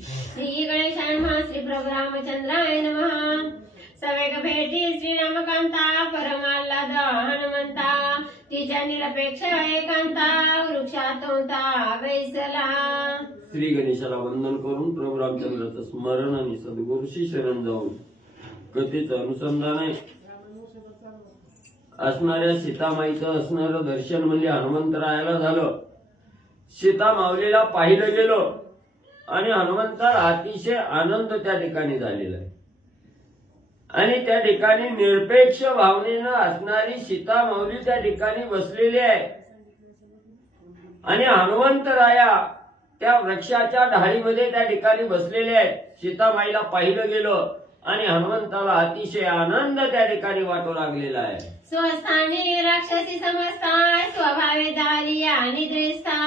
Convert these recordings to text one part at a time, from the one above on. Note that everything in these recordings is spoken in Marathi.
श्री गणेशाय नमः श्री प्रभु रामचंद्राय नमः सवेग भेटी श्री रामकांता परमाल्लाद हनुमंता तिच्या निरपेक्ष एकांता वृक्षातोंता वैसला। श्री गणेशाला वंदन करून प्रभू रामचंद्राचं स्मरण आणि सद्गुरूशी शरण जाऊन कथेचं अनुसंधान आहे। असणाऱ्या सीतामाईचं असणारं दर्शन म्हणजे हनुमंतरायाला झालं। सीता माऊलीला पाहिलं गेलं आणि हनुमंताला अतिशय आनंद त्या ठिकाणी झालेला आहे। आणि त्या ठिकाणी निरपेक्ष भावनेनं असणारी सीता माऊली त्या ठिकाणी बसलेली आहे आणि हनुमंतराया त्या वृक्षाच्या ढाळीमध्ये त्या ठिकाणी बसलेले आहेत। सीतामाईला पाहिलं गेलं आणि हनुमंताला अतिशय आनंद त्या ठिकाणी वाटू लागलेला आहे। स्वस्थानी राक्षसी समजता स्वभावे झाली आणि द्रेष्टा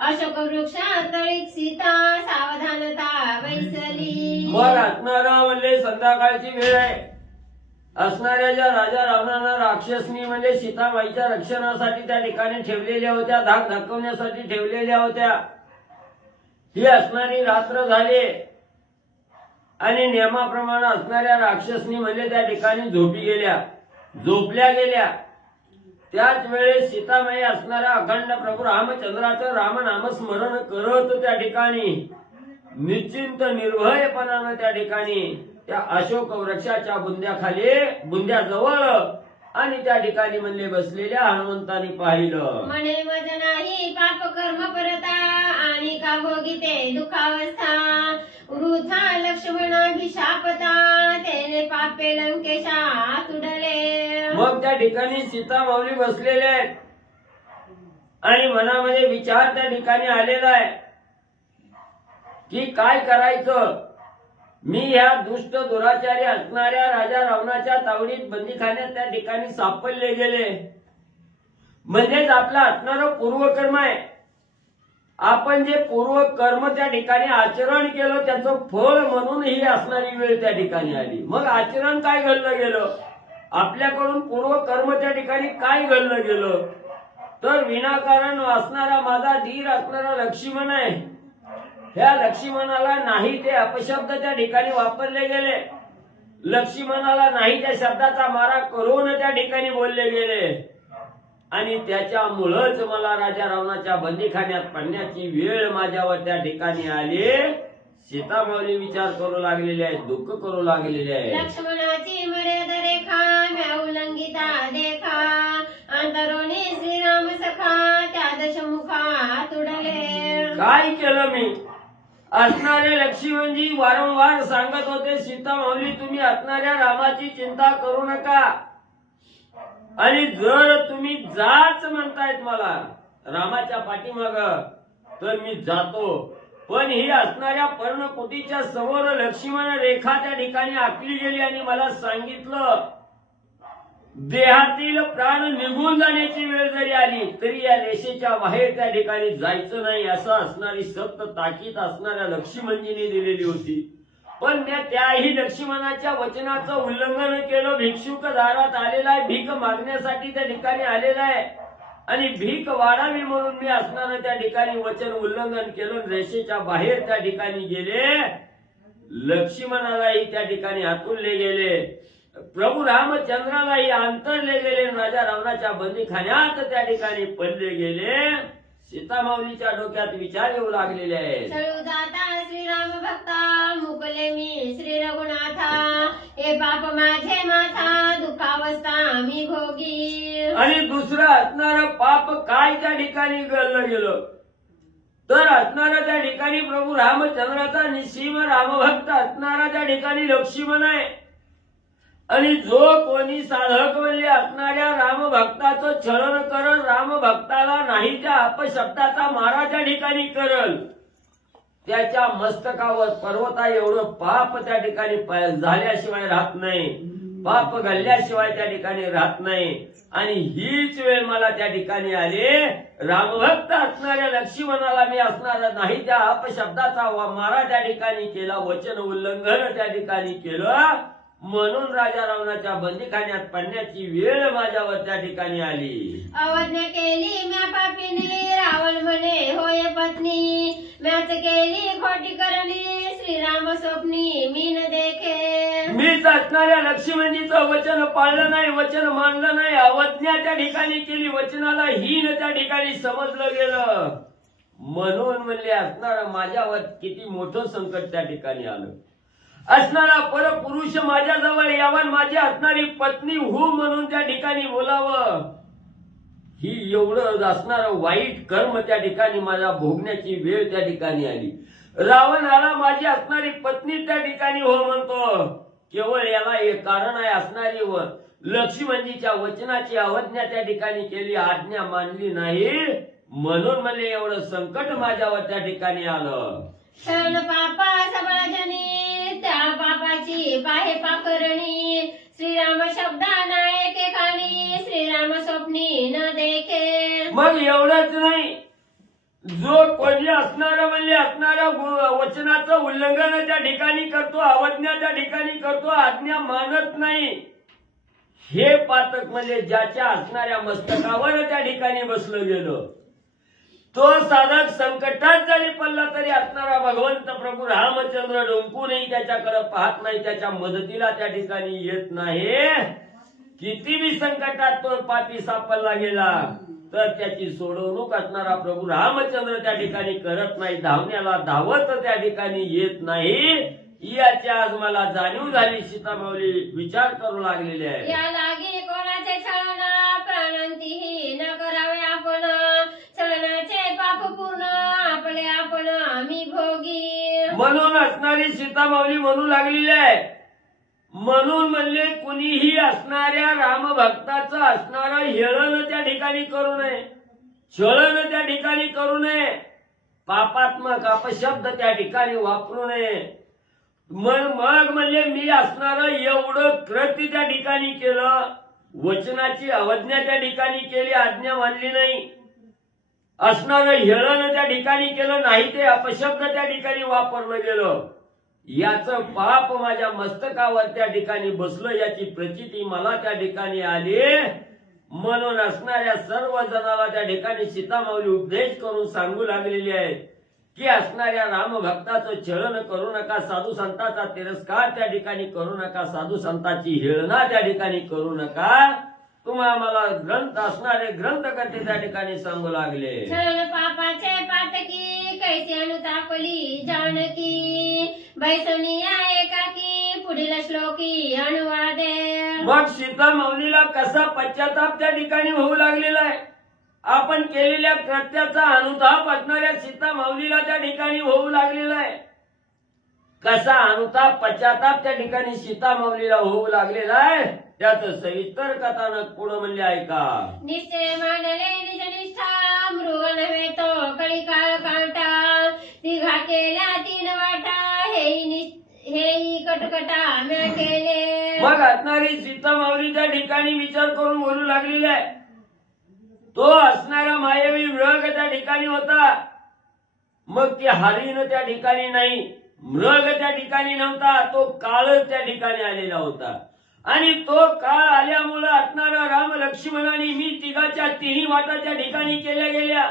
अशोक वृक्षातळी सीता सावधानता वैसली। मग असणारा म्हणजे संध्याकाळची वेळ आहे। असणाऱ्या ज्या राजा रावणानं राक्षसनी म्हणजे सीतामाईच्या रक्षणासाठी त्या ठिकाणी ठेवलेल्या होत्या, धाक दाखवण्यासाठी ठेवलेल्या होत्या, ही असणारी रात्र झाली आणि नियमाप्रमाणे असणाऱ्या राक्षसनी म्हणजे त्या ठिकाणी झोपल्या गेल्या। त्याच वेळेस सीतामाई असणाऱ्या अखंड प्रभू रामचंद्राचं रामनाम स्मरण करत त्या ठिकाणी निश्चिंत निर्भयपणानं त्या ठिकाणी त्या अशोक वृक्षाच्या बुंद्याजवळ आणि त्या ठिकाणी म्हणले बसलेल्या हनुमंतांनी पाहिलं। म्हणे मज नाही पाप कर्म परता आणि का भोगिते दुखावस्था वृथा लक्ष्मणाभिशापता तेने पापे लंकेशा तुडले। मग त्या ठिकाणी सीता माऊली बसलेले आहेत आणि मनामध्ये विचार त्या ठिकाणी आलेला आहे की काय करायचं। मी ह्या दुष्ट दुराचारी असणाऱ्या राजा रावणाच्या तावडीत बंदीखान्यात त्या ठिकाणी सापडले गेले, म्हणजेच आपलं असणारं पूर्वकर्म आहे। आपण जे पूर्वकर्म त्या ठिकाणी आचरण केलं त्याचं फळ म्हणून ही असणारी वेळ त्या ठिकाणी आली। मग आचरण काय घडलं गेलं, आपल्याकडून पूर्वकर्म त्या ठिकाणी काय घडलं गेलं, तर विनाकारण असणारा माझा धीर असणारा लक्ष्मण आहे, ह्या लक्ष्मणाला नाही ते अपशब्द त्या ठिकाणी वापरले गेले, लक्ष्मणाला नाही त्या शब्दाचा मारा करून त्या ठिकाणी बोलले गेले आणि त्याच्यामुळेच मला राजा रावणाच्या बंदीखान्यात पडण्याची वेळ माझ्यावर त्या ठिकाणी आली। सीता माऊली विचार करू लागलेले आहेत, दुःख करू लागलेले आहे। लक्ष्मणाची मर्यादा रेखा म्या उल्लंघिता देखा अंतरोनी श्रीराम सखा त्या दशमुखा तुडले। काय केलं मी, असणारे लक्ष्मणजी वारंवार सांगत होते सीता माऊली तुम्ही असणाऱ्या रामाची चिंता करू नका आणि जर तुम्ही जाच म्हणतायत मला रामाच्या पाठीमाग तर मी जातो, पण ही असणाऱ्या पर्णकुटीच्या समोर लक्ष्मण रेखा त्या ठिकाणी आखली गेली आणि मला सांगितलं देहातील प्राण निघून जाण्याची वेळ जरी आली तरी या रेषेच्या बाहेर त्या ठिकाणी जायचं नाही, असं असणारी सक्त ताकीद असणाऱ्या लक्ष्मणजीने दिलेली होती। पण मी त्याही लक्ष्मणाच्या वचनाचं उल्लंघन केलं। भिक्षुक दारात आलेला आहे, भीक मागण्यासाठी त्या ठिकाणी आलेला आहे आणि भीक वाढावी म्हणून मी असणारं त्या ठिकाणी वचन उल्लंघन केलं, रेषेच्या बाहेर त्या ठिकाणी गेले, लक्ष्मणालाही त्या ठिकाणी आतुरले गेले, प्रभू रामचंद्रालाही अंतरले गेले, राजा रावणाच्या बंदीखान्यात त्या ठिकाणी पडले गेले। सीता माऊलीच्या डोक्यात विचार येऊ लागलेले आहेत। चळू जाता श्रीराम भक्ता मुकले मी श्री रघुनाथा हे पाप माझे माथा दुखावस्था मी भोगी। आणि दुसरं असणारं पाप काय त्या ठिकाणी घडलं गेलं, तर असणारा त्या ठिकाणी प्रभू रामचंद्राचा निसीम रामभक्त असणारा त्या ठिकाणी लक्ष्मण आहे आणि जो कोणी साधक म्हणजे असणाऱ्या रामभक्ताचं छळण करल, रामभक्ताला नाही त्या अपशब्दाचा मारा त्या ठिकाणी करल, त्याच्या मस्तकावर पर्वता एवढं पाप त्या ठिकाणी झाल्याशिवाय राहत नाही, पाप घडल्याशिवाय त्या ठिकाणी राहत नाही। आणि हीच वेळ मला त्या ठिकाणी आली, रामभक्त असणाऱ्या लक्ष्मणाला मी असणारा नाही त्या अपशब्दाचा मारा त्या ठिकाणी केला, वचन उल्लंघन त्या ठिकाणी केलं, म्हणून राजा रावणाच्या बंदीखान्यात पडण्याची वेळ माझ्यावर त्या ठिकाणी आली। अवज्ञा केली म्या पापीने रावण म्हणे होय पत्नी म्याच केली खोटी करणी श्रीराम स्वप्नी मी न देखे. मीच असणाऱ्या लक्ष्मणजीचं वचन पाळलं नाही, वचन मानलं नाही, अवज्ञा त्या ठिकाणी केली, वचनाला हीन त्या ठिकाणी समजलं गेलं. म्हणून म्हणले असणारं माझ्यावर किती मोठं संकट त्या ठिकाणी आलं. असणारा परपुरुष माझ्याजवळ यावं, माझी असणारी पत्नी हो म्हणून त्या ठिकाणी बोलावं, ही एवढं असणारं वाईट कर्म त्या ठिकाणी मला भोगण्याची वेळ त्या ठिकाणी आली. रावण आला, माझी असणारी पत्नी त्या ठिकाणी हो म्हणतो. केवळ याला एक कारण आहे, असणारी व लक्ष्मणजीच्या वचनाची अवज्ञा त्या ठिकाणी केली, आज्ञा मानली नाही, म्हणून मला एवढं संकट माझ्यावर त्या ठिकाणी आलं. शरण पापा सबळजनी त्या पापाची पाहे पाकरणी. श्रीराम शब्दा नायके काणी श्रीराम स्वप्नी न देखे. मग एवढंच नाही, जो कोणी असणारा म्हणजे असणाऱ्या वचनाचं उल्लंघन त्या ठिकाणी करतो, अवज्ञा त्या ठिकाणी करतो, आज्ञा मानत नाही, हे पातक म्हणजे ज्याच्या असणाऱ्या मस्तकावर त्या ठिकाणी बसलं गेलं, तो साधक संकटात जरी पडला तरी असणारा भगवंत प्रभू रामचंद्र डोंकूनही त्याच्याकडे पाहत नाही, त्याच्या मदतीला त्या ठिकाणी येत नाही. किती बी संकटात तो पापी सापडला गेला तर त्याची सोडवणूक असणारा प्रभू रामचंद्र त्या ठिकाणी करत नाही, धावण्याला धावत त्या ठिकाणी येत नाही. याची आज मला जाणीव झाली. सीतामाऊली विचार करू लागलेले आहे. या लागी कोणाचे छळण प्राणांतीही न करावे आपण. छळणाचे पाप पूर्ण आपले आपण आम्ही भोगी. म्हणून असणारी सीतामाऊली म्हणू लागलेली आहे. म्हणून म्हणले कुणीही असणाऱ्या रामभक्ताचं असणारं हेळण त्या ठिकाणी करू नये, छळण त्या ठिकाणी करू नये, पापात्मक अपशब्द त्या ठिकाणी वापरू नये. मग म्हणले मी असणारं एवढं कृत्य त्या ठिकाणी केलं, वचनाची अवज्ञा त्या ठिकाणी केली, आज्ञा मानली नाही, असणारं हेळण त्या ठिकाणी केलं नाही, ते अपशब्द त्या ठिकाणी वापरलं गेलं, याचं पाप माझ्या मस्तकावर त्या ठिकाणी बसलं, याची प्रचिती मला त्या ठिकाणी आली. म्हणून असणाऱ्या सर्व जणाला त्या ठिकाणी सीतामाऊली उपदेश करून सांगू लागलेली आहे की असणाऱ्या रामभक्ताचं छळण करू नका, साधू संतांचा तिरस्कार त्या ठिकाणी करू नका, साधू संतांची हेळना त्या ठिकाणी करू नका. तुम्हाला मला ग्रंथ असणारे ग्रंथकर्ते त्या ठिकाणी सांगू लागले. छळण पापाचे पातकी कैसी अनुतापली जानकी. बैसनिया एकाकी पुढील श्लोकी अनुवादे. मग सीतामाऊलीला कसा पश्चाताप त्या ठिकाणी होऊ लागलेला आहे. आपण केलेल्या कृत्याचा अनुताप असणाऱ्या सीतामाऊलीला त्या ठिकाणी होऊ लागलेला आहे. कसा अनुताप पश्चाताप त्या ठिकाणी सीतामाऊलीला होऊ लागलेला आहे, त्यात सविस्तर कथानक पुढे म्हणले ऐका. निश्चय मानले निज निष्ठा मृग नव्हे तो कळी काळ कांटा. तिघा केल्या तीन वाटा हेही कटकटा म्या केले. मग असणारी सीतामाऊली त्या ठिकाणी विचार करून बोलू लागलेली आहे. तो असणारा मायावी मृग त्या ठिकाणी होता, मग ती हरिण त्या ठिकाणी नाही, मृग त्या ठिकाणी नव्हता, तो काळ त्या ठिकाणी आलेला होता. आणि तो काळ आल्यामुळे असणारा राम लक्ष्मणाने मी तिघाच्या तिन्ही वाटा त्या ठिकाणी केल्या गेल्या.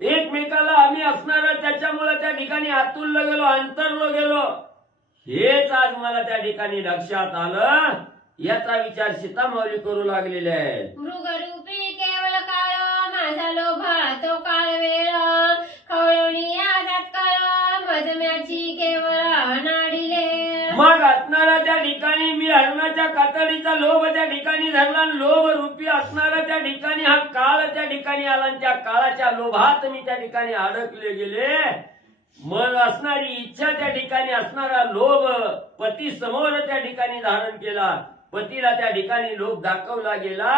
एकमेकाला आम्ही असणारा त्याच्यामुळे त्या ठिकाणी आतुरलो गेलो, अंतरलो गेलो. हेच आज मला त्या ठिकाणी लक्षात आलं. याचा विचार सीतामाऊली करू लागलेले आहे. मृगरूपी केवळ काळ माझा लोभा तो काळ वेळ. खवळणी आजात काळ मजम्याची केवळ नाडिले. मग असणारा त्या ठिकाणी मी हरणाच्या कातडीचा लोभ त्या ठिकाणी धरला, लोभ रूपी असणारा त्या ठिकाणी हा काळ त्या ठिकाणी आला, आणि त्या काळाच्या लोभात मी त्या ठिकाणी अडकले गेले. मग असणारी इच्छा त्या ठिकाणी असणारा लोभ पती समोर त्या ठिकाणी धारण केला, पतीला त्या ठिकाणी लोभ दाखवला गेला.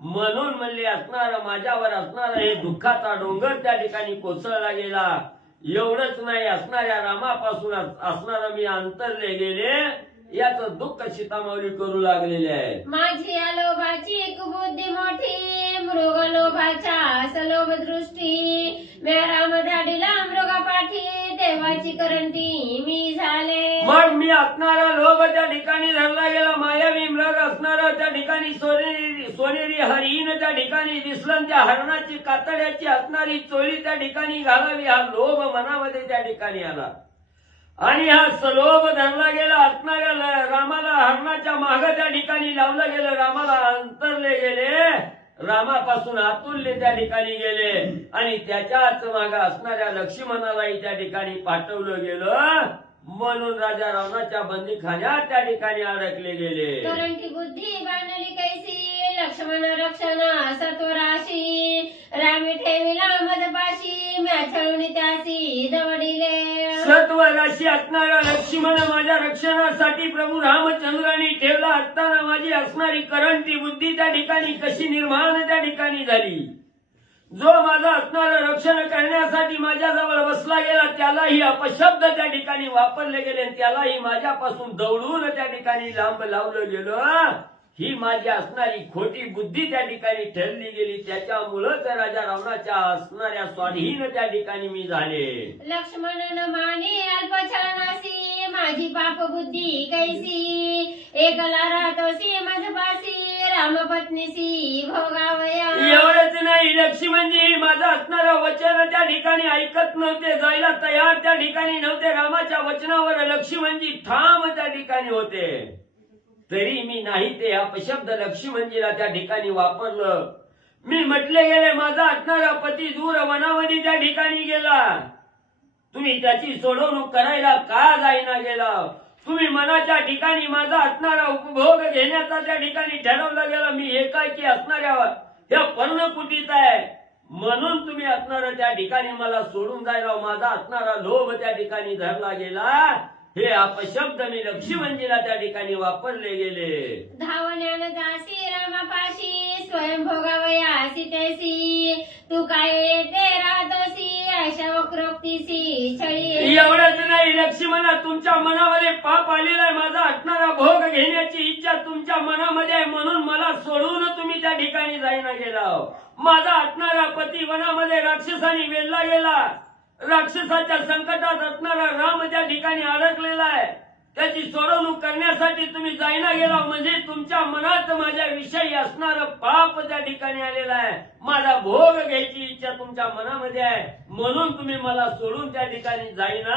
म्हणून म्हणले असणारा माझ्यावर असणारा हे दुःखाचा डोंगर त्या ठिकाणी कोसळला गेला. एवढंच नाही, असणाऱ्या रामापासून असणारा मी अंतरले गेले, याचं दुःख सीतामाऊली करू लागलेले आहे. माझी या लोभाची कुबुद्धी मोठी मृग लोभाच्या सलोभ दृष्टी. म्या राम धाडीला मृगपाठी देवाची करंटी मी झाले. मग मी असणारा लोभ त्या ठिकाणी धरला गेला, मायावी मृग असणारा त्या ठिकाणी सोनेरी हरिण त्या ठिकाणी दिसलं, त्या हरणाची कातड्याची असणारी चोळी त्या ठिकाणी घालावी हा लोभ मनामध्ये त्या ठिकाणी आला. आणि हा सलोभ धरला गेला असणाऱ्या रामाला हरणाच्या माग त्या ठिकाणी लावलं गेलं. रामाला अंतरले गेले, रामापासून आतुरले त्या ठिकाणी गेले आणि त्याच्याच माग असणाऱ्या लक्ष्मणालाही त्या ठिकाणी पाठवलं गेलं. म्हणून राजा रावणाच्या बंदीखान्यात त्या ठिकाणी अडकले गेले. तरंटी बुद्धी बांधली कैसी लक्ष्मण रक्षण सत्वराशी रामी ठेविला मजपाशी म्या छळून त्यासी दवडिले. सत्वराशी असणारा लक्ष्मण माझ्या रक्षणासाठी प्रभू रामचंद्रांनी ठेवला असताना माझी असणारी करंटी बुद्धी त्या ठिकाणी कशी निर्माण त्या ठिकाणी झाली. जो माझं असणारं रक्षण करण्यासाठी माझ्याजवळ बसला गेला त्यालाही अपशब्द त्या ठिकाणी वापरले गेले, त्यालाही माझ्यापासून दौडून त्या ठिकाणी लांब लावलं गेलं. ही माझी असणारी खोटी बुद्धी त्या ठिकाणी ठरली गेली. त्याच्यामुळंच राजा रावणाच्या असणाऱ्या स्वाधीन त्या ठिकाणी मी झाले. लक्ष्मण माने अल्पछळनासी माझी पाप बुद्धी कैसी एकला राहतोसी मजपासी रामपत्नीसी भोगावया. एवढंच नाही, लक्ष्मणजी माझं असणारं वचन त्या ठिकाणी ऐकत नव्हते, जायला तयार त्या ठिकाणी नव्हते. रामाच्या वचनावर लक्ष्मणजी ठाम त्या ठिकाणी होते. तरी मी नाही ते अपशब्द लक्ष्मणजीला त्या ठिकाणी वापरलं. मी म्हटले गेले माझा असणारा पती दूर वनामध्ये त्या ठिकाणी गेला. तुम्ही त्याची सोडवणूक करायला का जाईना गेला. तुम्ही मनाच्या ठिकाणी माझा असणारा उपभोग घेण्याचा त्या ठिकाणी ठरवलं गेलं. मी एकाएकी असणाऱ्या या पर्णकुटीत आहे म्हणून तुम्ही असणारं त्या ठिकाणी मला सोडून जायला माझा असणारा लोभ त्या ठिकाणी धरला गेला. हे अपशब्द मी लक्ष्मणजीला त्या ठिकाणी वापरले गेले. धावण्यानं जासी रामापाशी स्वयं भोगावया सीतेसी तू काय ते राहतोसी अशा वक्रोक्तीसी छळी. एवढंच नाही, लक्ष्मणा तुमच्या मनामध्ये पाप आलेला आहे. माझा असणारा भोग घेण्याची इच्छा तुमच्या मनामध्ये आहे म्हणून मला सोडून तुम्ही त्या ठिकाणी जाईना गेला. माझा असणारा पती वनामध्ये राक्षसांनी वेधला गेला. राक्षसाच्या संकटात असणारा राम त्या ठिकाणी अडकलेला आहे. त्याची सोडवणूक करण्यासाठी तुम्ही जाईना गेला म्हणजे तुमच्या मनात माझ्या विषयी असणारं पाप त्या ठिकाणी आलेलं आहे. माझा भोग घ्यायची इच्छा तुमच्या मनामध्ये आहे म्हणून तुम्ही मला सोडून त्या ठिकाणी जाईना.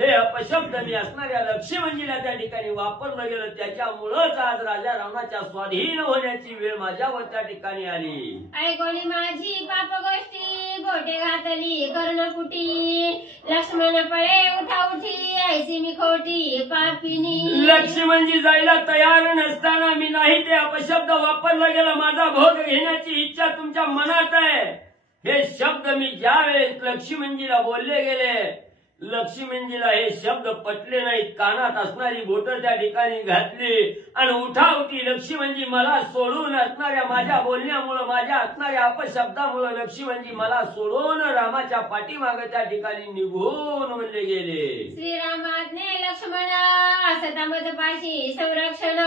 हे अपशब्द मी असणाऱ्या लक्ष्मणजीला त्या ठिकाणी वापरलं गेलं. त्याच्यामुळंच आज राजा रावणाच्या स्वाधीन होण्याची वेळ माझ्यावर त्या ठिकाणी आली. ऐकोनी माझी पाप गोष्टी बोटे घातली कर्णकुटी लक्ष्मण पळे उठा उठी ऐसी मी खोटी पापिनी. लक्ष्मणजी जायला तयार नसताना मी नाही ते अपशब्द वापरलं गेलं. माझा भोग घेण्याची इच्छा तुमच्या मनात आहे. हे शब्द मी ज्या वेळेस लक्ष्मणजीला बोलले गेले लक्ष्मणजीला हे शब्द पटले नाहीत. कानात असणारी बोटं त्या ठिकाणी घातली आणि उठाउठी लक्ष्मणजी मला सोडून असणाऱ्या माझ्या बोलण्यामुळं माझ्या असणाऱ्या अपशब्दामुळं लक्ष्मणजी मला सोडून रामाच्या पाठीमागे त्या ठिकाणी निघून म्हणले गेले. श्रीरामाज्ञे लक्ष्मण असता मजपाशी संरक्षण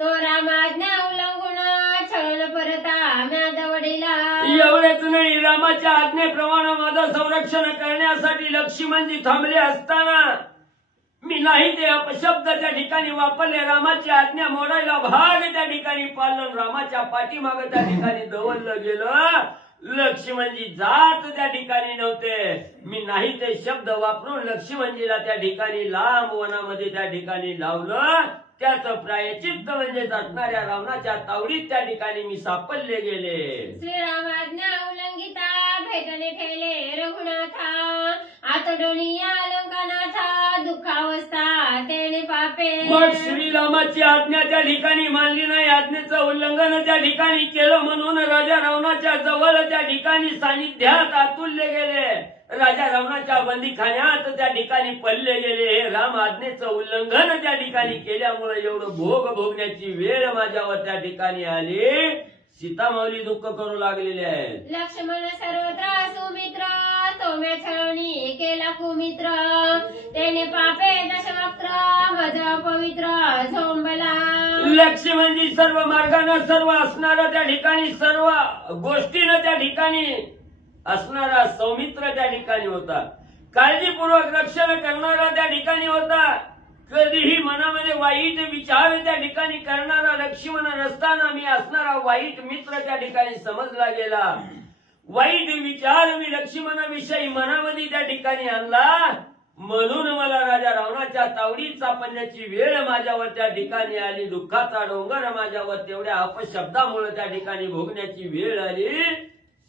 तो रामाज्ञा उल्लंघून छळण परता म्या दवडीला. एवढेच नाही, रामाच्या आज्ञेप्रमाणे माझं संरक्षण करण्यासाठी लक्ष्मणजी थांबले असताना मी नाही ते अपशब्द त्या ठिकाणी वापरले. रामाची आज्ञा मोडायला भाग त्या ठिकाणी पालन रामाच्या पाठीमागे त्या ठिकाणी दवडलं गेलं. लक्ष्मणजी जात त्या ठिकाणी नव्हते. मी नाही ते शब्द वापरून लक्ष्मणजीला त्या ठिकाणी लांब वनामध्ये त्या ठिकाणी लावलं. त्याचं प्रायचित्त म्हणजे असणाऱ्या रावणाच्या तावडीत त्या ठिकाणी मी सापडले गेले. श्रीरामाज्ञा उल्लंघिता भेटले ठेले रघुनाथा आतडोनी अलंकानाथा दुःखावस्था तेने पापे. मग श्रीरामाची आज्ञा त्या ठिकाणी मानली नाही. आज्ञेचं उल्लंघन त्या ठिकाणी केलं म्हणून राजा रावणाच्या जवळ त्या ठिकाणी सानिध्यात आतुरले गेले. राजा रावणाच्या बंदीखान्यात त्या ठिकाणी पडले गेले. हे राम आज्ञेचं उल्लंघन त्या ठिकाणी केल्यामुळे एवढं भोग भोगण्याची वेळ माझ्यावर त्या ठिकाणी आली. सीतामाऊली दुःख करू लागलेले आहेत. लक्ष्मण सर्वत्र सुमित्र तो म्या छळणी केला कुमित्र तेने पापे दशवक्त्र मज पवित्र झोंबला. लक्ष्मणजी सर्व मार्गानं सर्व असणारं त्या ठिकाणी सर्व गोष्टीनं त्या ठिकाणी असणारा सौमित्र त्या ठिकाणी होता. काळजीपूर्वक रक्षण करणारा त्या ठिकाणी होता. कधीही मनामध्ये वाईट विचार त्या ठिकाणी करणारा लक्ष्मण नसताना मी असणारा वाईट मित्र त्या ठिकाणी समजला गेला. वाईट विचार मी लक्ष्मणाविषयी मनामध्ये त्या ठिकाणी आणला म्हणून मला राजा रावणाच्या तावडीत सापडण्याची वेळ माझ्यावर त्या ठिकाणी आली. दुःखाचा डोंगर माझ्यावर तेवढ्या अपशब्दामुळे त्या ठिकाणी भोगण्याची वेळ आली.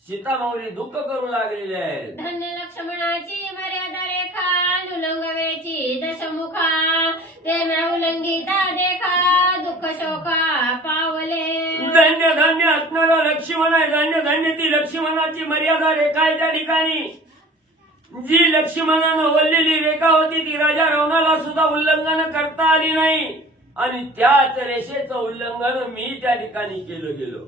सीतामाऊली दुःख करू लागलेले आहेत. धन्य लक्ष्मणाची मर्यादा रेखा नुलंगवेची दशमुखा ते उल्लंघिता देखा दुःख शोका पावले. धन्य धन्य असणारा लक्ष्मण आहे. धन्य धन्य ती लक्ष्मणाची मर्यादा रेखा आहे. त्या ठिकाणी जी लक्ष्मणानं वल्लेली रेखा होती ती राजा रावणाला सुद्धा उल्लंघन करता आली नाही. आणि त्याच रेषेचं उल्लंघन मी त्या ठिकाणी केलं गेलो.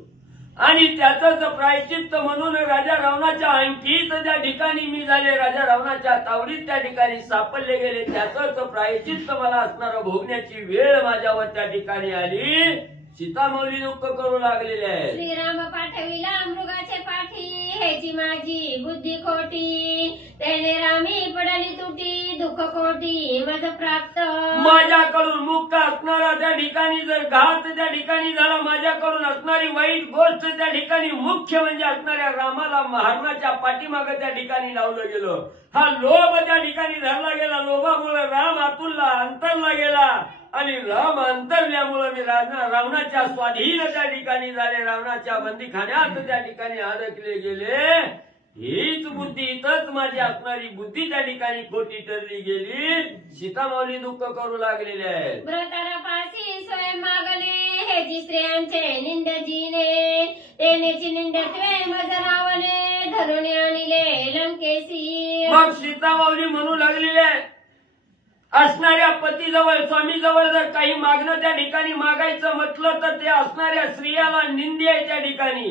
आणि त्याचंच प्रायश्चित्त म्हणून राजा रावणाच्या अंकित त्या ठिकाणी मी झाले. राजा रावणाच्या तावडीत त्या ठिकाणी सापडले गेले. त्याचंच प्रायश्चित्त मला असणारं भोगण्याची वेळ माझ्यावर त्या ठिकाणी आली. सीतामाऊली दुःख करू लागलेले आहे. श्रीराम पाठविला मृगाचे पाठी हेची माझी बुद्धी खोटी त्याने रामी पडली तुटी दुःख कोटी मज प्राप्त. माझ्याकडून मुक्त असणारा त्या ठिकाणी जर घात त्या ठिकाणी झाला, माझ्याकडून असणारी वाईट गोष्ट त्या ठिकाणी मुख्य म्हणजे असणाऱ्या रामाला हरणाच्या पाठीमागे त्या ठिकाणी लावलं गेलं. हा लोभ त्या ठिकाणी धरला गेला. लोभामुळे राम आतुरला अंतरला गेला आणि राम अंतरल्यामुळे मी रावणाच्या स्वाधीन त्या ठिकाणी झाले. रावणाच्या बंदीखान्यात त्या ठिकाणी अडकले गेले. हीच बुद्धी इथंच माझी असणारी बुद्धी त्या ठिकाणी खोटी ठरली गेली. सीतामाऊली दुःख करू लागलेले आहेत. व्रतारापासी स्वयं मागणे हेची स्त्रियांचे निंद जिने तेनेची निंदत्वे मज रावणे धरून आणले लंकेसी. मग सीतामाऊली म्हणू लागलेले आहे असणाऱ्या पतीजवळ स्वामीजवळ जर काही मागणं त्या ठिकाणी मागायचं म्हटलं तर ते असणाऱ्या स्त्रियाला निंदी आहे. त्या ठिकाणी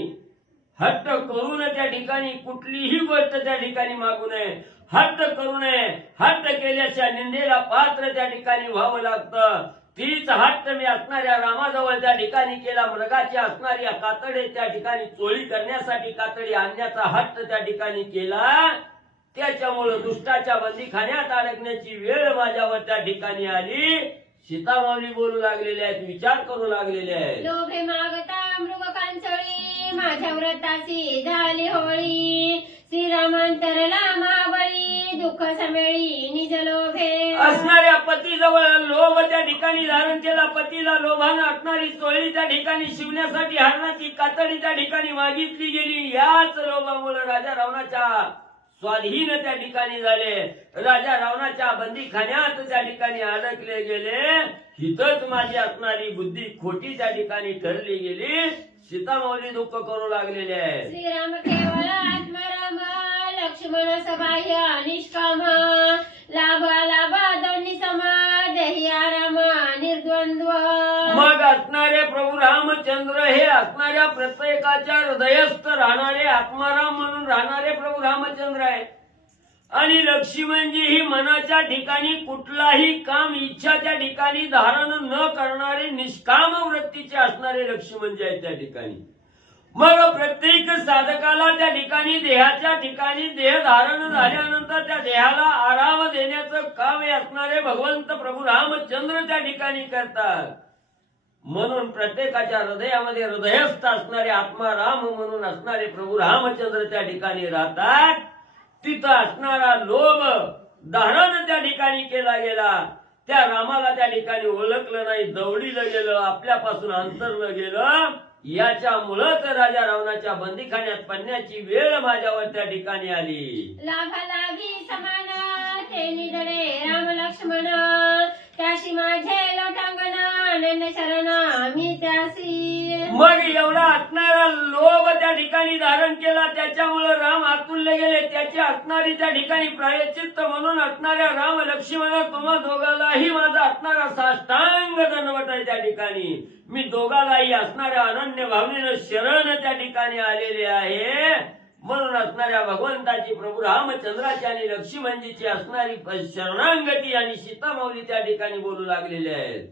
हट्ट करू नये. त्या ठिकाणी कुठलीही गोष्ट त्या ठिकाणी मागू नये. हट्ट करू नये. हट्ट केल्याच्या निंदेला पात्र त्या ठिकाणी व्हावं लागतं. तीच हट्ट मी असणाऱ्या रामाजवळ त्या ठिकाणी केला. मृगाची असणारी कातडे त्या ठिकाणी चोळी करण्यासाठी कातडी आणण्याचा हट्ट त्या ठिकाणी केला. त्याच्यामुळे दुष्टाच्या बंदीखान्यात अडकण्याची वेळ माझ्यावर त्या ठिकाणी आली. सीतामाऊली बोलू लागलेले आहेत. विचार करू लागलेले आहेत. लोभे मागता मृग कांचळी माझ्या व्रताची झाली होळी श्रीरामांतरला महाबळी दुःख समेळी निज लोभे. असणाऱ्या पतीजवळ लोभ त्या ठिकाणी धारण केला. पतीला लोभानं असणारी चोळी त्या ठिकाणी शिवण्यासाठी हरणाची कातडी त्या ठिकाणी मागितली गेली. याच लोभामुळे राजा रावणाच्या स्वाधीन त्या ठिकाणी झाले. राजा रावणाच्या बंदीखान्यात त्या ठिकाणी अडकले गेले. हितच माझी असणारी बुद्धी खोटी त्या ठिकाणी ठरली गेली. सीतामाऊली दुःख करू लागलेले आहे. श्रीराम केवळ आत्माराम लक्ष्मण सबाह्य निष्काम लाभा लाभा दोन्ही समा देही आराम निर्द्वंद्व. मग असणारे प्रभू रामचंद्र हे असणाऱ्या प्रत्येकाच्या हृदयस्थ राहणारे आत्माराम म्हणून राहणारे प्रभू रामचंद्र आहे. आणि लक्ष्मणजी ही मनाच्या ठिकाणी कुठलाही काम इच्छा त्या ठिकाणी धारण न करणारे निष्काम वृत्तीचे असणारे लक्ष्मणजी आहेत त्या ठिकाणी. मग प्रत्येक साधकाला त्या ठिकाणी देहाच्या ठिकाणी देह धारण झाल्यानंतर त्या देहाला आराम देण्याचं काम हे असणारे भगवंत प्रभू रामचंद्र त्या ठिकाणी करतात. म्हणून प्रत्येकाच्या हृदयामध्ये हृदयस्थ असणारे आत्माराम म्हणून असणारे प्रभू रामचंद्र त्या ठिकाणी राहतात. तिथं असणारा लोभ धारण त्या ठिकाणी केला गेला. त्या रामाला त्या ठिकाणी ओळखलं नाही, दवडीलं गेलं, आपल्यापासून अंतरलं गेलं. याच्यामुळंच राजा रावणाच्या बंदीखान्यात पडण्याची वेळ माझ्यावर त्या ठिकाणी आली. लाभा लाभी समान ते निधडे राम लक्ष्मण त्याशी माझे लोटांगण अनन्य शरण मी त्यासी. मग एवढा असणारा लोभ त्या ठिकाणी धारण केला. त्याच्यामुळे राम आतुरले गेले. त्याची असणारी त्या ठिकाणी प्रायश्चित्त म्हणून असणाऱ्या राम लक्ष्मण तुम्हा दोघालाही माझा असणारा साष्टांग दंडवत आहे त्या ठिकाणी. मी दोघालाही असणाऱ्या अनन्य भावनेनं शरण त्या ठिकाणी आलेले आहे. म्हणून असणाऱ्या भगवंताची प्रभू रामचंद्राची आणि लक्ष्मणजीची असणारी शरणांगती आणि सीतामाऊली त्या ठिकाणी बोलू लागलेले आहेत.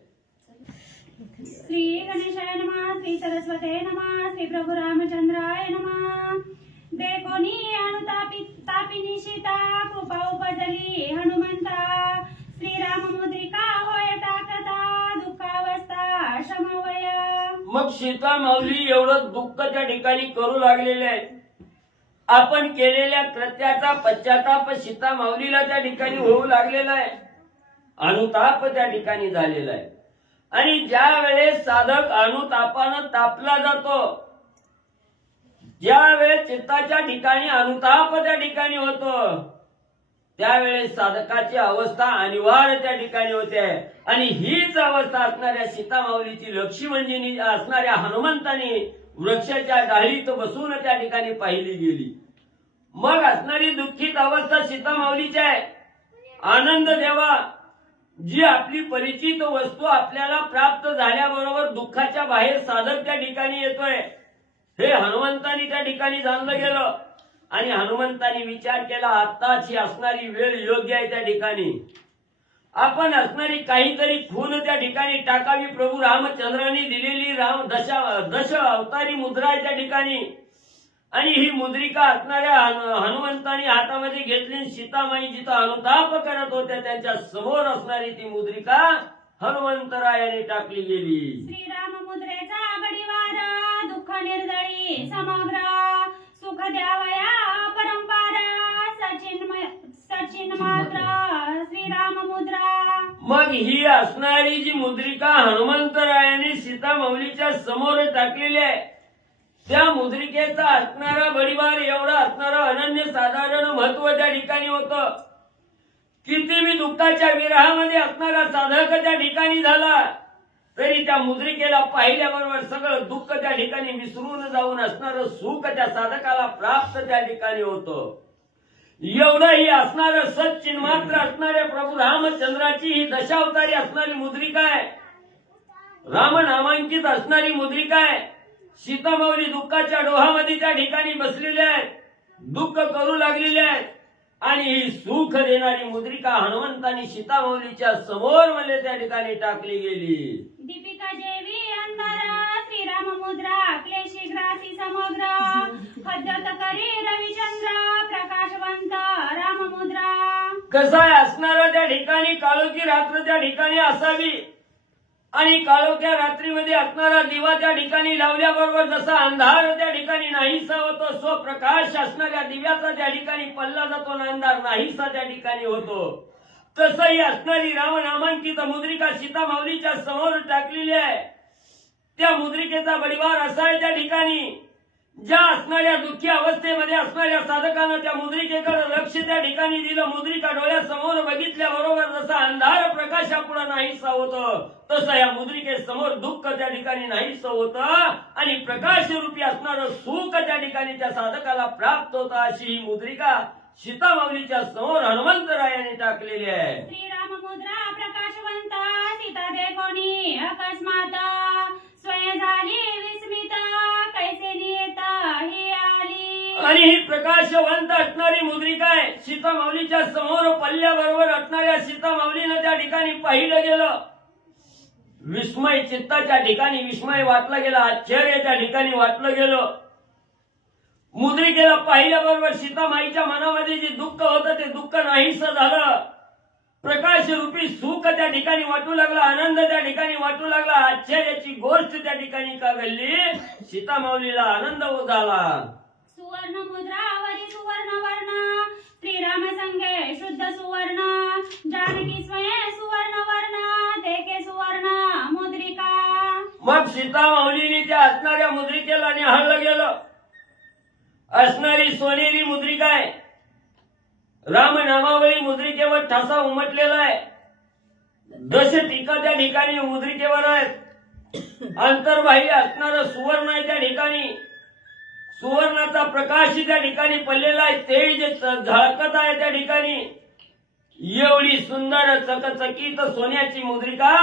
श्री गणेशाय नमः. श्री सरस्वते नमः. श्री प्रभू रामचंद्राय नमः. बेकोनी अनुतापिनी सीता कृपा उपजली हनुमंता श्रीराम मुद्रिका होय टाकता दुःखावस्था शमवय. मग सीतामाऊली एवढं दुःख त्या ठिकाणी करू लागलेले आहे. आपण केलेल्या कृत्याचा पश्चाताप सीतामाऊलीला त्या ठिकाणी होऊ लागलेला आहे. अनुताप त्या ठिकाणी झालेला आहे. आणि ज्या वेळेस साधक अनुतापानं तापला जातो, ज्या वेळेस चित्ताच्या ठिकाणी अनुताप त्या ठिकाणी होतो, त्यावेळेस साधकाची अवस्था अनिवार्य त्या ठिकाणी होते. आणि हीच अवस्था असणाऱ्या सीतामाऊलीची लक्ष्मणजींनी असणाऱ्या हनुमंतांनी वृक्षाच्या डाळीत बसून त्या ठिकाणी पाहिली गेली. मग असणारी दुःखित अवस्था सीतामाऊलीची आहे. आनंद देवा, जी आपली परिचित वस्तू आपल्याला प्राप्त झाल्याबरोबर दुःखाच्या बाहेर साधक त्या ठिकाणी येतोय, हे हनुमंतांनी त्या ठिकाणी जाणलं गेलं. आणि हनुमंतांनी विचार केला, आत्ताची असणारी वेळ योग्य आहे. त्या ठिकाणी आपण असणारी काहीतरी खून त्या ठिकाणी टाकावी. प्रभू रामचंद्रांनी दिलेली दश अवतारी मुद्रा आहे त्या ठिकाणी. आणि ही मुद्रिका असणाऱ्या हनुमंतांनी हातामध्ये घेतली. सीतामाई जिथं अनुताप करत होत्या त्यांच्या समोर असणारी ती मुद्रिका हनुमंतरायाने टाकली गेली. श्रीराम मुद्रेचा गडीवार दुःख निर्दळी समग्र सुख द्यावया परंपार सचिन मात्र श्रीराम मुद्रा. मग ही असणारी जी मुद्रिका हनुमंतरायाने सीतामाऊलीच्या समोर टाकलेली आहे, त्या मुद्रिकेचा असणारा बडीवार एवढा असणारा अनन्य साधारण महत्व त्या ठिकाणी होतं. कितीही दुःखाच्या विरहामध्ये असणारा साधक त्या ठिकाणी झाला तरी त्या मुद्रिकेला पाहिल्याबरोबर सगळं दुःख त्या ठिकाणी विसरून जाऊन असणारं सुख त्या साधकाला प्राप्त त्या ठिकाणी होतं. एवढंही असणारं सच्चिन्मात्र असणाऱ्या प्रभू रामचंद्राची ही दशावतारी असणारी मुद्रिका आहे. रामनामांकित असणारी मुद्रिका आहे. सीतामाऊली दुःखाच्या डोहामध्ये त्या ठिकाणी बसलेल्या आहेत, दुःख करू लागलेले आहेत. आणि ही सुख देणारी मुद्रिका हनुमंतांनी सीतामाऊलीच्या समोर मध्ये त्या ठिकाणी टाकली गेली. दीपिका जेवी अंधार श्रीराम मुद्रा क्लेशी ग्रासी समग्र हद्दत करी रविचंद्र प्रकाशवंत राम मुद्रा. कसं आहे असणारं त्या ठिकाणी काळोखी रात्र त्या ठिकाणी असावी. आणि काळोख्या रात्रीमध्ये असणारा दिवा त्या ठिकाणी लावल्याबरोबर जसा अंधार त्या ठिकाणी नाहीसा होतो, स्वप्रकाश असणाऱ्या दिव्याचा त्या ठिकाणी पल्ला जातो ना अंधार नाहीसा त्या ठिकाणी होतो, तसंही असणारी रामनामांकित मुद्रिका सीतामाऊलीच्या समोर टाकलेली आहे. त्या मुद्रिकेचा बडीवार असा आहे त्या ठिकाणी, ज्या असणाऱ्या दुःखी अवस्थेमध्ये असणाऱ्या साधकानं त्या मुद्रिकेकडे लक्ष त्या ठिकाणी दिलं. मुद्रिका डोळ्यासमोर बघितल्याबरोबर जसा अंधार प्रकाशापुढे नाहीसा होतं, तसं या मुद्रिकेसमोर दुःख त्या ठिकाणी नाहीसं होतं आणि प्रकाशरूपी असणारं सुख त्या ठिकाणी त्या साधकाला प्राप्त होतं. अशी ही मुद्रिका सीतामाऊलीच्या समोर हनुमंतरायाने टाकलेली आहे. श्रीराम मुद्रा प्रकाशवंत सीता देखोनी अकस्मात स्वयं झाली विस्मित कैसे नियता ही आली. आणि ही प्रकाशवंत असणारी मुद्रिका आहे. सीतामाऊलीच्या समोर पल्ल्याबरोबर असणाऱ्या सीतामाऊलीनं त्या ठिकाणी पाहिलं गेलं. विस्मय चित्ताच्या ठिकाणी विस्मय वाटला गेला, आश्चर्य त्या ठिकाणी वाटलं गेलं. मुद्रिकेला पाहिल्याबरोबर सीतामाईच्या मनामध्ये जे दुःख होतं ते दुःख नाहीसं झालं. प्रकाश रूपी सुख त्या ठिकाणी वाटू लागला, आनंद त्या ठिकाणी वाटू लागला. आश्चर्याची गोष्ट त्या ठिकाणी का घडली, सीतामाऊलीला आनंद झाला. सुवर्ण मुद्रावरी सुवर्ण वर्ण श्रीराम संगे शुद्ध सुवर्ण जानकी स्वयं सुवर्ण वर्ण देखे सुवर्ण मुद्रिका. मग सीतामाऊलीने त्या असणाऱ्या मुद्रिकेला निहाळलं गेलं. असणारी सोनेरी मुद्रिका आहे. रामनामावळी मुद्रिकेवर ठसा उमटलेला आहे. 10 टीका त्या ठिकाणी मुद्रिकेवर आहेत. अंतर्बाह्य असणारं सुवर्ण आहे त्या ठिकाणी. सुवर्णाचा प्रकाश त्या ठिकाणी पडलेला आहे. तेज झळकत आहे त्या ठिकाणी. एवढी सुंदर चकचकीत सोन्याची मुद्रिका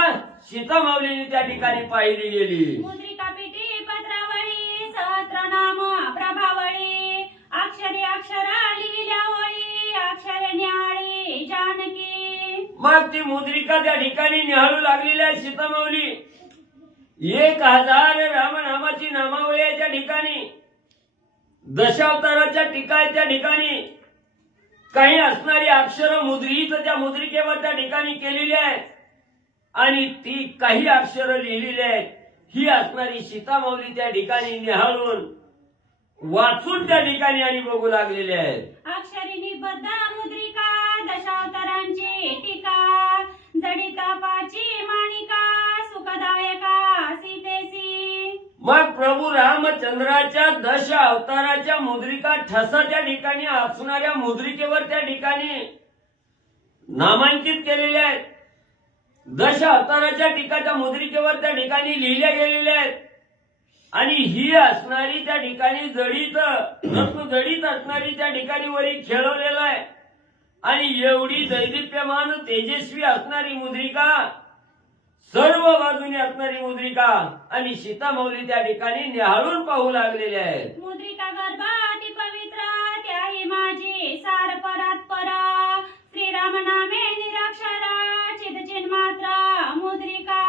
सीतामाऊलीने त्या ठिकाणी पाहिली गेली. मुद्रिका पिठी पत्रावळी सहस्रनाम प्रभावळी अक्षरी अक्षरा लिहिल्या ओळी अक्षरे न्याळी जानकी. मग ती मुद्रिका त्या ठिकाणी निहाळू लागलेली आहे सीतामाऊली. 1000 रामनामाची नामावळी आहे त्या ठिकाणी. दशावताराच्या टीका आहे त्या ठिकाणी. काही असणारी अक्षर मुद्रित त्या मुद्रिकेवर त्या ठिकाणी केलेली आहेत आणि ती काही अक्षर लिहिलेली आहेत. ही असणारी सीतामाऊली त्या ठिकाणी निहाळून वाचून त्या ठिकाणी आणि बघू लागलेले आहेत. अक्षरी निबद्ध मुद्रिका दशावतारांची टीका रामचंद्राच्या दश अवताराच्या मुद्रिका ठसा त्या ठिकाणी असणाऱ्या मुद्रिकेवर त्या ठिकाणी नामांकित केलेल्या आहेत. दश अवताराच्या टीकाच्या मुद्रिकेवर त्या ठिकाणी लिहिल्या गेलेल्या आहेत. आणि ही असणारी त्या ठिकाणी जडित रत्न जडित असणारी त्या ठिकाणी वरी खेळवलेला आहे. आणि एवढी दैदिप्यमान तेजस्वी असणारी मुद्रिका, सर्व बाजूने असणारी मुद्रिका आणि सीतामाऊली त्या ठिकाणी निहाळून पाहू लागलेले आहेत. मुद्रिका गर्भाती पवित्र त्याही माझी सार परात परा श्रीराम नामे निराक्षरा चिन्मात्रा मुद्रिका.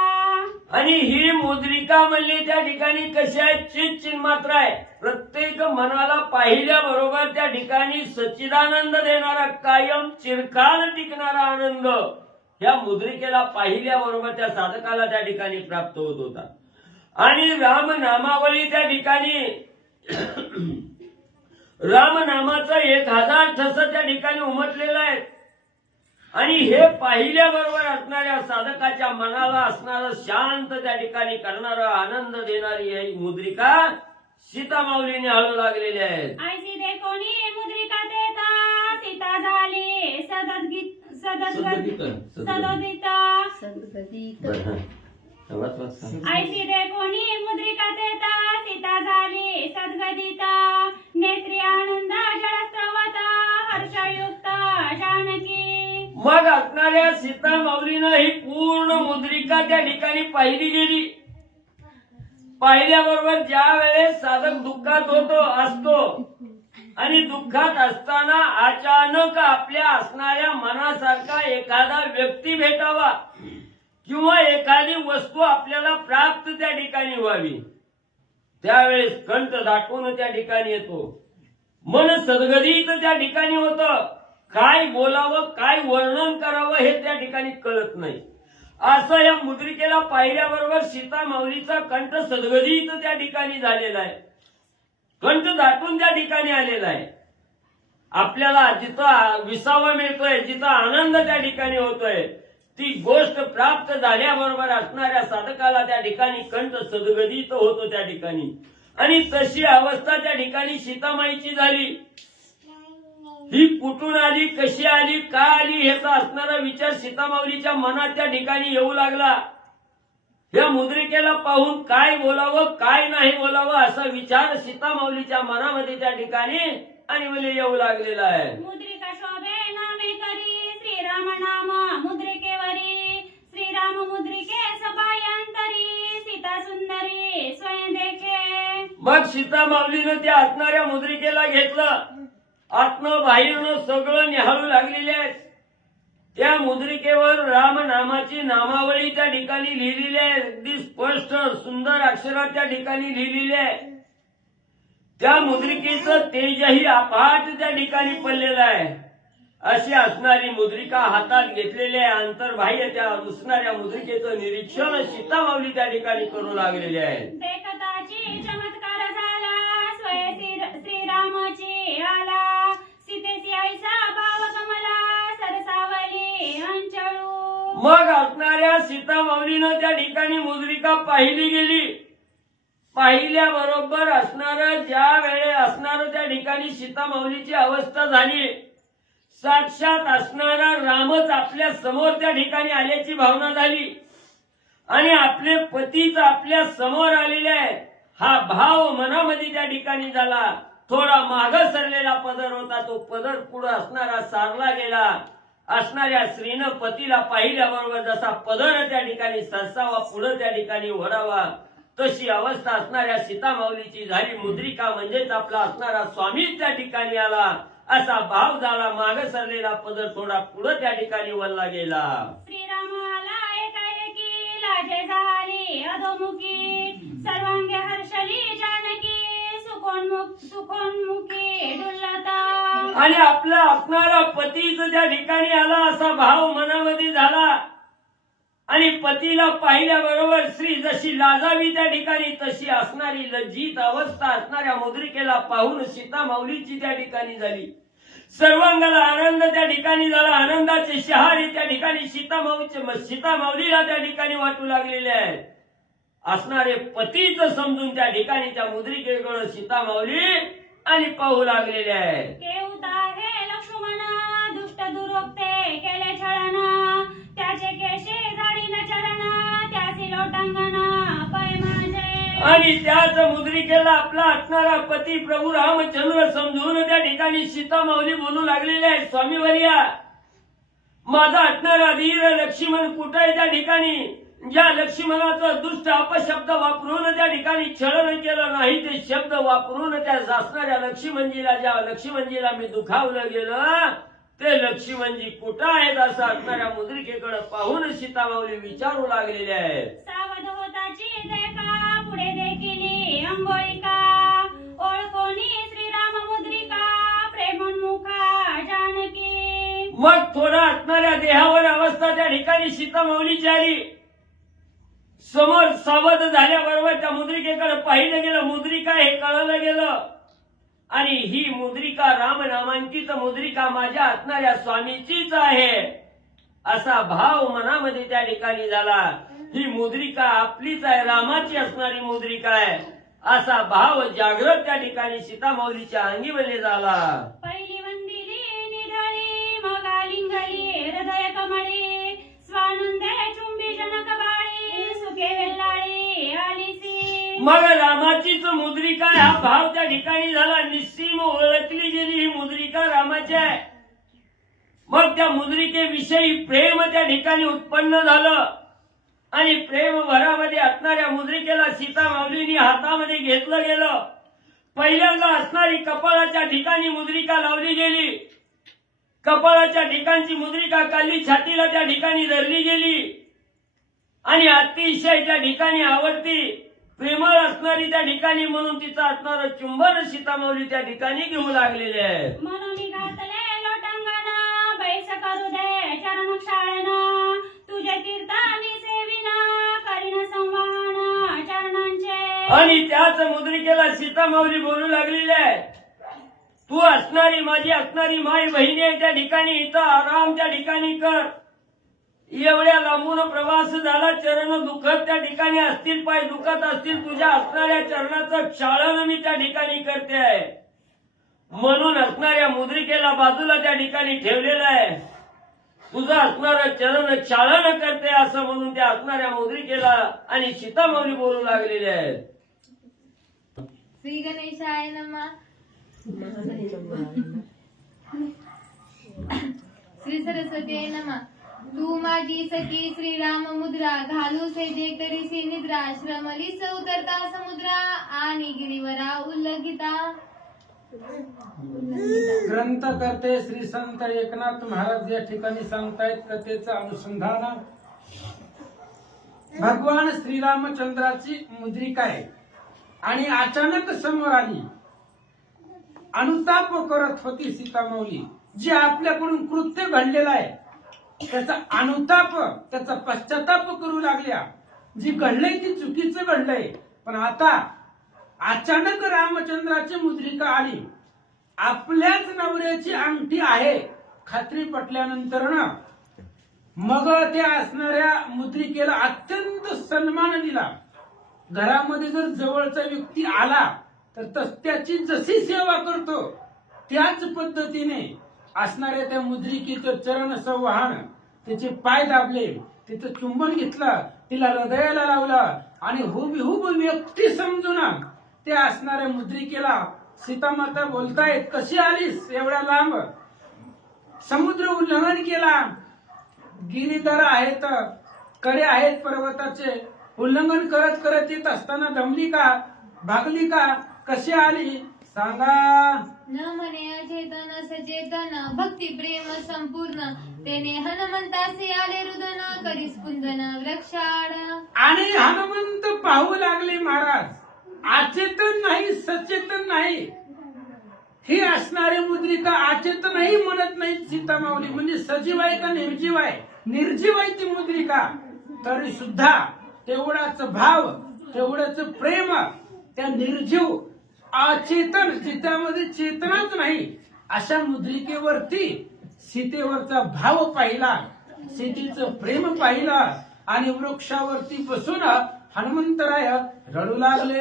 आणि ही मुद्रिका म्हणली त्या ठिकाणी कशी आहे? चिन्मात्र आहे. प्रत्येक मनाला पाहिल्याबरोबर त्या ठिकाणी सच्चिदानंद देणारा, कायम चिरकाल टिकणारा आनंद या मुद्रिकेला पाहिल्याबरोबर त्या साधकाला त्या ठिकाणी प्राप्त होत होता. आणि रामनामावली त्या ठिकाणी रामनामाचं 1000 ठस त्या ठिकाणी उमटलेलं आहे. आणि हे पाहिल्याबरोबर असणाऱ्या साधकाच्या मनाला असणारं शांत त्या ठिकाणी करणारा, आनंद देणारी ही मुद्रिका सीतामाऊलीने हळू लागलेली आहेत. ऐसी देखोनी मुद्रिका देता सीता झाली सदोदिता. ऐसी देखोनी मुद्रिका देता सीता झाली सद्गदिता नेत्री आनंद जळस्त्रवता हर्षयुक्त जानकी. मग असणाऱ्या सीतामाऊलीनं ही पूर्ण मुद्रिका त्या ठिकाणी पाहिली गेली. पाहिल्याबरोबर ज्या वेळेस साधक दुःखात असतो आणि दुःखात असताना अचानक आपल्या असणाऱ्या मनासारखा एखादा व्यक्ती भेटावा किंवा एखादी वस्तू आपल्याला प्राप्त त्या ठिकाणी व्हावी, त्यावेळेस कंठ दाटून त्या ठिकाणी येतो. मन सद्गदित त्या ठिकाणी होतं. काय बोलावं, काय वर्णन करावं हे त्या ठिकाणी कळत नाही. असं या मुद्रिकेला पाहिल्याबरोबर सीतामाऊलीचा कंठ सद्गदित त्या ठिकाणी झालेला आहे. कंठ दाटून त्या ठिकाणी आलेला आहे. आपल्याला जिथं विसावा मिळतोय, जिथं आनंद त्या ठिकाणी होतोय, ती गोष्ट प्राप्त झाल्याबरोबर असणाऱ्या साधकाला त्या ठिकाणी कंठ सद्गदित होतो त्या ठिकाणी. आणि तशी अवस्था त्या ठिकाणी सीतामाईची झाली. ही कुठून आली, कशी आली, का आली ह्याचा असणारा विचार सीतामाऊलीच्या मनात त्या ठिकाणी येऊ लागला. या मुद्रिकेला पाहून काय बोलावं, काय नाही बोलावं असा विचार सीतामाऊलीच्या मनामध्ये त्या ठिकाणी आणि मला येऊ लागलेला आहे. मुद्रिका शोभे नामे करी श्रीराम नाम मुद्रिकेवरी श्रीराम मुद्रिके सभायांतरी सीता सुंदरी स्वयं देखे. मग सीतामाऊलीनं त्या असणाऱ्या मुद्रिकेला घेतलं. आत्म बाह्यनं सगळं निहाळू लागलेले आहेत. त्या मुद्रिकेवर रामनामाची नामावली त्या ठिकाणी लिहिलेली आहे. अगदी स्पष्ट सुंदर अक्षरात त्या ठिकाणी लिहिलेली आहे. त्या मुद्रिकेचं तेजही अफाट त्या ठिकाणी पडलेलं आहे. अशी असणारी मुद्रिका हातात घेतलेली आहे. अंतर्बाह्य त्या असणाऱ्या मुद्रिकेचं निरीक्षण सीतामाऊली त्या ठिकाणी करू लागलेले आहे. देखताची चमत्कार झाला स्वय श्रीरामाची आला सीतेची ऐसा भाव कमला सरसावली अंचळू. मग असणाऱ्या सीतामाऊलीनं त्या ठिकाणी मुद्रिका पाहिली गेली. पाहिल्याबरोबर असणारं ज्या वेळे असणारं त्या ठिकाणी सीतामाऊलीची अवस्था झाली. साक्षात असणारा रामच आपल्या समोर त्या ठिकाणी आल्याची भावना झाली. आणि आपले पतीच आपल्या समोर आलेले आहे हा भाव मनामध्ये त्या ठिकाणी झाला. थोडा माग सरलेला पदर होता, तो पदर पुढे असणारा सारला गेला. असणाऱ्या स्त्रीनं पतीला पाहिल्याबरोबर जसा पदर त्या ठिकाणी सरसावा, पुढे त्या ठिकाणी ओढावा, तशी अवस्था असणाऱ्या सीतामाऊलीची झाली. मुद्रिका म्हणजेच आपला असणारा स्वामीच त्या ठिकाणी आला असा भाव झाला. माग सरलेला पदर थोडा पुढे त्या ठिकाणी वळला गेला. श्रीरामाला एकाएकी लाजे झाली अधोमुखी सर्वांगे हर्षली जानकी सुखोन्मुखी डुलता. आणि आपला असणारा पतीच त्या ठिकाणी आला असा भाव मनामध्ये झाला. आणि पतीला पाहिल्याबरोबर स्त्री जशी लाजावी त्या ठिकाणी तशी असणारी लज्जित अवस्था असणाऱ्या मुद्रिकेला पाहून सीतामाऊलीची त्या ठिकाणी झाली. सर्वांगाला आनंद त्या ठिकाणी झाला. आनंदाचे शहारे त्या ठिकाणी सीतामाऊलीला त्या ठिकाणी वाटू लागलेले आहेत. असणारे पतीच समजून त्या ठिकाणी त्या मुद्रिकेकडे सीता माऊली आणि पाहू लागलेले आहे. केवता हे लक्ष्मण दुष्ट दुरोक्ते केले छळना त्याचे केशे जाडीन चरण त्यासी लोटांगण पै माझे. आणि त्याच मुद्रिकेला आपला असणारा पती प्रभू रामचंद्र समजून त्या ठिकाणी सीता माऊली बोलू लागलेले आहे. स्वामीवर्या, माझा असणारा धीर लक्ष्मण कुठे आहे? त्या ठिकाणी ज्या लक्ष्मणाचा दुष्ट अपशब्द वापरून त्या ठिकाणी छळन केलं नाही ते शब्द वापरून त्या असणाऱ्या लक्ष्मणजीला, ज्या लक्ष्मणजीला मी दुखावलं गेलं ते लक्ष्मणजी कुठं आहेत असं असणाऱ्या मुद्रिकेकडे पाहून सीता माऊली विचारू लागलेले आहेत. सावध होताची देखा पुढे देखिली अंघोळिका ओळखोनी श्रीराम मुद्रिका प्रेमोन्मुखा जानकी. मग थोडा असणाऱ्या देहावर अवस्था त्या ठिकाणी सीता माऊलीची आली. समोर सावध झाल्याबरोबर त्या मुद्रिकेकडे पाहिलं गेलं. मुद्रिका हे कळलं गेलं आणि ही मुद्रिका रामनामांकित मुद्रिका माझ्या असणाऱ्या स्वामीचीच आहे असा भाव मनामध्ये त्या ठिकाणी झाला. ही मुद्रिका आपलीच आहे, रामाची असणारी मुद्रिका आहे असा भाव जागृत त्या ठिकाणी सीता माऊलीच्या अंगीमध्ये झाला. पहिली वंदिली निधळी मग आलिंगली हृदय कमळी स्वानंदे चुंबी जनक बाळी सुखे वेल्लाळी आलिसी. मग रामाचीच मुद्रिका आहे हा भाव त्या ठिकाणी झाला. निस्सीम ओळखली गेली ही मुद्रिका रामाची आहे. मग त्या मुद्रिकेविषयी प्रेम त्या ठिकाणी उत्पन्न झालं आणि प्रेम भरामध्ये असणाऱ्या मुद्रिकेला सीता माऊलींनी हातामध्ये घेतलं गेलं. पहिल्यांदा असणारी कपाळाच्या ठिकाणी मुद्रिका लावली गेली. कपाळाच्या ठिकाणची मुद्रिका काढली, छातीला त्या ठिकाणी धरली गेली आणि अतिशय त्या ठिकाणी आवडती प्रेमळ असणारी त्या ठिकाणी म्हणून तिचं असणारं चुंबन सीता माऊली त्या ठिकाणी घेऊ लागलेले आहे. म्हणून घातले लोटांगण बैस करू दे चरण क्षाळन तुझे कीर्तनी सेविना करीन संवाहन चरणांचे. आणि त्याच मुद्रिकेला सीता माऊली बोलू लागलेली आहे. तू असणारी माझी असणारी माय बहिणी आहे त्या ठिकाणी इथं आराम त्या ठिकाणी कर. एवढ्या लांबून प्रवास झाला, चरण दुखत त्या ठिकाणी असतील, पाय दुखत असतील, तुझ्या असणाऱ्या चरणाचं क्षाळन मी त्या ठिकाणी करते आहे. म्हणून असणाऱ्या मुद्रिकेला बाजूला त्या ठिकाणी ठेवलेलं आहे. तुझं असणारं चरण क्षाळन करते असं म्हणून त्या असणाऱ्या मुद्रिकेला आणि सीता माऊली बोलू लागलेले आहेत. श्री गणेशाय नमः. श्री सरस्वती नमः. तू माझी सखी श्रीराम मुद्रा घालू से जे करीसी निद्रा श्रमलीस उतरता समुद्रा आणि गिरीवरा उल्लंघिता. ग्रंथ करते श्री संत एकनाथ महाराज या ठिकाणी सांगतायत कथेचं अनुसंधान. भगवान श्रीरामचंद्राची मुद्रिका आहे आणि अचानक समोर आली. अनुताप करत होती सीता माऊली. जे आपल्याकडून कृत्य घडलेलं आहे त्याचा अनुताप, त्याचा पश्चाताप करू लागल्या. जी घडलंय ती चुकीचं घडलंय, पण आता अचानक रामचंद्राची मुद्रिका आली. आपल्याच नवऱ्याची अंगठी आहे खात्री पटल्यानंतर ना मग त्या असणाऱ्या मुद्रिकेला अत्यंत सन्मान दिला. घरामध्ये जर जवळचा व्यक्ती आला तर त्याची जशी सेवा करतो त्याच पद्धतीने असणाऱ्या त्या मुद्रिकेचं चरण संवाहन, त्याचे पाय दाबले, तिचं चुंबन घेतलं, तिला हृदयाला लावलं आणि हुबेहूब व्यक्ती समजून त्या असणाऱ्या मुद्रिकेला सीतामाता बोलतायत, कशी आलीस एवढ्या लांब? समुद्र उल्लंघन केला, गिरीधर आहेत, कडे आहेत पर्वताचे, उल्लंघन करत करत येत असताना दमली का, भागली का, कशी आली सांगा. न म्हणे अचेतन सचेतन भक्ती प्रेम संपूर्ण तेने हनुमंतासे आले रुदन करी स्पुंदन वृक्षाड. आणि हनुमंत पाहू लागले महाराज, अचेतन नाही सचेतन नाही. ही असणारी मुद्रिका अचेतनही म्हणत नाही सीता माऊली, म्हणजे सजीव आहे का निर्जीव आहे? निर्जीव आहे ती मुद्रिका, तरी सुद्धा तेवढाच भाव, तेवढाच प्रेम त्या निर्जीव अचेतन, जिच्यामध्ये चेतनाच नाही अशा मुद्रिकेवरती सीतेवरचा भाव पाहिला, सीतेचं प्रेम पाहिलं आणि वृक्षावरती बसून हनुमंतराय रडू लागले.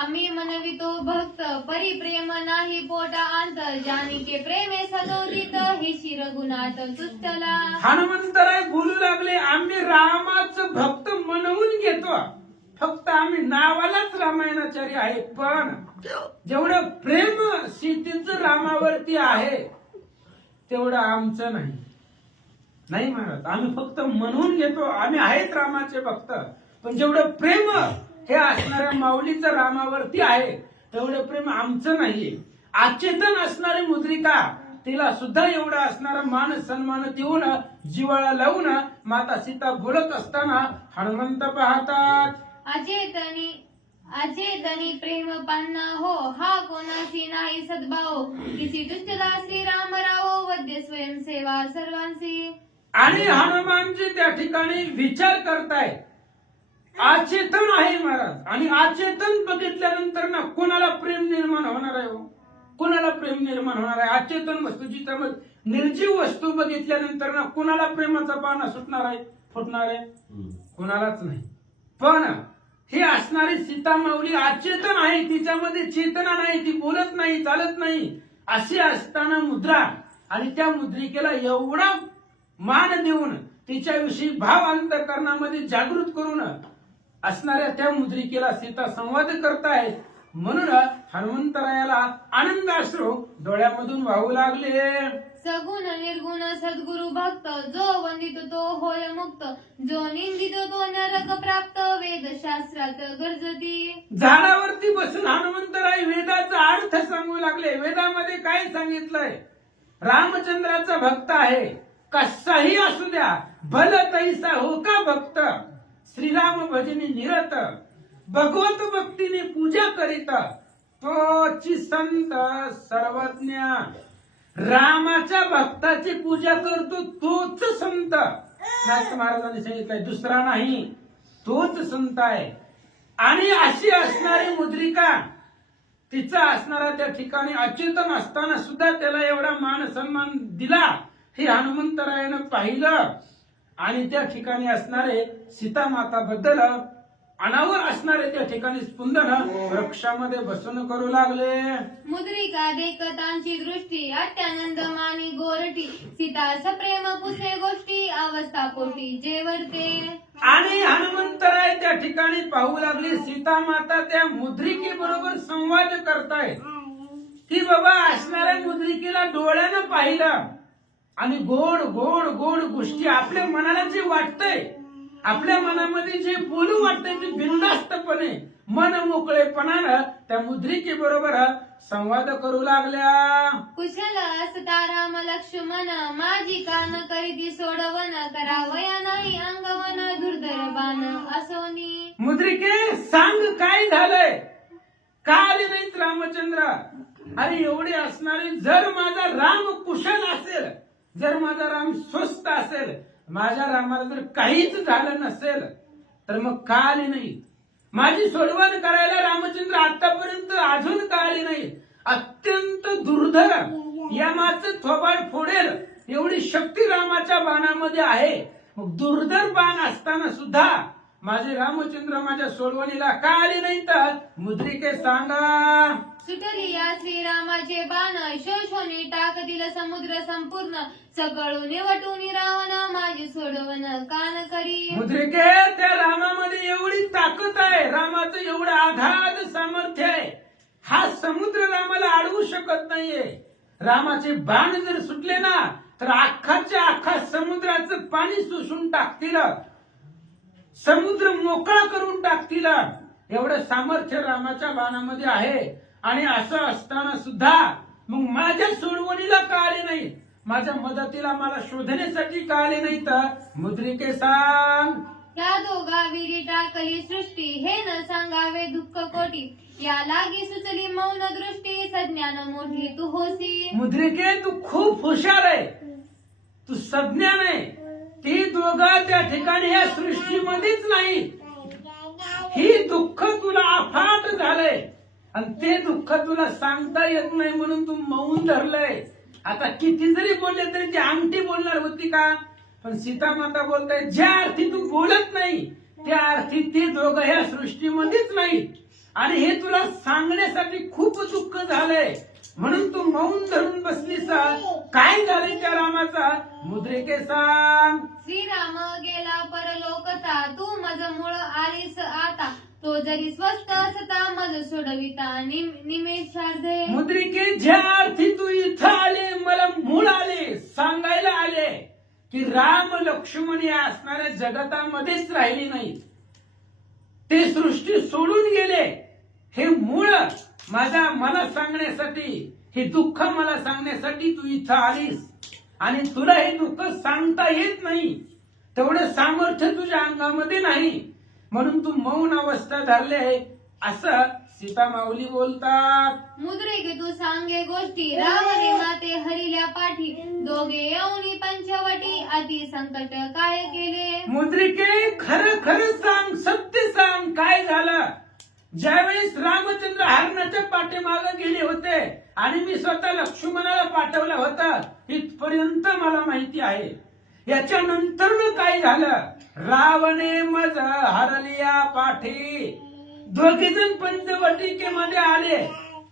आम्ही म्हणवितो भक्त परिप्रेम नाही पोटा अंतर जानिके प्रेमे सदोदित हे शिरगुणात तुष्टला. हनुमंतराय बोलू लागले, आम्ही रामाचं भक्त म्हणून घेतो, फक्त आम्ही नावालाच रामायणाचार्य आहे, पण जेवढं प्रेम सीतेचं रामावरती आहे तेवढं आमचं नाही. नाही महाराज, आम्ही फक्त म्हणून घेतो, आम्ही आहेत रामाचे भक्त, पण जेवढं प्रेम हे असणाऱ्या माऊलीचं रामावरती आहे तेवढं प्रेम आमचं नाहीये. अचेतन असणारी मुद्रिका, तिला सुद्धा एवढा असणारा मान सन्मान देऊन जिवाळा लावून माता सीता बोलत असताना हनुमंत पाहतात. अचेतनी प्रेम पान्ना हो हा कोणाशी नाही सद्भाव किसी दुष्टला श्रीराम राव वद्य स्वयंसेवा सर्वांशी. आणि हनुमानजी त्या ठिकाणी विचार करतायत. अचेतन आहे महाराज, आणि अचेतन बघितल्यानंतर ना कोणाला प्रेम निर्माण होणार आहे? कोणाला प्रेम निर्माण होणार आहे? अचेतन वस्तूची समज, निर्जीव वस्तू बघितल्यानंतर ना कोणाला प्रेमाचा पाना सुटणार आहे, फुटणार आहे? कोणालाच नाही. पण हे असणारी सीता माऊली अचेतन आहे, तिच्यामध्ये चेतना नाही, ती बोलत नाही, चालत नाही. अशी असताना मुद्रा, आणि त्या मुद्रिकेला एवढा मान देऊन तिच्याविषयी भाव अंतःकरणामध्ये जागृत करून असणाऱ्या त्या मुद्रिकेला सीता संवाद करतायत. म्हणून हनुमंतरायाला आनंदाश्रू डोळ्यामधून वाहू लागले. सगुण निर्गुण सद्गुरु भक्त जो वंदित तो होय मुक्त जो निंदित तो नरक प्राप्त वेद शास्त्रात गरजती. झाडावरती बसून हनुमंतराय वेदाचा अर्थ सांगू लागले. वेदामध्ये काय सांगितलंय? रामचंद्राचा भक्त आहे, कसाही असू द्या, भल तैसा हो का भक्त, श्रीराम भजनी निरत, भगवत भक्तीने पूजा करीत, तोची संत सर्वज्ञ. रामाच्या भक्ताची पूजा करतो तोच संत. नाथ महाराजांनी सांगितलंय, दुसरा नाही, तोच संत आहे. आणि अशी असणारी मुद्रिका, तिचा असणारा त्या ठिकाणी अचेतन असताना सुद्धा त्याला एवढा मान सन्मान दिला, हे हनुमंतरायानं पाहिलं. आणि त्या ठिकाणी असणारे सीता माता बद्दल अनावर असणारे त्या ठिकाणी स्पंदन वृक्षामध्ये बसून करू लागले. मुद्रिका देखतांची दृष्टी अत्यानंद मानी गोरटी सीता सप्रेम पुसे गोष्टी अवस्था कोटी जेवरते. आणि हनुमंतराय त्या ठिकाणी पाहू लागली, सीता माता त्या मुद्रिके बरोबर संवाद करतायत. की बाबा असणाऱ्या मुद्रिकेला डोळ्यानं पाहिलं, आणि गोड गोड गोड गोष्टी आपल्या मनाला जे वाटतंय, आपल्या मनामध्ये जे बोलू वाटतंय ते बिनधास्तपणे मन मोकळेपणानं त्या मुद्रिके बरोबर संवाद करू लागल्या. कुशल असता राम लक्ष्मण माझी कान करीती सोडवन करावया नाही अंगवन दुर्धर बाण असोनी. मुद्रिके सांग काय झालंय, का आले नाहीत रामचंद्र? अरे एवढे असणारे, जर माझा राम कुशल असेल, जर माझा राम स्वस्थ असेल, माझ्या रामाला जर काहीच झालं नसेल तर मग का आले नाही? माझी सोडवण करायला रामचंद्र आतापर्यंत अजून का आले नाही? अत्यंत दुर्धर, यमाचं थोबाड फोडेल एवढी शक्ती रामाच्या बाणामध्ये आहे. मग दुर्धर बाण असताना सुद्धा माझे रामचंद्र माझ्या सोडवणीला का आले नाही? तर मुद्रिके सांगा. सुटली या श्रीरामाचे बाण शोषोनी टाकतील समुद्र संपूर्ण सगळून निवटून रावण माझे सोडवण कान करी. मुद्रिके त्या रामामध्ये एवढी ताकद आहे, रामाचं एवढं आघात सामर्थ्य आहे, हा समुद्र रामाला अडवू शकत नाहीये. रामाचे बाण जर सुटले ना तर अख्खाच्या अख्खा समुद्राचं पाणी शोषून टाकतील, समुद्र मोकळा करून टाकतील, एवढं सामर्थ्य रामाच्या बाणामध्ये आहे. आणि असं असताना सुद्धा मग माझ्या सोडवणीला का आले नाही? माझ्या मदतीला मला शोधण्यासाठी का आले नाही? तर मुद्रिके सांग. या दोघा विरी टाकली सृष्टी हे न सांगावे दुःख कोटी या लागी सुचली मौन दृष्टी सज्ञान मोठी तू होसी. मुद्रिके तू खूप हुशार आहे, तू सज्ञान आहे. ती दोघं त्या ठिकाणी या सृष्टीमध्येच नाही, ही दुःख तुला अफाट झालंय आणि ते दुःख तुला सांगता येत नाही म्हणून तू मौन धरलंय. आता किती जरी बोलले तरी ती अंगठी बोलणार होती का? पण सीता माता बोलताय, ज्या अर्थी तू बोलत नाही त्या अर्थी ते दोघं ह्या सृष्टीमध्येच नाहीत. आणि हे तुला सांगण्यासाठी खूप दुःख झालंय म्हणून तू मौन धरून बसलीस. काय झालंय त्या रामाचा मुद्रिके सांग. श्रीराम गेला परलोकता, तू मज मूळ आलीस आता. तो जरी स्वस्त असता मज सोडविता निमेषार्धे. मुद्रिके ज्या अर्थी तू इथं आले मला मूळ आले सांगायला आले की राम लक्ष्मण या असणाऱ्या जगतामध्येच राहिली नाहीत. ते सृष्टी सोडून गेले. हे मूळ मला सांगण्यासाठी, हे दुःख मला सांगण्यासाठी तू इथं आलीस. आणि तुला हे दुःख सांगता येत नाही, तेवढं सामर्थ्य तुझ्या अंगामध्ये नाही, म्हणून तू मौन अवस्था धरले असं सीता माऊली बोलतात. मुद्रिके तू सांगे गोष्टी, राम रे माते हरिल्या पाठी. दोघे येऊनी पंचवटी, अति संकट काय केले. मुद्रिके खरं खरं सांग, सत्य सांग, काय झालं. ज्यावेळेस रामचंद्र हरणाच्या पाठीमागे गेले होते आणि मी स्वतः लक्ष्मणाला पाठवलं होतं इथपर्यंत मला माहिती आहे. याच्यानंतर काय झालं. रावणे मज हरलिया पाठी. दोघे जण पंचवटिकेमध्ये आले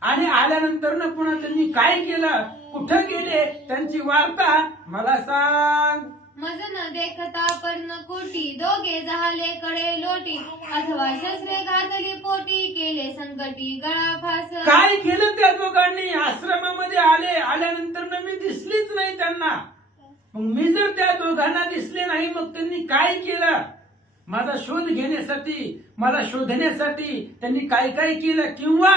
आणि आल्यानंतर पुन्हा त्यांनी काय केलं, कुठं गेले, त्यांची वार्ता मला सांग. मज न देखता पर्ण कोटी, दोघे झाले कडे लोटी. अथवा शस्त्रे घातली पोटी, केले संकटी गळा फास. काय केलं त्या दोघांनी. आश्रमामध्ये आल्यानंतर मी दिसलीच नाही त्यांना. मग मी जर त्या दोघांना दिसले नाही मग त्यांनी काय केलं. माझा शोध घेण्यासाठी, मला शोधण्यासाठी त्यांनी काय काय केलं किंवा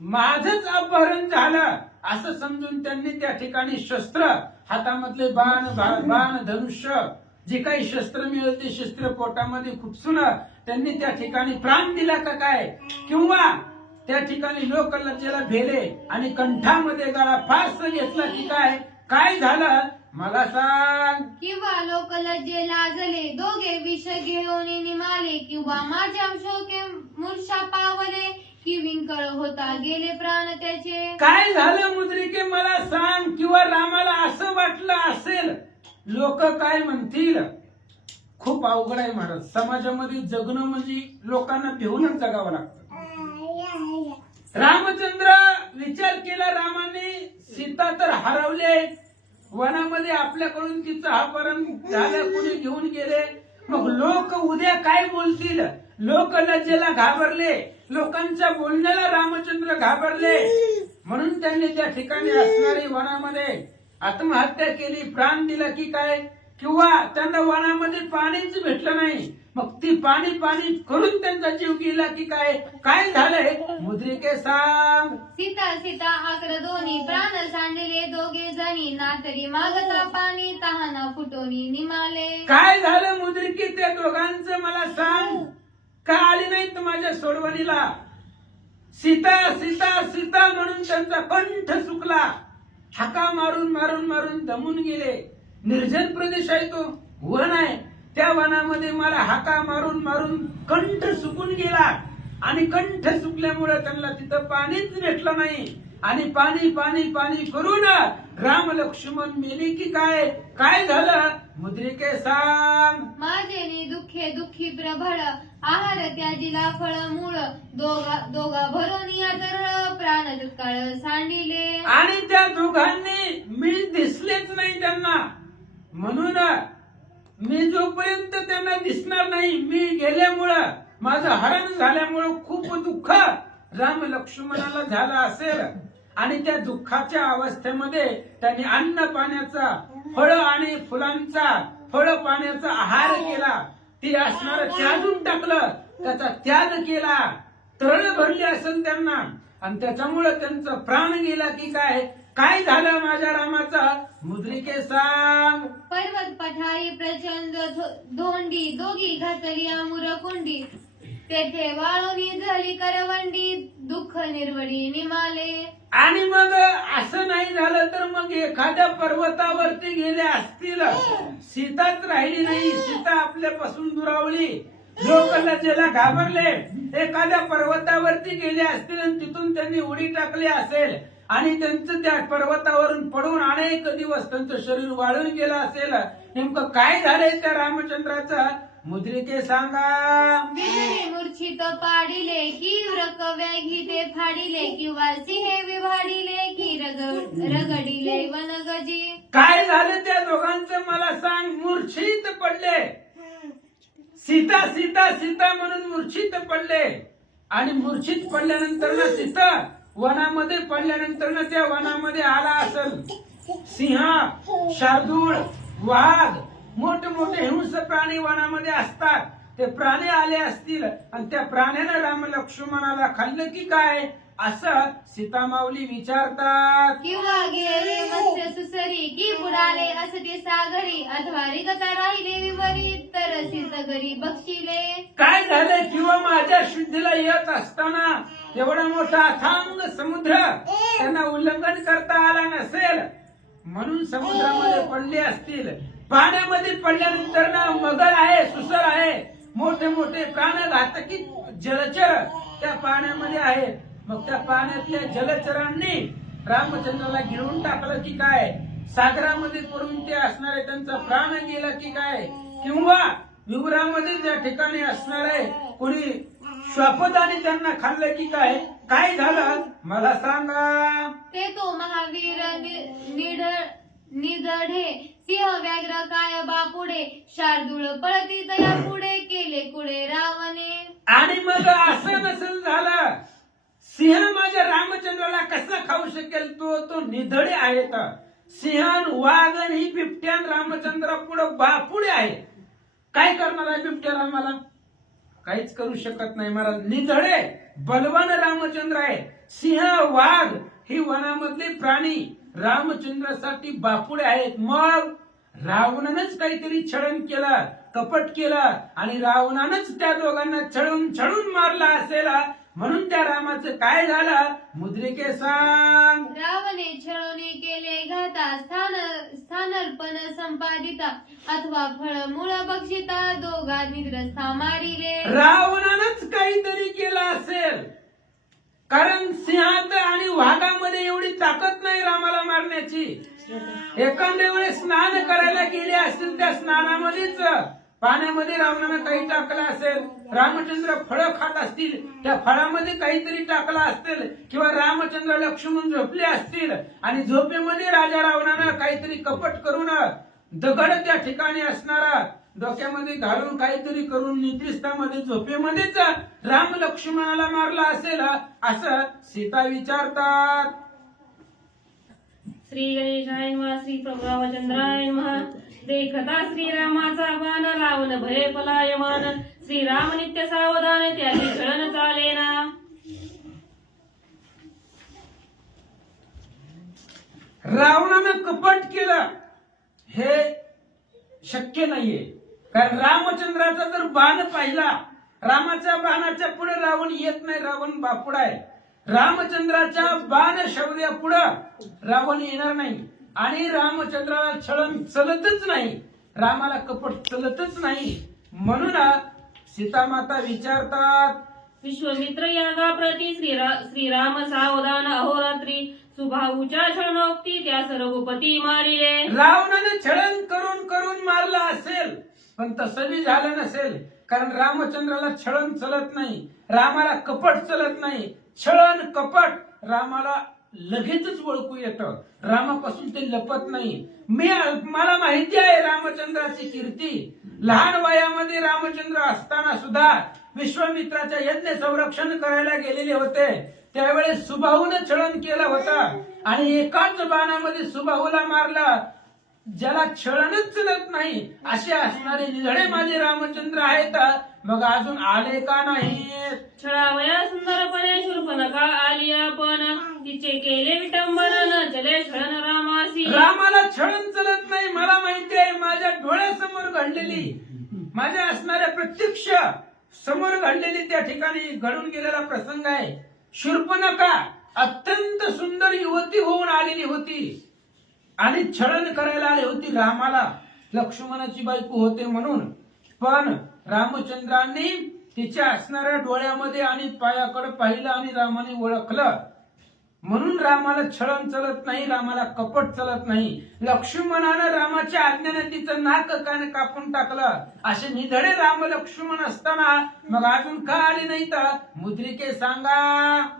माझंच अपहरण झालं असं समजून त्यांनी त्या ठिकाणी शस्त्र, हातामधले बाण धनुष्य, जे काही शस्त्र मिळेल ते शस्त्र पोटामध्ये खुपसून त्यांनी त्या ठिकाणी प्राण दिला का काय, किंवा त्या ठिकाणी लोकलज्जेला भेले आणि कंठामध्ये गळा फास घेतला की काय, काय झालं मला सांग. किंवा लोक लज्जे लाजले, दोघे विष घेऊन निमाले. किंवा माझ्या शोके मूर्छा पावले, की विंकळ होता गेले प्राण त्याचे. काय झालं मुद्रिके मला सांग. किंवा रामाला असं वाटलं असेल, लोक काय म्हणतील. खूप अवघड आहे महाराज. समाजामध्ये जगणं म्हणजे लोकांना भिवूनच जगावं लागतं. रामचंद्र विचार केला रामाने, सीता तर हरवले वनामध्ये, आपल्याकडून तिचं अपहरण झालं, कोणी घेऊन गेले. मग लोक उद्या काय बोलतील. लोक लज्जेला घाबरले, लोकांच्या बोलण्याला रामचंद्र घाबरले, म्हणून त्यांनी त्या ठिकाणी असणारी वनामध्ये आत्महत्या केली, प्राण दिला की काय. किंवा त्यांना वनामध्ये पाणीच भेटलं नाही, मग ती पाणी करून त्यांचा जीव गेला की काय, काय झालंय मुद्रिके सांग. सीता सीता आकर दोन्ही, प्राण सांडले दोघे जणी. ना तरी मागता पाणी, तहाना फुटोनी निमाले. काय झालं मुद्रिके त्या दोघांचं मला सांग. का आली नाही तू माझ्या सोडवणीला. सीता सीता सीता म्हणून त्यांचा कंठ सुकला. हाका मारून मारून मारून दमून गेले. निर्जन प्रदेश आहे तो, वन आहे. त्या वनामध्ये मला हाका मारून मारून कंठ सुकून गेला आणि कंठ सुकल्यामुळे त्यांना तिथं पाणीच भेटलं नाही. आणि पाणी पाणी पाणी करून राम लक्ष्मण मेले की काय, काय झालं मुद्रिके सांग. माझे दुःखे दुःखी प्रबळ, आहार त्याजीला फळ मूळ. दोघा भरून आदर, प्राण तत्काळ सांडिले. आणि त्या दोघांनी मी दिसलेच नाही त्यांना, म्हणून मी जोपर्यंत त्यांना दिसणार नाही, मी गेल्यामुळं माझं हरण झाल्यामुळं खूप दुःख राम लक्ष्मणाला झालं असेल. आणि त्या दुःखाच्या अवस्थेमध्ये त्यांनी अन्न पाण्याचा, फळ आणि फुलांचा, फळ पाण्याचा आहार केला. ती असणार त्यागून टाकलं, त्याचा त्याग केला. तळ भरली असेल त्यांना आणि त्याच्यामुळे त्यांचा प्राण गेला की काय, काय झालं माझ्या रामाचा मुद्रिके सांग. पर्वत पठारी प्रचंड धोंडी, दोघी घातली मुरकुंडी. तेथे वाळूनी झाली करवंडी, दुःख निर्वडी निमाले. आणि मग असं नाही झालं तर मग एखाद्या पर्वतावरती गेले असतील, सीताच राहिली नाही, सीता आपल्यापासून दुरावली, लोक लज्जेला घाबरले. एखाद्या पर्वतावरती गेले असतील आणि तिथून त्यांनी उडी टाकली असेल आणि त्यांचं त्या पर्वतावरून पडून अनेक दिवस त्यांचं शरीर वाळून गेलं असेल. नेमकं काय झालंय त्या रामचंद्राचं मुद्रिके सांगा. बिजली मूर्छित पाडिले की व्याघी ते फाडिले किंवा सिंहे विभाडिले की रगडिले वनगजी. काय झालं त्या दोघांचं मला सांग. मूर्छित पडले, सीता सीता सीता म्हणून मूर्छित पडले. आणि मूर्छित पडल्यानंतर ना सीता वनामध्ये पडल्यानंतर ना त्या वनामध्ये आला असेल सिंह, शार्दूळ, वाघ, मोठे हिंस प्राणी वनामध्ये असतात. ते प्राणी आले असतील आणि त्या प्राण्याने राम लक्ष्मणाला खाल्लं की काय असं सीतामाऊली विचारतात. किंवा गेले मत्स्य सुसरी की बुडाले असते सागरी अथवा रिगता राहिले विपरीत तर सीतगरी बक्षिले. काय झालं किंवा माझ्या शुद्धीला येत असताना एवढा मोठा अथांग समुद्र त्यांना उल्लंघन करता आला नसेल म्हणून समुद्रामध्ये पडले असतील. पाण्यामध्ये पडल्यानंतर ना मगर आहे, सुसर आहे, मोठे प्राणघातकी जलचर त्या पाण्यामध्ये आहेत. मग त्या पाण्यातल्या जलचरांनी रामचंद्राला गिळून टाकलं की काय, सागरामध्ये पडून ते असणारे त्यांचा प्राण गेला की काय, किंवा विवरामध्ये त्या ठिकाणी असणारे कोणी श्वापदाने त्यांना खाल्लं की काय, काय झालं मला सांगा. ते तो महावीर निधडे सिंह व्याघ्र काय बापुडे शार्दूळ पळती तया पुढे केले कुडे रावणे. आणि मग असं नसेल झालं, सिंह माझ्या रामचंद्राला कसा खाऊ शकेल, तो निधडे आहेत. सिंहन वाघन ही बिबट्यान रामचंद्रा पुढे बापुडे आहेत. काय करणार आहे बिबट्या रामाला, काहीच करू शकत नाही महाराज. निधडे बलवान रामचंद्र आहे. सिंह वाघ ही वनामधले प्राणी रामचंद्रासाठी बापुडे आहेत. मग रावणानंच काहीतरी छळण केलं, कपट केलं आणि रावणानंच त्या दोघांना छळून मारला असेल. म्हणून त्या रामाचं काय झालं मुद्रिके सांग. रावणे छळोने केले घाता स्थानर्पण संपादिता अथवा फळ मूळ बक्षिता दोघा निद्रस्था मारिले. रावणानंच काहीतरी केलं असेल, कारण सिंहात आणि वाघामध्ये एवढी ताकद नाही रामाला मारण्याची. एखाद्या वेळेस स्नान करायला गेले असतील, त्या स्नानामध्येच पाण्यामध्ये रावणानं काही टाकलं असेल, रामचंद्र फळं खात असतील, त्या फळामध्ये काहीतरी टाकलं असेल, किंवा रामचंद्र लक्ष्मण झोपले असतील आणि झोपेमध्ये राजा रावणानं काहीतरी कपट करून दगड त्या ठिकाणी असणारा डोक्यामध्ये घालून काहीतरी करून निद्रिस्तामध्ये झोपेमध्येच राम लक्ष्मणाला मारला असेल असं सीता विचारतात. श्री गणेशाय नमः. श्री प्रभु रामचंद्राय नमः. देखता श्रीरामाचा बाण रावण भये पलायमान. श्रीराम नित्य सावधान त्याची छळण चालेना. रावणानं कपट केलं हे शक्य नाहीये, कारण रामचंद्राचा जर बाण पाहिला, रामाच्या बाणाच्या पुढे रावण येत नाही, रावण बापुडा आहे. रामचंद्राच्या बाण शौर्या पुढे रावण येणार नाही आणि रामचंद्राला छळण चलतच नाही, रामाला कपट चलतच नाही. म्हणून सीतामाता विचारतात. विश्वमित्र यागाप्रती श्रीराम सावधान अहोरात्री. सुभाऊच्या छळणोक्ती त्या रघुपती मारिले. रावणाने छळण करून मारला असेल, पण तसं बी झालं नसेल, कारण रामचंद्राला छळण चलत नाही, रामाला कपट चलत नाही. छळण कपट रामाला लगेचच ओळखू येतं, रामापासून ते लपत नाही. मला माहिती आहे रामचंद्राची कीर्ती. लहान वयामध्ये रामचंद्र असताना सुद्धा विश्वामित्राच्या यज्ञ संरक्षण करायला गेलेले होते, त्यावेळेस सुबाहूने छळण केलं होतं आणि एकाच बाणामध्ये सुबाहूला मारलं. ज्याला छळणच चलत नाही असे असणारे निधडे माझे रामचंद्र आहेत, मग अजून आले का नाहीत. छळावया सुंदरपणे शूर्पणखा आली आपण. तिचे केले विटंबन न चले छळण रामासी. रामाला छळण चलत नाही, मला माहिती आहे. माझ्या डोळ्यासमोर घडलेली, माझ्या असणाऱ्या प्रत्यक्ष समोर घडलेली त्या ठिकाणी घडून गेलेला प्रसंग आहे. शूर्पणखा अत्यंत सुंदर युवती होऊन आलेली होती आणि छळण करायला आली होती रामाला. लक्ष्मणाची बायको होते म्हणून, पण रामचंद्रांनी तिच्या असणाऱ्या डोळ्यामध्ये आणि पायाकडे पाहिलं आणि रामाने ओळखलं. म्हणून रामाला छळण चलत नाही, रामाला कपट चलत नाही. लक्ष्मणानं रामाच्या आज्ञेने तिचं नाक कान कापून टाकलं. असे निधडे राम लक्ष्मण असताना मग अजून का आले नाही तर मुद्रिके सांगा.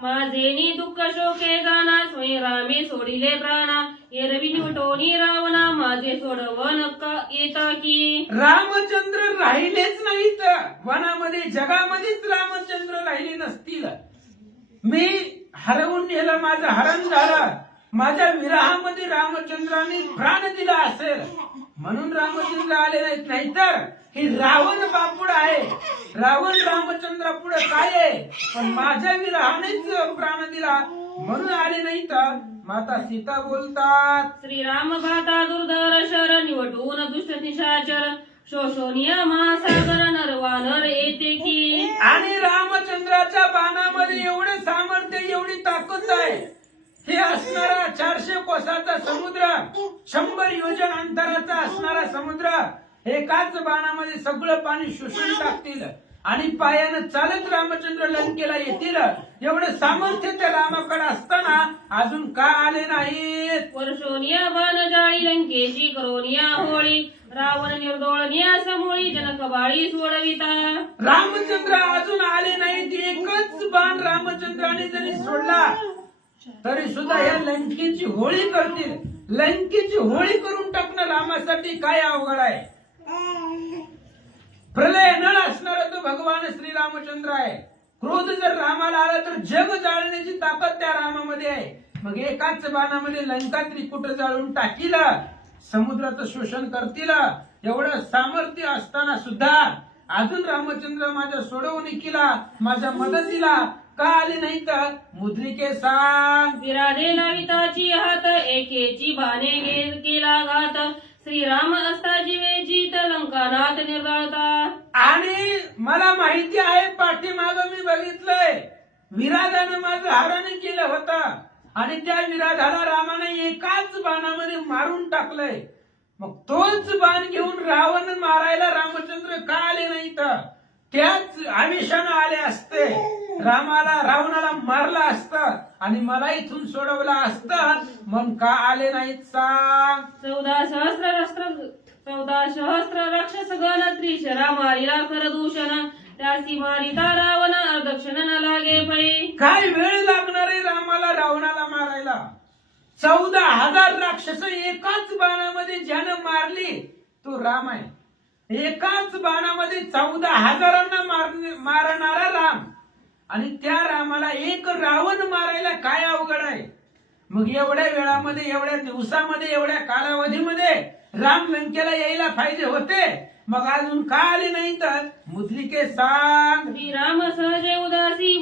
माझेनी दुःख शोके गाना स्वयं रामे सोडिले प्राणा एरवी निवटोनी रावणा माझे सोडवन येत की. रामचंद्र राहिलेच नाहीत वनामध्ये, जगामध्येच रामचंद्र राहिले नसतील. मी हरवून नेलं, माझं हरण झालं, माझ्या विरहामध्ये रामचंद्राने प्राण दिला असेल म्हणून रामचंद्र आले नाहीत. नाहीतर हे रावण बापुड आहे, रावण रामचंद्रा पुढे काय आहे, पण माझ्या विरहानेच प्राण दिला म्हणून आले नाहीत. माता सीता बोलतात, श्रीराम भाता दुर्धर शर निवटून दुष्ट निशाचर शोषणीय महासागर नरवानर येते की. आणि रामचंद्राच्या बाणामध्ये एवढे सामर्थ्य, एवढी ताकद आहे. हे असणारा 400 कोसाचा समुद्र, 100 योजन अंतराचा असणारा समुद्र एकाच बाणामध्ये सगळं पाणी शोषून टाकतील आणि पायानं चालत रामचंद्र लंकेला येतील. एवढं सामर्थ्य त्या रामाकडे असताना अजून का आले नाहीत. वर्षोनिया बाण जाळी लंकेची करोनिया होळी रावण निर्दोळनिया समोळी जनकबाळी सोडविता. रामचंद्र अजून आले नाहीत. एकच बाण रामचंद्राने जरी सोडला तरी सुद्धा या लंकेची होळी करतील. लंकेची होळी करून टाकणं रामासाठी काय अवघड आहे. प्रलय नळ असणारा तो भगवान श्री रामचंद्र आहे. क्रोध जर रामाला आला तर जग जाळण्याची ताकद त्या रामामध्ये आहे. मग एकाच बाणामध्ये लंका त्रिकुट जाळून टाकील, समुद्राचं शोषण करतील. एवढं सामर्थ्य असताना सुद्धा अजून रामचंद्र माझ्या सोडवणुकीला, माझ्या मदतीला का आले नाही तर मुद्रिके सांग. विराधे लाविताची हात एकेची बाणे केला घात श्रीराम असता जीवे जीत लंकानाथ निर्दाळता. आणि मला माहिती आहे, पाठीमाग मी बघितलंय विराधानं माझं हरण केलं होतं आणि त्या विराधाला रामाने एकाच बाणामध्ये मारून टाकलंय. मग तोच बाण घेऊन रावण मारायला रामचंद्र का आले नाहीत. त्याच आवेशानं आले असते, रावणाला मारला असतं आणि मला इथून सोडवला असतं, मग का आले नाहीत सांग. 14 सहस्र राक्षस गण त्रिशरा मारिला कर दूषण त्यासी मारिता रावण अर्धक्षण न लागे पै. काय वेळ लागणार आहे रामाला रावणाला मारायला. 14,000 राक्षस एकाच बाणामध्ये ज्यानं मारली तो राम आहे. एकाच बाणामध्ये 14,000 मारणारा राम आणि त्या रामाला एक रावण मारायला काय अवघड आहे. मग एवढ्या वेळामध्ये, एवढ्या दिवसामध्ये, एवढ्या कालावधीमध्ये राम लंकेला यायला पाहिजे होते, मग अजून का आले नाही तर मुद्रिके सांग. श्रीराम सहजे उदासी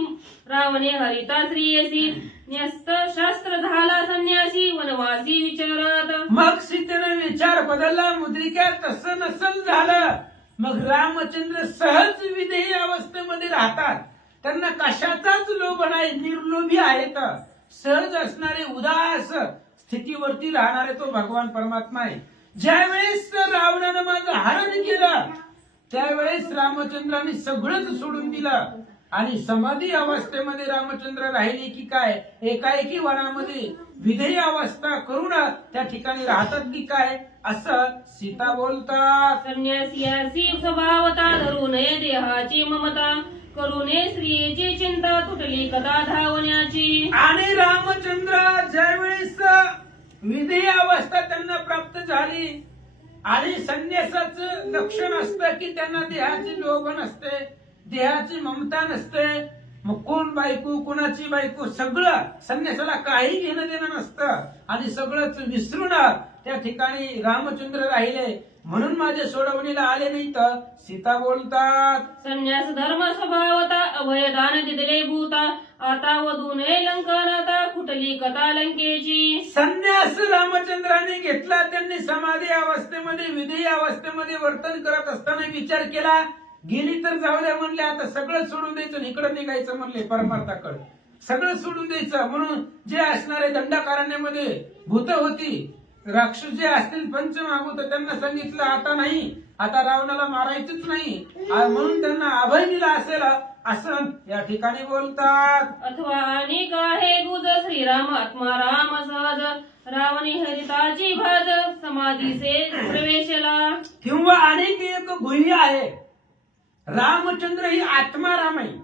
रावणे हरिता श्रीयसी न्यस्त शास्त्र झाला संन्यासी वनवासी विचारत. मग सीतेने विचार बदलला. मुद्रिका तसं नसल झालं. मग रामचंद्र सहज विधेयी अवस्थेमध्ये राहतात. त्यांना कशाचाच लोभ नाही, निर्लोभी आहेत. सहज असणारे उदास स्थितीवरती राहणारे तो भगवान परमात्मा आहे. ज्यावेळेस रावणानं माझं हरण केलं त्यावेळेस रामचंद्राने सगळंच सोडून दिलं आणि समाधी अवस्थेमध्ये रामचंद्र राहिले की काय, एकाएकी वनामध्ये विधेयी अवस्था करून त्या ठिकाणी राहतात की काय, असं सीता बोलतात. संन्यासी स्वभावता धरू नये देहाची ममता करूने स्त्रियेची चिंता तुटली कदा धावण्याची. आणि रामचंद्र ज्यावेळेस विधेयी अवस्था त्यांना प्राप्त झाली आणि संन्यासाचं लक्षण असतं की त्यांना देहाची लोभ नसते, देहाची ममता नसते. मग कोण बायको, कोणाची बायको, सगळं संन्यासाला काही घेणं देणं नसतं आणि सगळंच विसरून त्या ठिकाणी रामचंद्र राहिले म्हणून माझ्या सोडवणीला आले नाही तर सीता बोलतात. संन्यास धर्म स्वभावता अभयदान दिले भूता आता वधूने लंकनाता कुठली कथा लंकेची. संन्यास रामचंद्राने घेतला. त्यांनी समाधी अवस्थेमध्ये, विधेयी अवस्थेमध्ये वर्तन करत असताना विचार केला, गेली तर जाऊ द्या म्हणले, आता सगळं सोडून द्यायचं, इकडं निघायचं म्हणले परमार्थाकडे, सगळं सोडून द्यायचं. म्हणून जे असणारे दंडकारण्यामध्ये भूत होती, राक्षस जे असतील पंचमहाभूत, त्यांना सांगितलं आता नाही, आता रावणाला मारायचंच नाही म्हणून त्यांना अभय दिला असेल असं या ठिकाणी बोलतात. अथवा अनेक आहे गुज श्रीराम आत्माराम सहज रावणी हरिताची भाज समाधीचे प्रवेशला. किंवा अनेक एक गुह्य आहे. रामचंद्र ही आत्माराम आहे,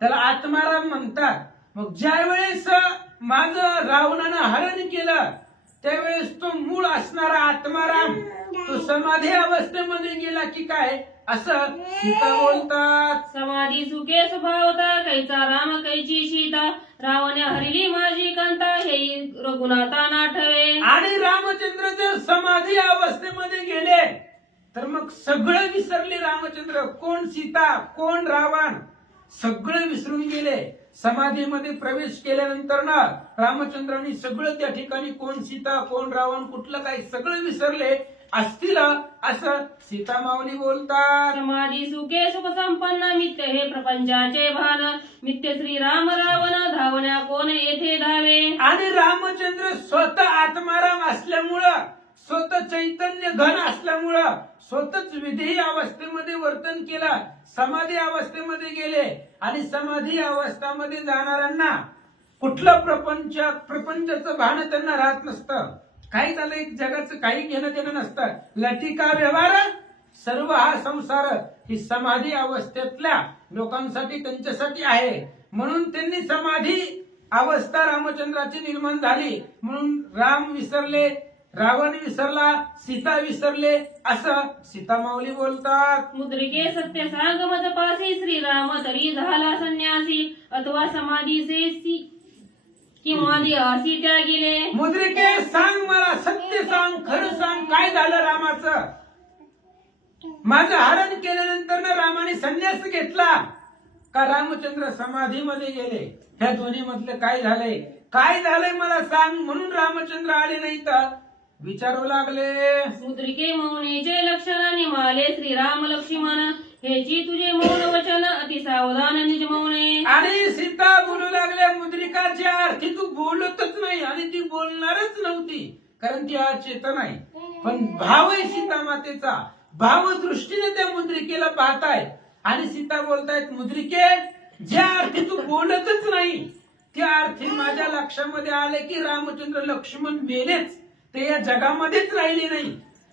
त्याला आत्माराम म्हणतात. मग ज्या वेळेस माझं रावणानं हरण केलं त्यावेळेस तो मूळ असणारा आत्माराम तो समाधी अवस्थेमध्ये गेला की काय असं सीता बोलतात. समाधी सुखे स्वभावता कैचा राम कैची सीता रावणे हरली माझी कांता हे रघुनाथा नाठवे. आणि रामचंद्र जर समाधी अवस्थेमध्ये गेले तर मग सगळं विसरले. रामचंद्र कोण सीता कोण रावण सगळं विसरून गेले. समाधीमध्ये प्रवेश केल्यानंतर ना रामचंद्रांनी सगळं त्या ठिकाणी कोण सीता कोण रावण कुठलं काही सगळं विसरले असतील असं सीता माऊली बोलतात. समाधी सुखे सुख संपन्न मित्य हे प्रपंचाचे भान मित्य श्री राम रावण धावण्या कोण येथे धावे. आणि रामचंद्र स्वतः आत्माराम असल्यामुळं स्वतः चैतन्य घन असल्यामुळं स्वतःच विधेयी अवस्थेमध्ये वर्तन केलं. समाधी अवस्थेमध्ये गेले आणि समाधी अवस्थेमध्ये जाणाऱ्यांना कुठलं प्रपंचाचं भान त्यांना राहत नसतं. काही झालं जगाचं काही घेणं देणं नसतं. लटिका व्यवहार सर्व हा संसार ही समाधी अवस्थेतल्या लोकांसाठी त्यांच्यासाठी आहे. म्हणून त्यांनी समाधी अवस्था रामचंद्राची निर्माण झाली म्हणून राम विसरले रावण विसरला सीता विसरले असं सीता माऊली बोलतात. मुद्रिके सत्य सांग मज पासी श्रीराम तरी झाला संन्यासी अथवा समाधीचे किंवा दिहासी त्या गेले. मुद्रिके सांग मला सत्य सांग खरं सांग काय झालं रामाचं. माझं हरण केल्यानंतर ना रामाने संन्यास घेतला का रामचंद्र समाधीमध्ये गेले. ह्या दोन्ही मधलं काय झालंय मला सांग. म्हणून रामचंद्र आले नाही तर विचारू लागले. मुद्रिके मौनीचे लक्षण निमाले श्रीराम लक्ष्मण हेची तुझे मौन वचन अति सावधान निज मौने. आणि सीता बोलू लागल्या मुद्रिकाच्या अर्थी तू बोलतच नाही आणि ती बोलणारच नव्हती कारण ती चेतन आहे. पण भाव आहे सीता मातेचा भाव दृष्टीने त्या मुद्रिकेला पाहताय आणि सीता बोलतायत मुद्रिके ज्या अर्थी तू बोलतच नाही त्या अर्थी माझ्या लक्षामध्ये आले की रामचंद्र लक्ष्मण मेलेच ते या जगामध्येच राहिले नाही.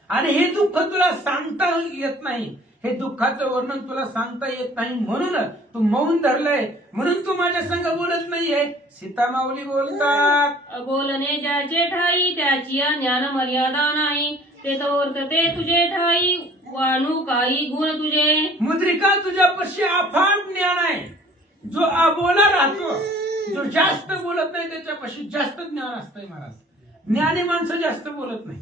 आणि हे दुःख तुला सांगता येत नाही. हे दुःखाचं वर्णन तुला सांगता येत नाही म्हणून तू मौन धरलंय म्हणून तू माझ्या संग बोलत नाहीये. सीता माऊली बोलतात. बोलणे ज्याचे ठाई त्याची ज्ञान मर्यादा नाही ते वर्तते तुझे ठाई वाणू काही गुण तुझे. मुद्रिका तुझ्यापाशी अफाट ज्ञान आहे. जो अबोला राहतो जो जास्त बोलत नाही त्याच्यापाशी जास्त ज्ञान असतंय महाराज. ज्ञानी माणसं जास्त बोलत नाही.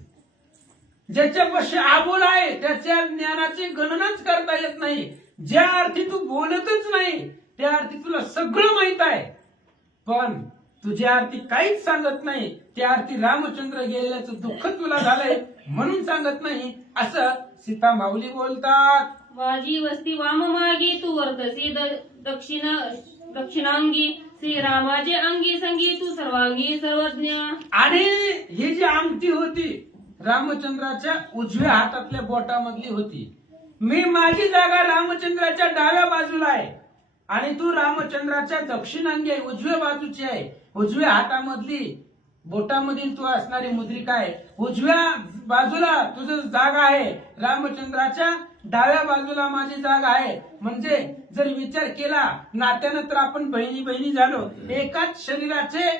ज्याच्यापाशी आबोल आहे त्याच्या ज्ञानाची गणनाच करता येत नाही. ज्या अर्थी तू बोलतच नाही त्या अर्थी तुला सगळं माहित आहे पण तुझ्या अर्थी काहीच सांगत नाही. त्या अर्थी रामचंद्र गेल्याचं दुःख तुला झालंय म्हणून सांगत नाही असं सीता माऊली बोलतात. माझी वस्ती वाम मागी तू वर्तसी दक्षिणांगी श्रीरामाचे अंगी संगी तू सर्वांगी सर्वज्ञ. आणि ही जी अंगठी होती रामचंद्राच्या उजव्या हातातल्या बोटामधली होती. मी माझी जागा रामचंद्राच्या डाव्या बाजूला आहे आणि तू रामचंद्राच्या दक्षिणांगी आहे उजव्या बाजूची आहे. उजव्या हातामधली बोटामधील तू असणारी मुद्रिका आहे. उजव्या बाजूला तुझं जागा आहे रामचंद्राच्या डाव्या बाजूला माझी जागा आहे. म्हणजे जर विचार केला नात्यानं तर आपण बहिणी बहिणी झालो. एकाच शरीराचे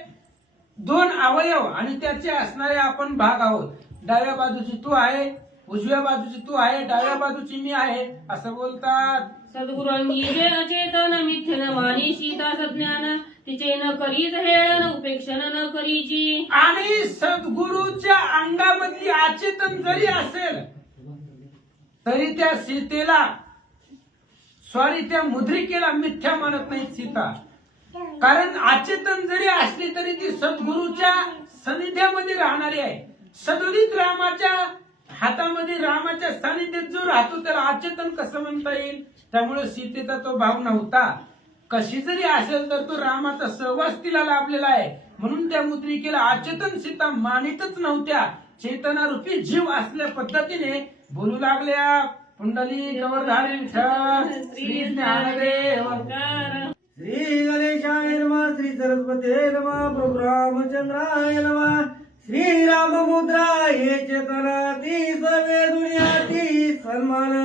दोन अवयव आणि त्याचे असणारे आपण भाग आहोत. डाव्या बाजूची तू आहे उजव्या बाजूची तू आहे डाव्या बाजूची मी आहे असं बोलतात. सद्गुरूंगी जे अचेतन मिथ्य न मानी सीता सज्ञान तिचे न करीत हेळन उपेक्षण न करीची. आणि सद्गुरूच्या अंगामधली अचेतन जरी असेल तरी त्या सीतेला त्या मुद्रिकेला मिथ्या मानत नाही सीता. कारण अचेतन जरी असली तरी ती सद्गुरूच्या सानिध्यामध्ये राहणारी आहे. सदोदित रामाच्या हातामध्ये रामाच्या सानिध्यात जो राहतो त्याला अचेतन कसं म्हणता येईल. त्यामुळे सीतेचा तो भाव नव्हता. कशी जरी असेल तर तो रामाचा सहवास तिला लाभलेला आहे म्हणून त्या मुद्रिकेला अचेतन सीता मानितच नव्हत्या. चेतनारूपी जीव असल्या पद्धतीने बोलू लागल्या. कुंडली कवरधारी विठ्ठल श्री ज्ञानदेव श्री गणेशाय नमः श्री सरस्वती नमः प्रभु रामचंद्राय नमः श्री राममुद्रा हे चेतनाती सवे दुनियाती सन्मान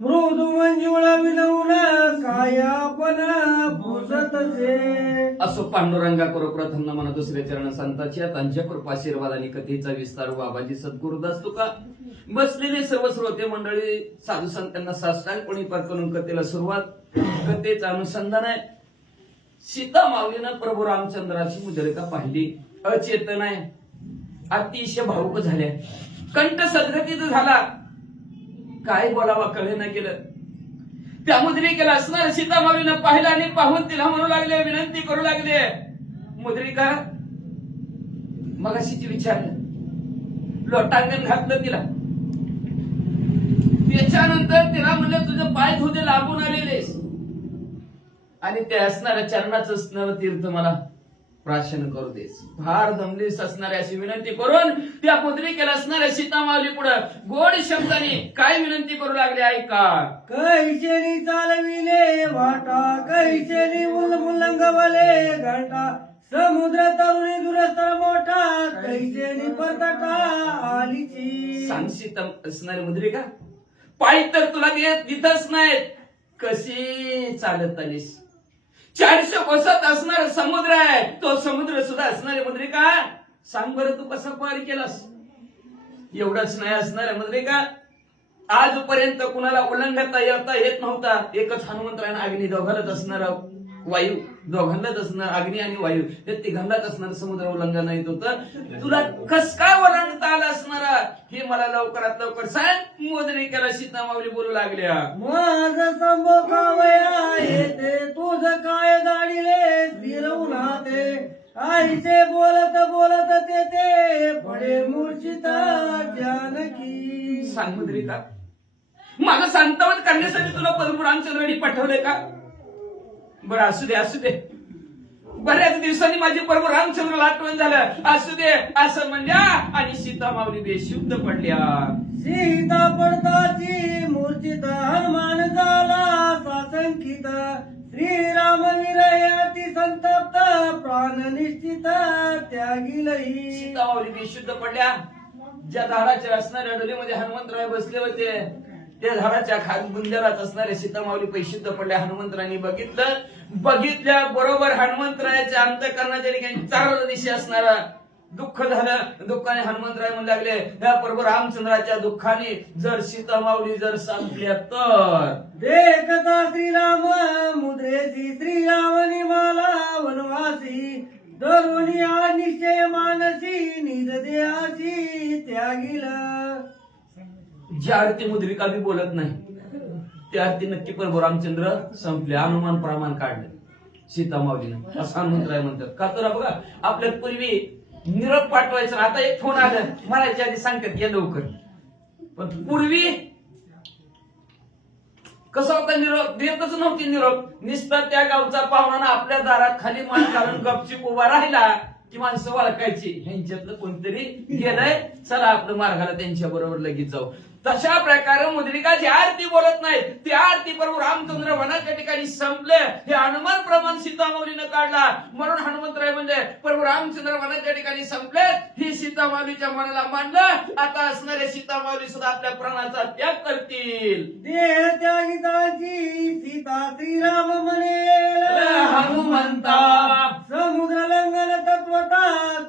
मृदू मंजुळ विनवून कायापन पुसतसे. असो पांडुरंगा करो प्रथम नमन दुसरे चरण संतांच्या त्यांच्या कृपाशीर्वादाने कथेचा विस्तार बाबाजी सद्गुरुदास तुका बसलेले सर्व श्रोते मंडळी साधू संतांना साष्टांगपणे करून कथेला सुरुवात. कथेचं अनुसंधान आहे. सीता माऊलीनं प्रभू रामचंद्राची मुद्रिका पाहिली, अचेतन आहे, अतिशय भावुक झाल्या, कंठ सद्गतीत झाला, काय बोलावा कळे न गेलं. त्या मुद्रिकेला असणार सीता माऊलीनं पाहिलं आणि पाहून तिला म्हणू लागले, विनंती करू लागले, मुद्रिका मग अशीच विचारलं, लोटांगण घातलं तिला. त्याच्यानंतर तिला म्हणलं तुझं पाय धुदे लागून आलेलेस आणि ते असणाऱ्या चरणाचं स्नान तीर्थ मला प्राशन करू देस. फार दमलीस असणाऱ्या अशी विनंती करून त्या मुद्रिकेला असणाऱ्या सीता माऊली पुढे गोड शब्दाने काय विनंती करू लागले ऐका. कैसेनी चालविले वाटा कैसेनी मुलंगवले घाटा समुद्र तरुणी दुरस्त मोठा कैसेनी परतटा आलीची. सांग सीता असणारी मुद्रिका, पायी तर तुला दिसतच नाहीत, कशी चालत आलीस. 400 कोसात असणारा समुद्र आहे, तो समुद्र सुद्धा असणारे मुद्रिका सांग बरं तू कसा पार केलास. एवढंच नाही असणाऱ्या मुद्रिका, आजपर्यंत कुणाला उल्लंघता येत नव्हता. एकच हनुमंतरायण अग्नी दोघांनाच असणारा वायू, दोघांनाच असणार अग्नी आणि वायू, ते तिघांनाच असणार समुद्र उल्लंघन येत होतं. तुला कस काय ओलांडता आला असणारा हे मला लवकरात लवकर सांग. मुद्रिकेला सीता माऊली बोलू लागल्या, माझ संभोकावया येते तुझ काय दाडिले फिरवून हाते आईचे बोलत बोलत ते पडे मूर्छित जानकी. सांग मुद्रिका, माझं सांत्वन करण्यासाठी तुला प्रभू रामचंद्रांनी पाठवले का. बरं असू दे असू दे, बऱ्याच दिवसांनी माझी प्रभू रामचंद्राला आठवण झालं, असू दे असं म्हणल्या आणि सीता माऊली बेशुद्ध पडल्या. सीता पडताची मूर्छित हनुमान झाला सासंकित श्रीराम विरयाती संतप्त प्राण निश्चित त्यागिलही. सीता माऊली बेशुद्ध पडल्या. ज्या झाडाच्या असणाऱ्या डोलीमध्ये हनुमंतराय बसले होते त्या झाडाच्या खाली बुंद्यालाच असणारे सीता माऊली बेशुद्ध पडल्या. हनुमंतरायांनी बघितल्या बरोबर हनुमंतरायाच्या अंतःकरणाच्या ठिकाणी चार दिशे असणारा दुःख झालं. दुःखाने हनुमंतराय म्हणू लागले, या प्रभू रामचंद्राच्या दुःखाने जर सीता माऊली जर संपल्या तर. देखता श्रीराम मुद्रेसी श्रीरामनी मला वनवासी दरुनिया निश्चय मानसी निज देहासी त्यागिला. ज्या अर्थी मुद्रिका बी बोलत नाही त्या अर्थी नक्की प्रभू रामचंद्र संपले, अनुमान प्रमाण काढले सीता माऊलीनं, असं हनुमंतराय म्हणतात. का तर बघा आपल्या पूर्वी निरोप पाठवायचा, आता एक फोन आला मला याच्या आधी सांगतात या लवकर, पण पूर्वी कसा होता निरोप, देतच नव्हती निरोप. नुसता त्या गावचा पाहुणा आपल्या दारात खाली मान घालून गपचीप उभा राहिला की माणसं ओळखायची ह्यांच्यातलं कोणतरी गेलंय, चला आपलं मार्गाला त्यांच्या बरोबर लगेच जाऊ. तशा प्रकारे मुद्रिका ज्या आरती बोलत नाही त्या आरती प्रभू रामचंद्र वनाच्या ठिकाणी संपले. हे अनुमान प्रमाण सीता माऊलीनं काढला. म्हणून हनुमंतराय म्हणजे प्रभू रामचंद्र वनाच्या ठिकाणी संपले ही सीता माऊलीच्या मनाला मांडलं. आता असणारे सीता माऊली सुद्धा आपल्या प्राणाचा त्याग करतील. देह त्यागिताची सीता श्रीराम म्हणेल हनुमंता समुद्र लंघन तत्वता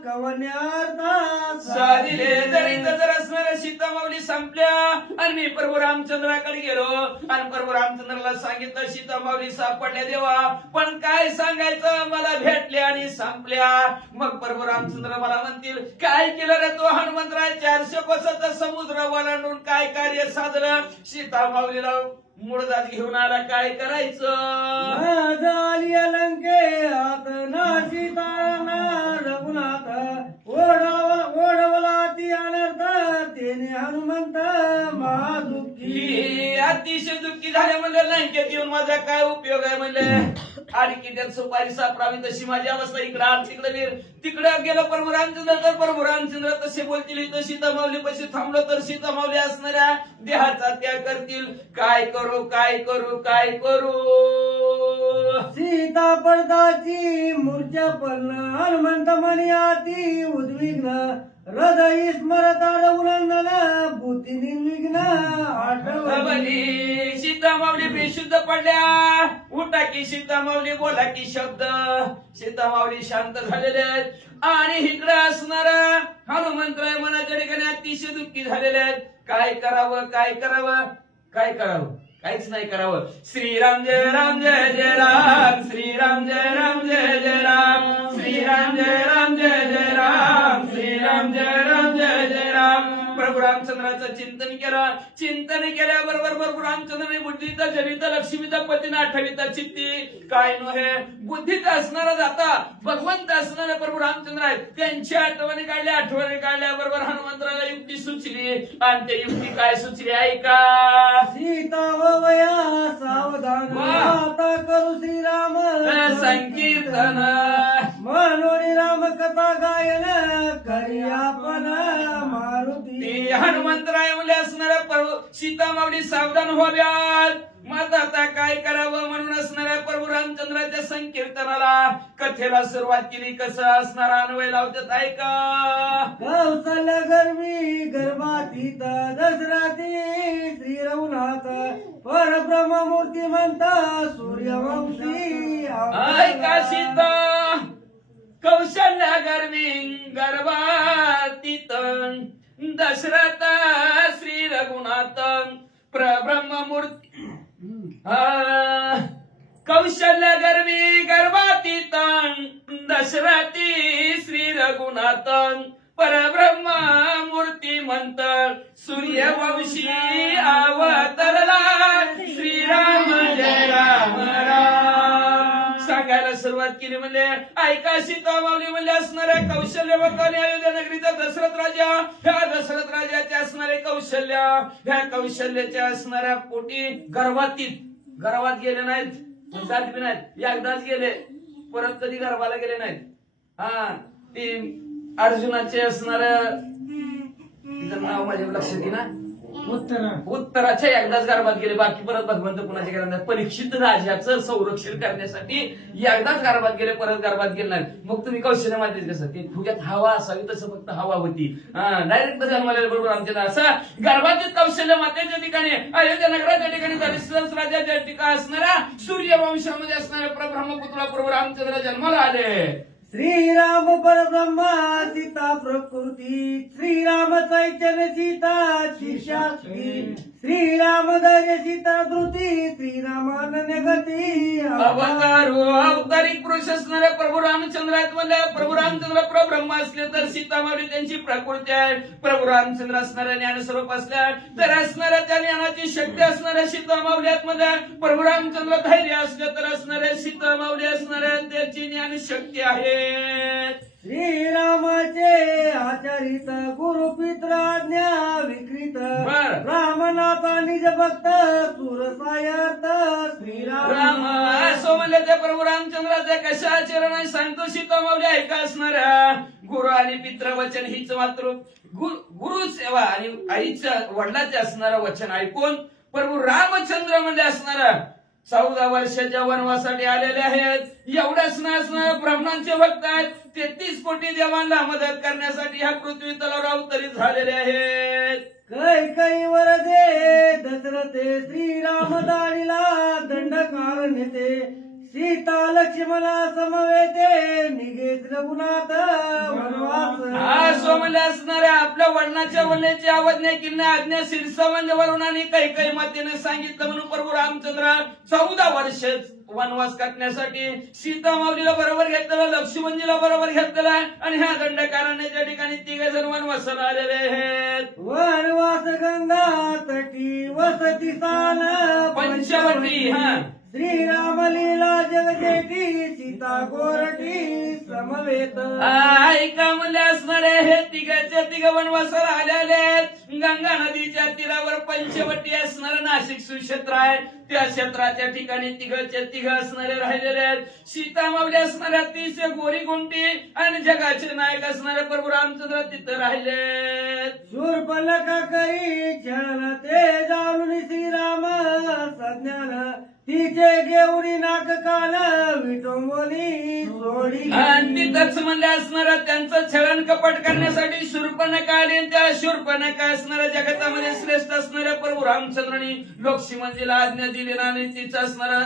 कवन्यार्था साधिले जरी जर असणाऱ्या सीता माऊली संपल्या आणि मी प्रभू रामचंद्राकडे गेलो आणि प्रभू रामचंद्राला सांगितलं सीता माऊली सापडल्या देवा, पण काय सांगायचं, मला भेटल्या आणि संपल्या. मग प्रभू रामचंद्र मला म्हणतील काय केलं रे तो हनुमंतराय, 400 कोसाचा समुद्र ओलांडून काय कार्य साधलं. सीता माऊलीला मुळदात घेऊन आला, काय करायचं. झाली अलंके हात ना सीता ना रघुनाथ ओढवला ती अनर्थ तेने हनुमंत महादुःखी. अतिशय दुःखी झाले म्हणले, लंकेत येऊन माझा काय उपयोग आहे म्हणले. आणि किट्यात सुपारी सापरावी तशी माझी अवस्था. इकडं आल तिकडे वीर तिकडे गेलो प्रभू रामचंद्र तर प्रभू रामचंद्र तसे बोलतील. इथं सीता माऊली पशी थांबलो तर सीता माऊली असणाऱ्या देहाचा त्याग करतील. काय करू काय करू काय करू. सीता पडदाची मूर्छा पर्ण हनुमंत मनी अति उद्विग्न हृदय स्मरता रघुनंदन बुद्धी निर्विघ्न आठवली. बली सीता माऊली बेशुद्ध पडल्या. उठा की सीता माऊली बोला की शब्द. सीता माऊली शांत झालेले आहेत आणि इकडे असणारा हनुमंतराय मनाच्या ठिकाणी अतिशय दुःखी झालेले आहेत. काय करावं काय करावं काय करावं काहीच नाही करावं. श्रीराम जय राम जय जय राम. श्रीराम जय राम जय जय राम. श्रीराम जय राम जय जय राम. श्रीराम जय राम जय जय राम. प्रभू रामचंद्राचं चिंतन केलं. चिंतन केल्याबरोबर प्रभू रामचंद्राने बुद्धीचा जनिता लक्ष्मीचा पतीने आठविता चित्ती. काय नव्हे बुद्धीचा असणारा जाता भगवंत असणारे प्रभू रामचंद्र आहेत. त्यांची आठवणी काढल्याबरोबर हनुमंतराला युक्ती सुचली आणि ते युक्ती काय सुचली ऐका. सीता वया सावधान आता करू श्रीराम संकीर्तन मनोरी राम कथा गायन करी आपण मारुती. हनुमंतराय मुले असणाऱ्या प्रभू सीता माऊली सावधान व्हाव्यात. मग आता काय करावं म्हणून असणाऱ्या प्रभू रामचंद्राच्या संकीर्तनाला कथेला सुरुवात केली. कसं असणार अन्वय लावतात ऐका. कौशल्य गर्भी गर्भातीत दसराती श्री रघुनाथ परब्रह्म मूर्ती म्हणता सूर्यवंशी ऐका सीता कौशल्य गर्वी गर्भातीत दशरथ श्री रघुनाथ प्रब्रह्म मूर्ती. कौशल्य गर्वी गर्भातीत दशरथी श्री रघुनाथ परब्रह्म मूर्ती म्हणत सूर्यवंशी अवतरला. श्रीराम जय राम राम सांगायला सुरुवात केली. म्हणजे ऐका सीता माऊली म्हणजे असणाऱ्या कौशल्यवंताने अयोध्या नगरीचा दशरथ राजा. ह्या दशरथ राजाचे असणारे कौशल्य ह्या कौशल्याच्या असणाऱ्या पोटी गर्भात गेले नाहीत. जात बी नाहीत. एकदाच गेले परत कधी गर्भाला गेले नाहीत. ते अर्जुनाचे असणार तिचं नाव माझ्या लक्षात येईल ना. उत्तराच्या एकदाच गर्भात गेले. बाकी परत भगवंत कुणाच्या गेला. परीक्षित राजाचं संरक्षण करण्यासाठी एकदाच गर्भात गेले परत गर्भात गेले नाही. मग तुम्ही कौशल्य माहिती कसं ते तुझ्यात हवा असावी तसं फक्त हवा होती. डायरेक्ट जन्माला बरोबर आमच्या असं गर्भातील कौशल्य मातेच्या ठिकाणी अयोध्या नगराच्या ठिकाणी दशरथ राजाच्या ठिकाणी असणाऱ्या सूर्यवंशामध्ये असणाऱ्या परब्रह्मपुत्र प्रभू रामचंद्र जन्माला आले. श्रीराम परब्रह्मा सीता प्रकृती श्रीराम चैतन्य सीता शिशास्त्री श्रीराम धैर्य सीता धृती श्रीराम अनन्य गती अवतारिक पुरुष असणारे प्रभू रामचंद्र आहेत. म्हणजे प्रभू रामचंद्र प्रब्रह्म असले तर सीता माऊली त्यांची प्रकृती आहे. प्रभू रामचंद्र असणाऱ्या ज्ञानस्वरूप असल्या तर असणाऱ्या त्या ज्ञानाची शक्ती असणाऱ्या सीता माऊली आहेत. म्हणजे प्रभू रामचंद्र धैर्य असले तर असणाऱ्या सीता माऊली असणाऱ्या त्याची ज्ञान शक्ती आहे. श्रीरामाचे आचरित गुरुपित्र आज्ञा विकृत रामनाथ निज भक्त सुरसायत श्रीराम राम असो म्हणले ते प्रभू रामचंद्राचे कशा आचरण आहे सांगतो. सीता माऊली ऐका असणाऱ्या गुरु आणि पित्र वचन हीच मात्र गुरु सेवा आणि आईचं वडिलाचे असणारं वचन ऐकून प्रभू रामचंद्र मध्ये असणारा 14 वर्षाच्या वनवासाठी आलेले आहेत. एवढंच नसणारे ब्राह्मणांचे भक्त आहेत. 33 कोटी देवांना मदत करण्यासाठी ह्या पृथ्वी तलावर अवतरित झालेले आहेत. कै वरदे दशरथे श्रीराम दाळीला दंडकार नेते सीता लक्ष्मणा समवेते निघेत रघुनाथ वनवास. सोमले असणाऱ्या आपल्या वडिलांच्या वल्ल्याची आज्ञा किल्ल्या आज्ञा शिरसावंज वरून आणि काही मातेने सांगितलं म्हणून प्रभू रामचंद्र 14 वर्ष वनवास काटण्यासाठी सीता माऊलीला बरोबर घेतलेला लक्ष्मणजीला बरोबर घेतलेला आणि ह्या दंडकारण्याच्या ठिकाणी 3 जण वनवासाला आलेले आहेत. वनवास गंगा तटी वसती स्थान पंचवटी. श्रीराम लीला जगदेटी सीता गोरटी समवेत. ऐका म्हणले असणारे हे 3 वनवासाला आलेले आहेत. गंगा नदीच्या तीरावर पंचवटी असणारं नाशिक सुक्षेत्र आहे. त्या क्षेत्राच्या ठिकाणी तिघ असणारे राहिलेले आहेत. सीता मावली असणाऱ्या 30 गोरी गुंटी आणि जगाचे नायक असणारे प्रभू रामचंद्र तिथं राहिले. शूर्पणखा करी छळण ते जाणून श्रीराम सज्ञान तिचे घेऊन नाक कान विटंबोली सोडी. आणि तिथंच म्हणले असणारा त्यांचं छळण कपट करण्यासाठी शूर्पणखा आली. त्या शूर्पणखा असणाऱ्या जगतामध्ये श्रेष्ठ असणाऱ्या प्रभू रामचंद्रांनी लोकसीमंतीला आज्ञा दिली आणि तिचं असणारा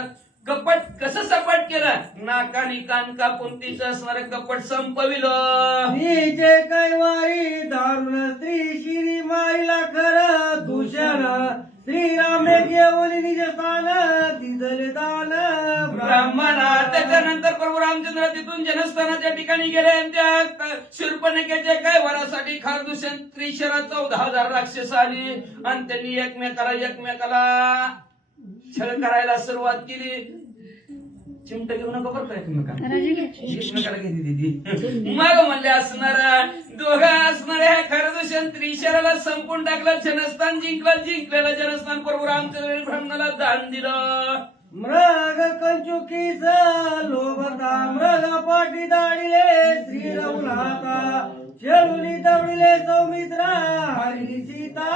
कपट कसं सपाट केलं. नाकानी कान कापून तिचं असणारं कपट संपविलं. तिचे कैवारी दारुण स्त्री शिरी माईला खरं दूषण श्रीरामे घेऊन निज स्थान दिदले दान ब्राह्मणा. त्याच्यानंतर प्रभू रामचंद्र तिथून जनस्थानाच्या ठिकाणी गेले आणि त्या शूर्पणखेच्या काय वरासाठी खारदूषण त्रिशरा 14,000 राक्षस आली आणि त्यांनी एकमेकाला छळ करायला सुरुवात केली. चिमट घेऊ नका बरं का एकमेकाला घेते दिदी. मग म्हणले असणारा दोघं असणाऱ्या खरदूषण त्रिशराला संपून टाकलं. जनस्थान जिंकलेलं जनस्थान प्रभू रामचंद्र ब्राह्मणाला दान दिलं. मृग कंचुकीच लोभता मृग पाठी दाडिले श्री रघुनाथा शेळुनी दवडिले सौमित्रा हरिणी सीता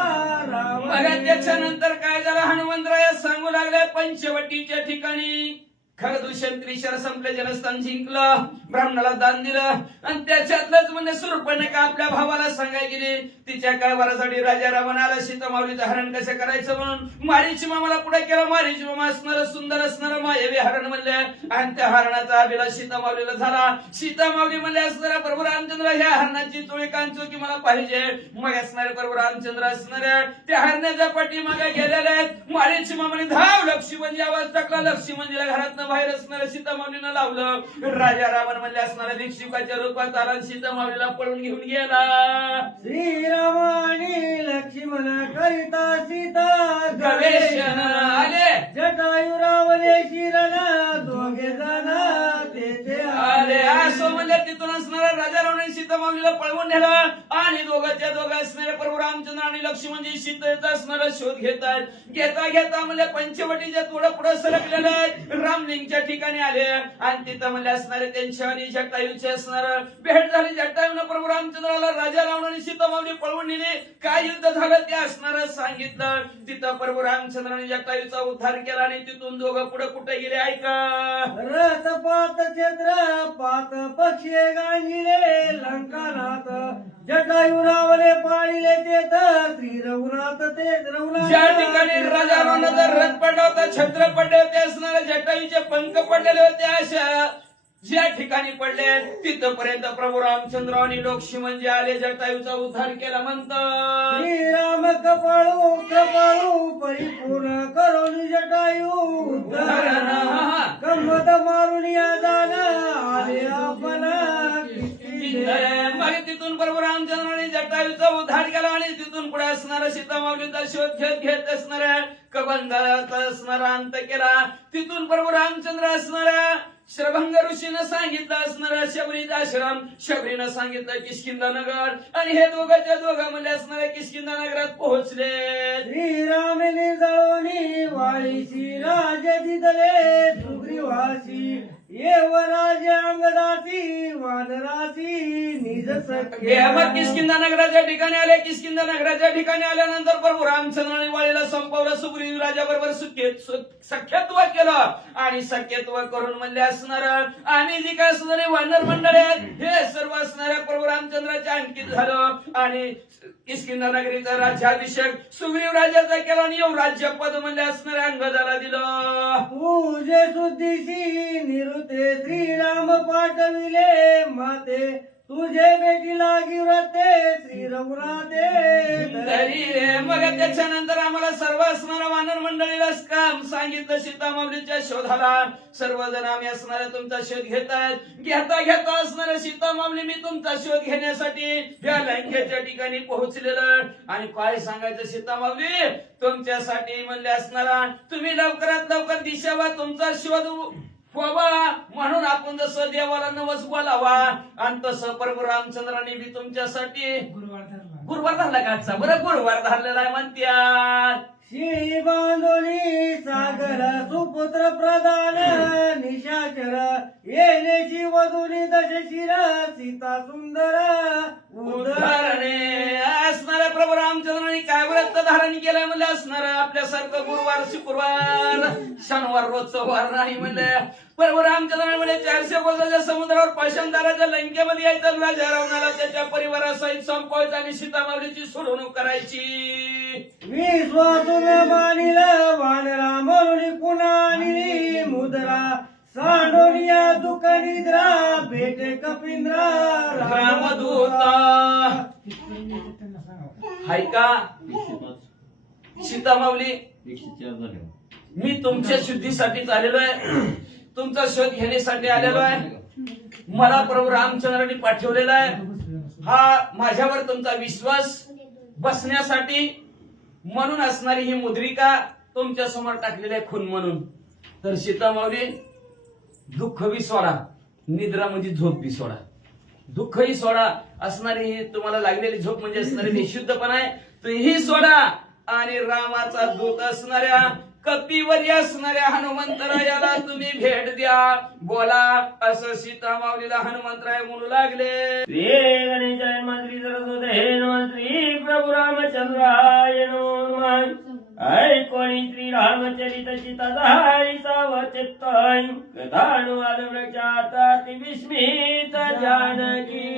राम. मग त्याच्यानंतर काय झालं. हनुमंतराया सांगू लागले पंचवटीच्या ठिकाणी खरदूषण त्रिशर संपले. जनस्थान जिंकलं. ब्राह्मणाला दान दिलं. आणि त्याच्यातलंच म्हणजे शूर्पणखा आपल्या भावाला सांगाय गेली. तिच्या काय वरासाठी राजा रावणाला सीता माऊलीचं हरण कसं करायचं म्हणून मारीची मामाला पुढे केलं. मारीची मामा असणारं सुंदर असणारं मायवी हरण म्हणले आणि त्या हरणाचा अभिलाष सीता माऊलीला झाला. सीता माऊली म्हणले असणाऱ्या प्रभू रामचंद्र ह्या हरणाची चोळी कांचोकी मला पाहिजे. मग असणारे प्रभू रामचंद्र असणाऱ्या त्या हरणाच्या पाठीमागे गेलेले आहेत. मारीची मामाने धाव लक्ष्मणजी आवाज टाकला. लक्ष्मणजीला घरात बाहेर असणाऱ्या सीता माऊलीनं लावलं. राजा रावण म्हणले असणाऱ्या भिक्षुकाच्या रूपात आला. सीता माऊलीला पळून घेऊन गेला. श्रीराम आणि लक्ष्मण करिता सीता गवेषण आले. जटायू रावले शिरण दोघे जण तेथे आले. असं म्हणले तिथून असणाऱ्या राजा रावणाने सीता माऊलीला पळवून नेलं आणि दोघांच्या दोघं असणारे प्रभू रामचंद्र आणि लक्ष्मणजी सीतेचा असणारा शोध घेतात. घेता म्हणजे पंचवटीच्या थोडं पुढे सरकलेलं आहे. रामलिंगच्या ठिकाणी आले आणि तिथं म्हणजे असणारे त्यांच्या आणि जटायूचे असणार भेट झाली. जटायूनं प्रभू रामचंद्राला राजा रावणाने सीता माऊली पळवून नेली. काय युद्ध झालं ते असणार सांगितलं. तिथं प्रभू रामचंद्राने जटायूचा उद्धार केला आणि तिथून दोघं पुढे कुठे गेले ऐका. रथ पात छत्र पात पक्षी गांजिले लंकानाथ जटायू रावले पाळिले तेथ श्री रघुनाथ ते रघुनाथ. ज्या ठिकाणी राजा रावणाचा रथ पडला होता, छत्र पडले होते, असणारे जटायूचे पंख पडलेले होते, अशा ज्या ठिकाणी पडले तिथपर्यंत प्रभू रामचंद्र आणि लक्ष्मणजी आले. जटायूचा उद्धार केला म्हणतात. श्रीराम कपाळू परिपूर्ण करून जटायू उद्धारण गंमत मारून या जाण आले आपण. मग तिथून प्रभू रामचंद्राने जटायूचा उद्धार केला आणि तिथून पुढे असणारा सीता माऊलीचा शोध घेत असणाऱ्या कबंधाचा असणारा अंत केला. तिथून प्रभू रामचंद्र असणाऱ्या श्रभंग ऋषीनं सांगितलं असणारा शबरीचा आश्रम, शबरीनं सांगितलं किष्किंधा नगर आणि हे दोघांच्या दोघांमध्ये असणाऱ्या किष्किंधा नगरात पोहोचले. श्रीरामने जळवणी वाळीशी राज दिदले सुग्रीवासी येवराज अंगदासी वानरासी निज सख्या. मग किष्किंधा नगराच्या ठिकाणी आले. किष्किंधा नगराच्या ठिकाणी आल्यानंतर प्रभू रामचंद्राने वाळीला संपवलं. सुग्रीव राजाबरोबर सख्यत्व केलं आणि सख्यत्व करून म्हणले असणार आम्ही जी काय असणारे वानर मंडळ आहेत हे सर्व असणाऱ्या प्रभू रामचंद्राच्या अंकित झालं आणि किष्किंधा नगरीचा राज्याभिषेक सुग्रीव राजाचा केला आणि राज्यपद म्हणले असणाऱ्या अंगदाला दिलं. पूजे शुद्धीशी निरुते श्रीराम पाठविले माते तुझे बेटी लागी व्रते श्री रघुनाथे तरी रे. मग त्याच्यानंतर आम्हाला सर्व असणाऱ्या वानर मंडळीला काम सांगितलं. सीता माऊलीच्या शोधाला सर्वजण आम्ही असणाऱ्या तुमचा शोध घेता असणाऱ्या सीता माऊली मी तुमचा शोध घेण्यासाठी या लंकेच्या ठिकाणी पोहोचलेलं. आणि काय सांगायचं सीता माऊली तुमच्यासाठी म्हणले असणारा तुम्ही लवकरात लवकर दिशावा तुमचा शोध व्हावा म्हणून आपण जसं देवाला नवस बोलावा आणि तसं प्रभू रामचंद्राने बी तुमच्यासाठी गुरुवार ठरला. गुरुवार धरला का आजचा? बरं गुरुवार धरलेला आहे म्हणत्यात. शिळी बांधोनी सागर सुपुत्र प्रधान निशाचर येण्याची वधुनी दशशिर सीता सुंदर उदाहरणे असणाऱ्या प्रभू रामचंद्रांनी काय व्रत धारण केलं म्हणलं असणार आपल्यासारखं गुरुवार शुक्रवार शनिवार रोजचं वार नाही म्हणलं. प्रभू रामचंद्रांनी म्हणजे 400 कोसाच्या समुद्रावर पाषाणदाराच्या लंकेमध्ये यायचं राजा रावणाला त्याच्या परिवारासहित संपवायचं आणि सीतामाऊलीची सोडवणूक करायची. विश्वासून मानिल वानरा म्हणून कुणानी मुद्रा सांडोनिया दुःख निद्रा भेटे कपिंद्रा रामदूता हाय का सीतामाऊली? मी तुमच्या शुद्धीसाठी आलेलो आहे, तुमचा शोध घेण्यासाठी आलेलो आहे. मला प्रभू रामचंद्रांनी पाठवलेला आहे. हा माझ्यावर तुमचा विश्वास बसण्यासाठी म्हणून असणारी ही मुद्रिका तुमच्या समोर टाकलेली आहे खून म्हणून. तर सीतामाऊली दुःख बी सोडा, निद्रा म्हणजे झोप बी सोडा, दुःखही सोडा. असणारी ही तुम्हाला लागलेली झोप म्हणजे असणारी निशुद्धपणा आहे, तोही सोडा. आणि रामाचा दूत असणाऱ्या कपिवरी असणाऱ्या हनुमंतरायाला तुम्ही भेट द्या, बोला असं सीतामाऊलीला हनुमंतराय म्हणू लागले. श्री गणेशाय मंत्री सरस्वते मंत्री प्रभू रामचंद्राय नमः. ऐकोणी श्री रामचरित सीताधारीचा वचित्तय कथानुवाद वृक्षात विस्मित जानकी.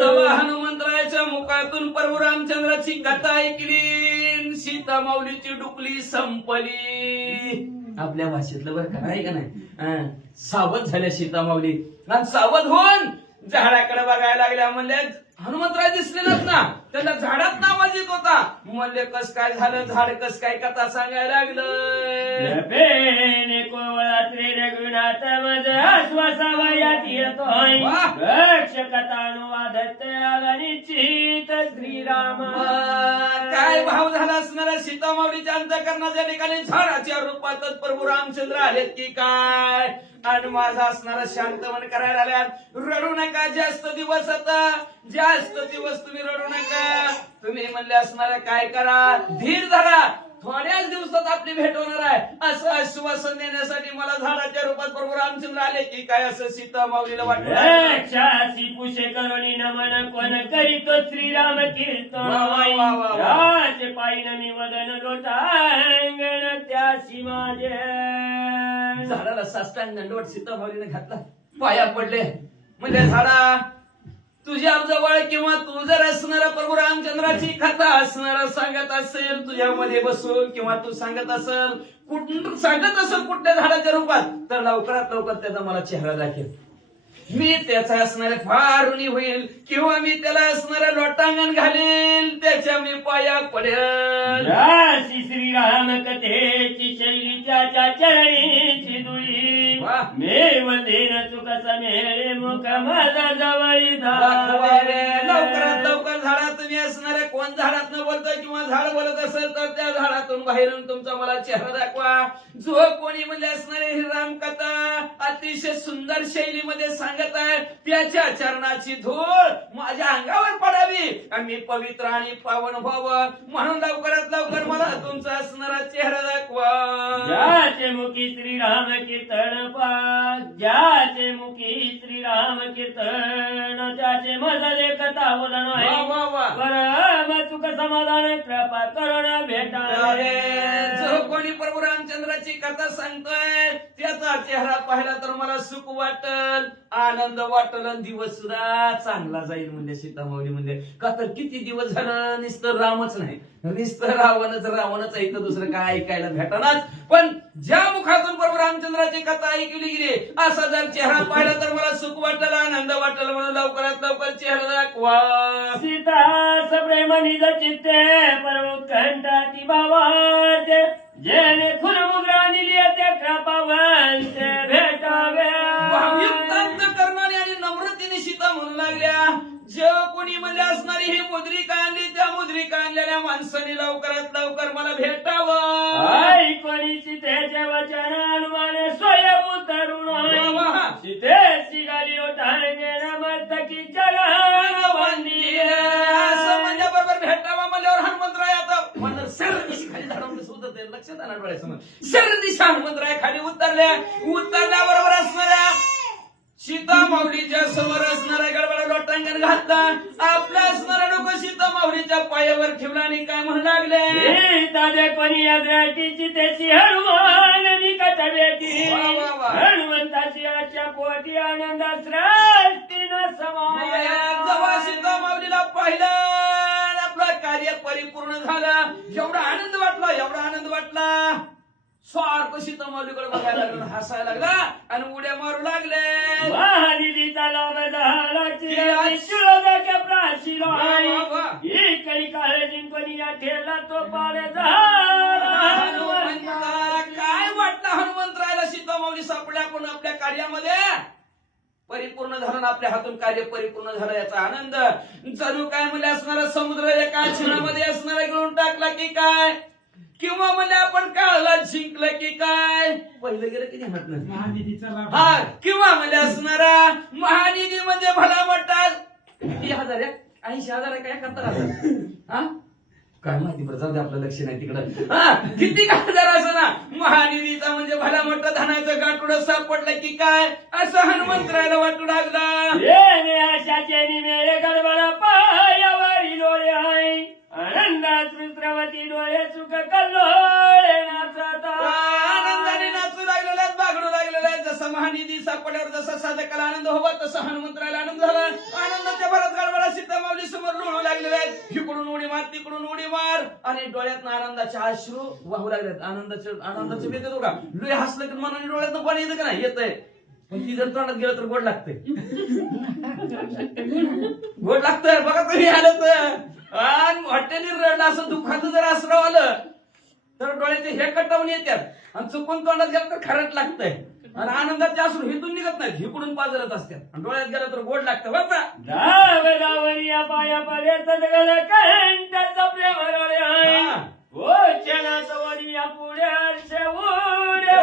तेव्हा हनुमंतरायाच्या मुखातून प्रभू रामचंद्राची कथा ऐकली, सीतामाऊलीची डुकली संपली. आपल्या भाषेतलं बरं का आहे का नाही? सावध झाल्या सीतामाऊली आणि सावध होऊन झाडाकडे बघायला लागल्या. म्हणले हनुमंतराय दिसलेलाच ना, त्याला झाडात नावाज येत होता. म्हणले कस काय झालं, झाड कस काय कथा सांगायला लागलं. रघुनाथ मज आश्वासावयात येतोय कथानुवाद निश्चित श्रीराम. काय भाव झाला असणाऱ्या सीतामाऊलीच्या अंतःकरणाच्या ठिकाणी झाडाच्या रूपातच प्रभू रामचंद्र आलेत की काय. आणि माझा असणारा शांतवन करायला आल्यात. रडू नका जास्त दिवस, आता जास्त दिवस तुम्ही रडू नका. तुम्ही म्हणले असणाऱ्या काय करा, धीर धरा, थोड्याच दिवसात आपली भेट होणार आहे असं आश्वासन देण्यासाठी मला झाडाच्या रूपात प्रभू रामचंद्र आले की काय असं सीतामाऊलीला वाटलं. पुषे करुणी नमन कोण करीतो श्रीराम कीर्तन. पायी मी वदन लोटांगण त्याशी माझे. झाडाला साष्टांग दंडवट सीतामाऊलीने घातला, पाया पडले. म्हणजे झाडा तुझ्या जवळ किंवा तू जर असणारा प्रभू रामचंद्राची कथा असणारा सांगत असेल तुझ्यामध्ये बसून, किंवा तू सांगत असेल कुठल्या झाडाच्या रूपात, तर लवकरात लवकर त्याचा मला चेहरा दाखवेल. मी त्याचा असणारे फार ऋणी होईल, किंवा मी त्याला असणारा लोटांगण घालेल, त्याच्या मी पाया पडेल. श्रीराम कथेची शैली त्याच्या चरणीची दुळी. मे वंदेन चुक समेळे मुख माझा जवळी लवकरात लवकर झाडा तुम्ही असणाऱ्या कोण झाडात न बोलतोय किंवा झाड बोलत असेल तर त्या झाडातून बाहेरून तुमचा मला चेहरा दाखवा. जो कोणी म्हणजे असणारे ही रामकथा अतिशय सुंदर शैलीमध्ये सांगत आहे, त्याच्या चरणाची धूळ माझ्या अंगावर पडावी आणि मी पवित्र आणि पावन व्हावं, म्हणून लवकरात लवकर मला तुमचा असणारा चेहरा दाखवा. ज्याचे मुखी श्रीराम कीर्तन ज्याचे मुखी श्रीराम कीर्तन त्याचे मजले कथा बोलन परम सुख समाधान कृपा करुणा भेटा. जो कोणी प्रभू रामचंद्राची कथा सांगतोय त्याचा चेहरा पाहिला तर मला सुख वाटल, आनंद वाटल, दिवस सुद्धा चांगला जाईल. म्हणजे सीतामाऊली म्हणजे का तर किती दिवस झालं नुसतं रामच नाही, नुसतं रावणच आहे, तर दुसरं काय ऐकायला भेटणार. पण ज्या मुखातून प्रभू रामचंद्राची कथा ऐकली गेली असा जर चेहरा पाहिला तर मला सुख वाटल, आनंद वाटल, म्हणून लवकरात लवकर चेहरा दाखवा. सीता प्रेम निज चित्ते परम कंठाती भावात जेणे खुल मुद्रा निलिये ते कृपावंत भेटावे. भावयुक्त करणारी आणि नम्रतेने सीता म्हणू लागल्या, जे कोणी म्हणजे असणारी ही मुद्रिका आणली त्या मुद्रिका आणलेल्या माणसाने लवकरात लवकर मला भेटावं. ऐकोणी सीतेचे वचन हनुमान स्वयं उतरून सीतेची गाली ओठांगे नमस्तकी चरण वंदिले. असं म्हणजे डोळ्यामध्ये लक्षात आणा डोळ्यासमोर सरळ दिशा हनुमंतराय खाली उतरल्याबरोबर असणाऱ्या सीता माऊलीच्या समोर असणारा गडबडा लोटांगण घातला आपला असणारा डोकं सीता माऊलीच्या पायावर ठेवला आणि काय म्हणू लागले ताजे कोणी याची त्याची हनुमान निकट भेटी वा, वा, वा. हनुमंताची आजच्या पोटी आनंद सृष्टीनं समाय जेव्हा सीता माऊलीला पाहिलं आपलं कार्य परिपूर्ण झालं एवढा आनंद वाटला सारखं सीता माऊलीकडे बघायला लागला हसायला लागला आणि उड्या मारू लागले महादिदीचा लाभ झाला चिरोदाच्या प्राचीला वा, वा. ही कळी काळ जिंकणी या ठेला तो पार हनुमंता काय वाटलं हनुमंतरायला सीता माऊली सापडल्या पण आपल्या कार्यामध्ये परिपूर्ण झालं ना आपल्या हातून कार्य परिपूर्ण झालं याचा आनंद जणू काय म्हणजे असणारा समुद्र एका क्षणामध्ये असणारा घेऊन टाकला की काय किंवा म्हणजे आपण काळला जिंकलं की काय पहिलं गेलं की ध्यानात नाही महानिधीचा लाभ हा किंवा म्हणजे असणारा महानिधी म्हणजे भला मोठा किती हजार आहे 80,000 काय करता हा काय माहिती बरं जाऊ दे आपलं लक्ष नाही तिकडं हा किती हजार असं ना महानिधीचा म्हणजे भला मोठं धनाचं गाठोडं सापडलं की काय असं हनुमंतरायला वाटू लागला आशाचे निमेळे गडबडा पायावरी डोळे आहे आनंदात रुद्रवती डोळे चुक कल्लोळे नाचत आनंदाने नाचू लागलेला बागडू लागलेला जसं महानिधी सापड्यावर जसा साधकाला आनंद हवा तसा हनुमंतरायला आनंद झाला आनंदाच्या भरात गडबडा सीता माऊली समोर लोळू लागलेले आहेत इकडून उडी मार तिकडून उडी मार आणि डोळ्यात आनंदाचे अश्रू वाहू लागलेत आनंदाचे बेत येतो का लय हसलं की मनाने डोळ्यात पाणी येतं का नाही येतंय पण ती जर तोंडात गेलं तर गोड लागतंय गोड लागतंय बघा तुम्ही आलं तर आणि हॉटेली रडलं असं दुःखाचं जर असं आलं तर डोळ्याचे हे कटावून येतात आणि चुकून तोंडात गेलं तर खरंच लागतंय आणि आनंदाचे असून हिथून निघत नाही हिकडून पाजरत असतात आणि डोळ्यात गेलं तर गोड लागतं बघा दावरावरिया पाया पर्यंत गल कंठाचा प्रेम रडे आहे गोचनाचं वरिया पुढे अर्षे उडे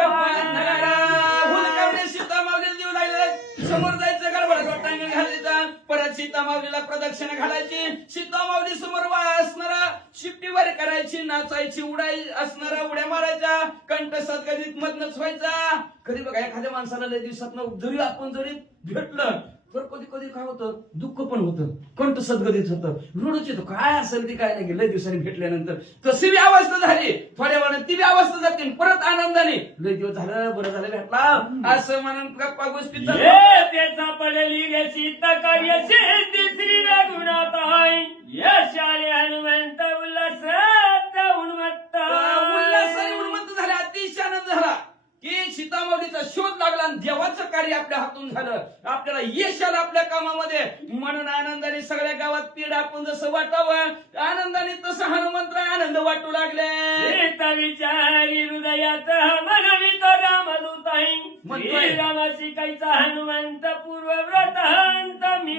हुलकावणे सीता माऊलीला देऊ लागले समोर जायचं गडबड लोटांगण घालायचा परत सीता माऊलीला प्रदक्षिणा घालायची सीता माऊली समोर असणारा शिट्टीवर करायची नाचायची उडाई असणारा उड्या मारायच्या कंठ सदगतीत मधनच व्हायचा कधी बघा एखाद्या माणसाला लय दिवसात जरी आपण जरी भेटलं तर कधी कधी काय होतं दुःख पण होतं कंठ सदगतीत होतं रडूच येतो काय असेल ती काय नाही लय दिवसांनी भेटल्यानंतर तशी बी अवस्था झाली थोड्या वेळाने ती बी अवस्था जाते परत आनंदाने लय दिवस झालं बरं झालं भेटला असं म्हणून गप्पा गोष्टी त्याचा पडली गे सीता कार्य सिद्धी श्री रघुनाथ आहे यशाले हनुमंत उल्हासात उन्मत्त उल्हासाने उन्मत्त झाला अतिशय आनंद झाला की सीता माऊलीचा शोध लागला आणि देवाचं कार्य आपल्या हातून झालं आपल्याला यश आलं आपल्या कामामध्ये म्हणून आनंदाने सगळ्या गावात पीड आपण जसं वाटावं आनंदाने तसं हनुमंतराय आनंद वाटू लागले सीता विचारी हृदयात मनवित रामदूताई रामाची कैचा हनुमंत पूर्वव्रतांत मी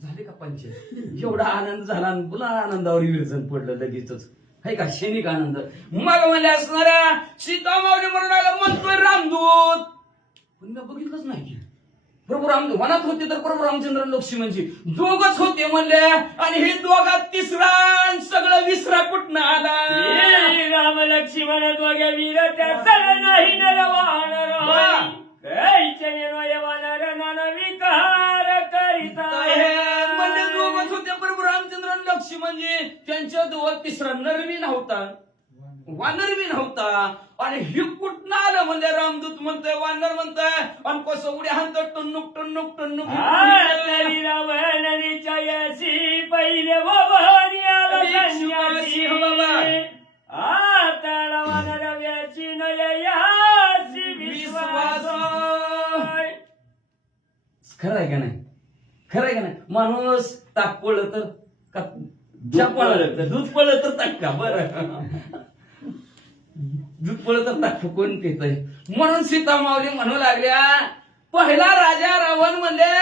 झाले का पंचायत एवढा आनंद झाला आणि पुन्हा आनंदावर विरजन पडलं लगेचच है का क्षणिक आनंद मग म्हणजे असणाऱ्या सीता माऊली म्हणून आला म्हणतोय रामदूत पण मी बघितलंच नाही की प्रभू रामदूत वनात होते तर प्रभू रामचंद्र लक्ष्मणजी दोघच होते म्हणले आणि हे दोघात तिसरा सगळं विसरा कुठनं आला राम लक्ष्मण दोघे वीर त्या सगळं नाही नर वानर विकार करीता म्हणजे दोघच होते प्रभू रामचंद्र लक्ष्मणजी त्यांच्या दोघात तिसरा नरवी नव्हता वानरवी नव्हता आणि हे कुठनं आलं म्हणजे रामदूत म्हणतोय वानर म्हणतोय आणि कसं उड्या हाणतो टुन्नुक टुन्नुक टुन्नुक रावणाच्या याशी पहिले भवानी आला संन्यासी आता रावण रव्याची नयासी विश्वास खरं आहे का नाही खरं आहे का नाही माणूस ताक पडलं तर दूध पडलं तर ताक का बरं दूध पडलं तर ताक कोण पितय म्हणून सीता माऊली म्हणू लागल्या पहिला राजा रावण म्हणले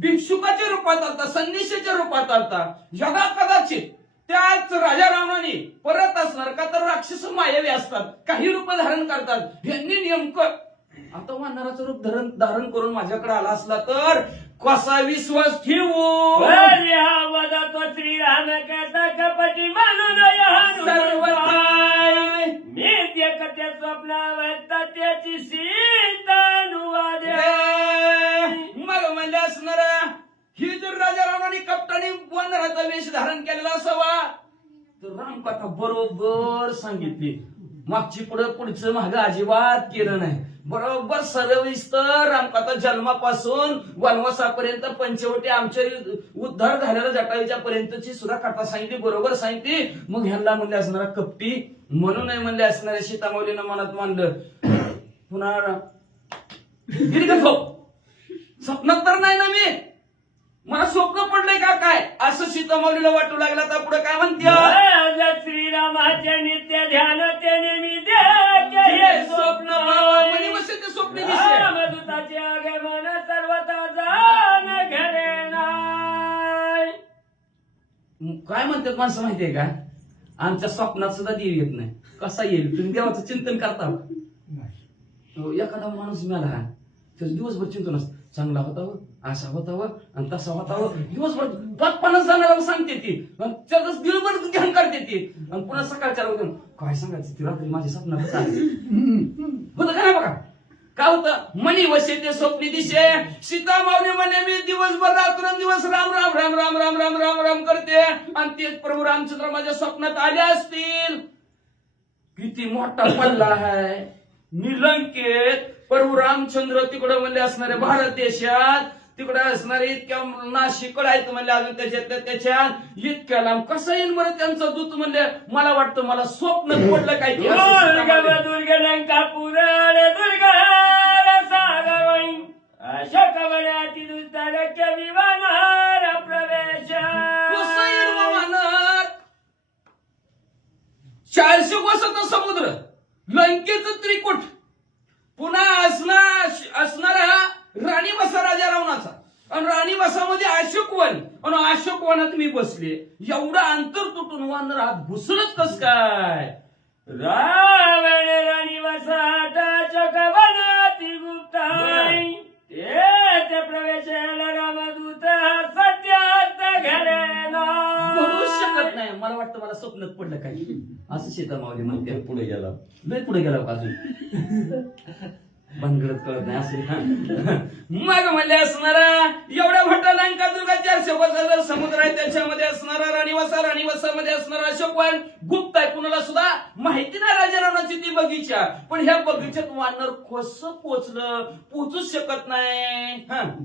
भिक्षुकाच्या रूपात आलता संन्याशाच्या रूपात आलता जगा कदाचित त्याच राजा रावणाने परत असणार का तर राक्षस मायावी असतात काही रूप धारण करतात यांनी नेमकं आता वानराचं रूप धारण करून माझ्याकडे आला असला तर कसा विश्वास ठेवू वदतो श्रीराम कहता कपटी म्हणून सर्वथा मी देखते स्वप्नावस्था त्याची सीता अनुवाद मग म्हणले असणार ही जर राजा रावणाने कपटाने वानराचा वेश धारण केलेला असावा तर रामकथा बरोबर सांगितली. मागची पुढचं मागं अजिबात केलं नाही. बरोबर सविस्तर रामकथा जन्मापासून वनवासापर्यंत पंचवटी आमच्या उद्धार झालेल्या जटायूच्या पर्यंतची सुद्धा कथा सांगितली, बरोबर सांगितली. मग ह्यांना म्हणले असणारा कपटी म्हणून नाही म्हणले असणाऱ्या सीतामाऊलीनं मनात मानलं. पुन्हा गेली का स्वप्नात तर नाही ना मी, मला स्वप्न पडलंय का काय असं सीतामाऊलीला वाटू लागला. तर पुढे काय म्हणते श्रीरामाचे नित्य ध्यान त्याने मी स्वप्न म्हणे वसे ते स्वप्न दिसे. मधुताचे आगमन सर्वता जाण घडे नाही. काय म्हणतात माणसं माहितीये का, आमच्या स्वप्नात सुद्धा देव येत नाही. कसा येईल तुम्ही देवाचं चिंतन करता? एखादा माणूस मिळाला त्याचं दिवसभर चिंतन असतं, चांगला होतावं, असा होतावं आणि तसा होतावं. दिवसभर 50 जणांना सांगते ती, त्याच दिवसभर ध्यान करते ती आणि पुन्हा सकाळच्या काय सांगायचं ती रात्री माझ्या स्वप्नात होतं का नाही बघा. काय होतं मनी वसे ते स्वप्नी दिशे. सीतामाऊली म्हणे मी दिवसभर रात्रंदिवस राम राम राम राम राम राम राम राम करते आणि तेच प्रभू रामचंद्र माझ्या स्वप्नात आले असतील. किती मोठा पल्ला आहे. निलंकेत प्रभू रामचंद्र तिकडे म्हणले असणारे भारत देशात तिकडे असणारे इतक्या नाशिकड आहेत म्हणले अजून त्याच्यात इतक्या लांब कसं येईल बरं त्यांचं दूत म्हणले. मला वाटतं मला स्वप्न पडलं काय दुर्गा लंका पुराण दुर्गा सागरवणी अशोक वनाती दुस्तरक्य विमानार प्रवेश. कसं येईल वाहणार 400 कोसाचा समुद्र, लंकेचं त्रिकुट, पुन्हा असणारा राणी बसा राजा रावणाचा आणि राणी बसामध्ये अशोकवन आणि अशोकवनात मी बसले. एवढं अंतर तुटून वानर हात घुसलच कस काय. रावण राणी वसात अशोक वनाती गुप्ताई ते प्रवेशाला रामदूत सत्यात घडे बोलू शकत नाही. मला वाटतं मला स्वप्नात पडलं काय असं सीतामाऊली म्हणते. पुढे गेला लय पुढे गेला अजून भानगडत कळत नाही असे. मग म्हणले असणारा एवढ्या मोठा लंका दुर्गा 400 कोसाचा समुद्र आहे त्याच्यामध्ये असणारा राणीवसामध्ये असणारा अशोकवन गुप्त आहे. कुणाला सुद्धा माहिती नाही राजा रावणाची ती बगीचा. पण ह्या बगीच्यात वानर कसं पोचूच शकत नाही.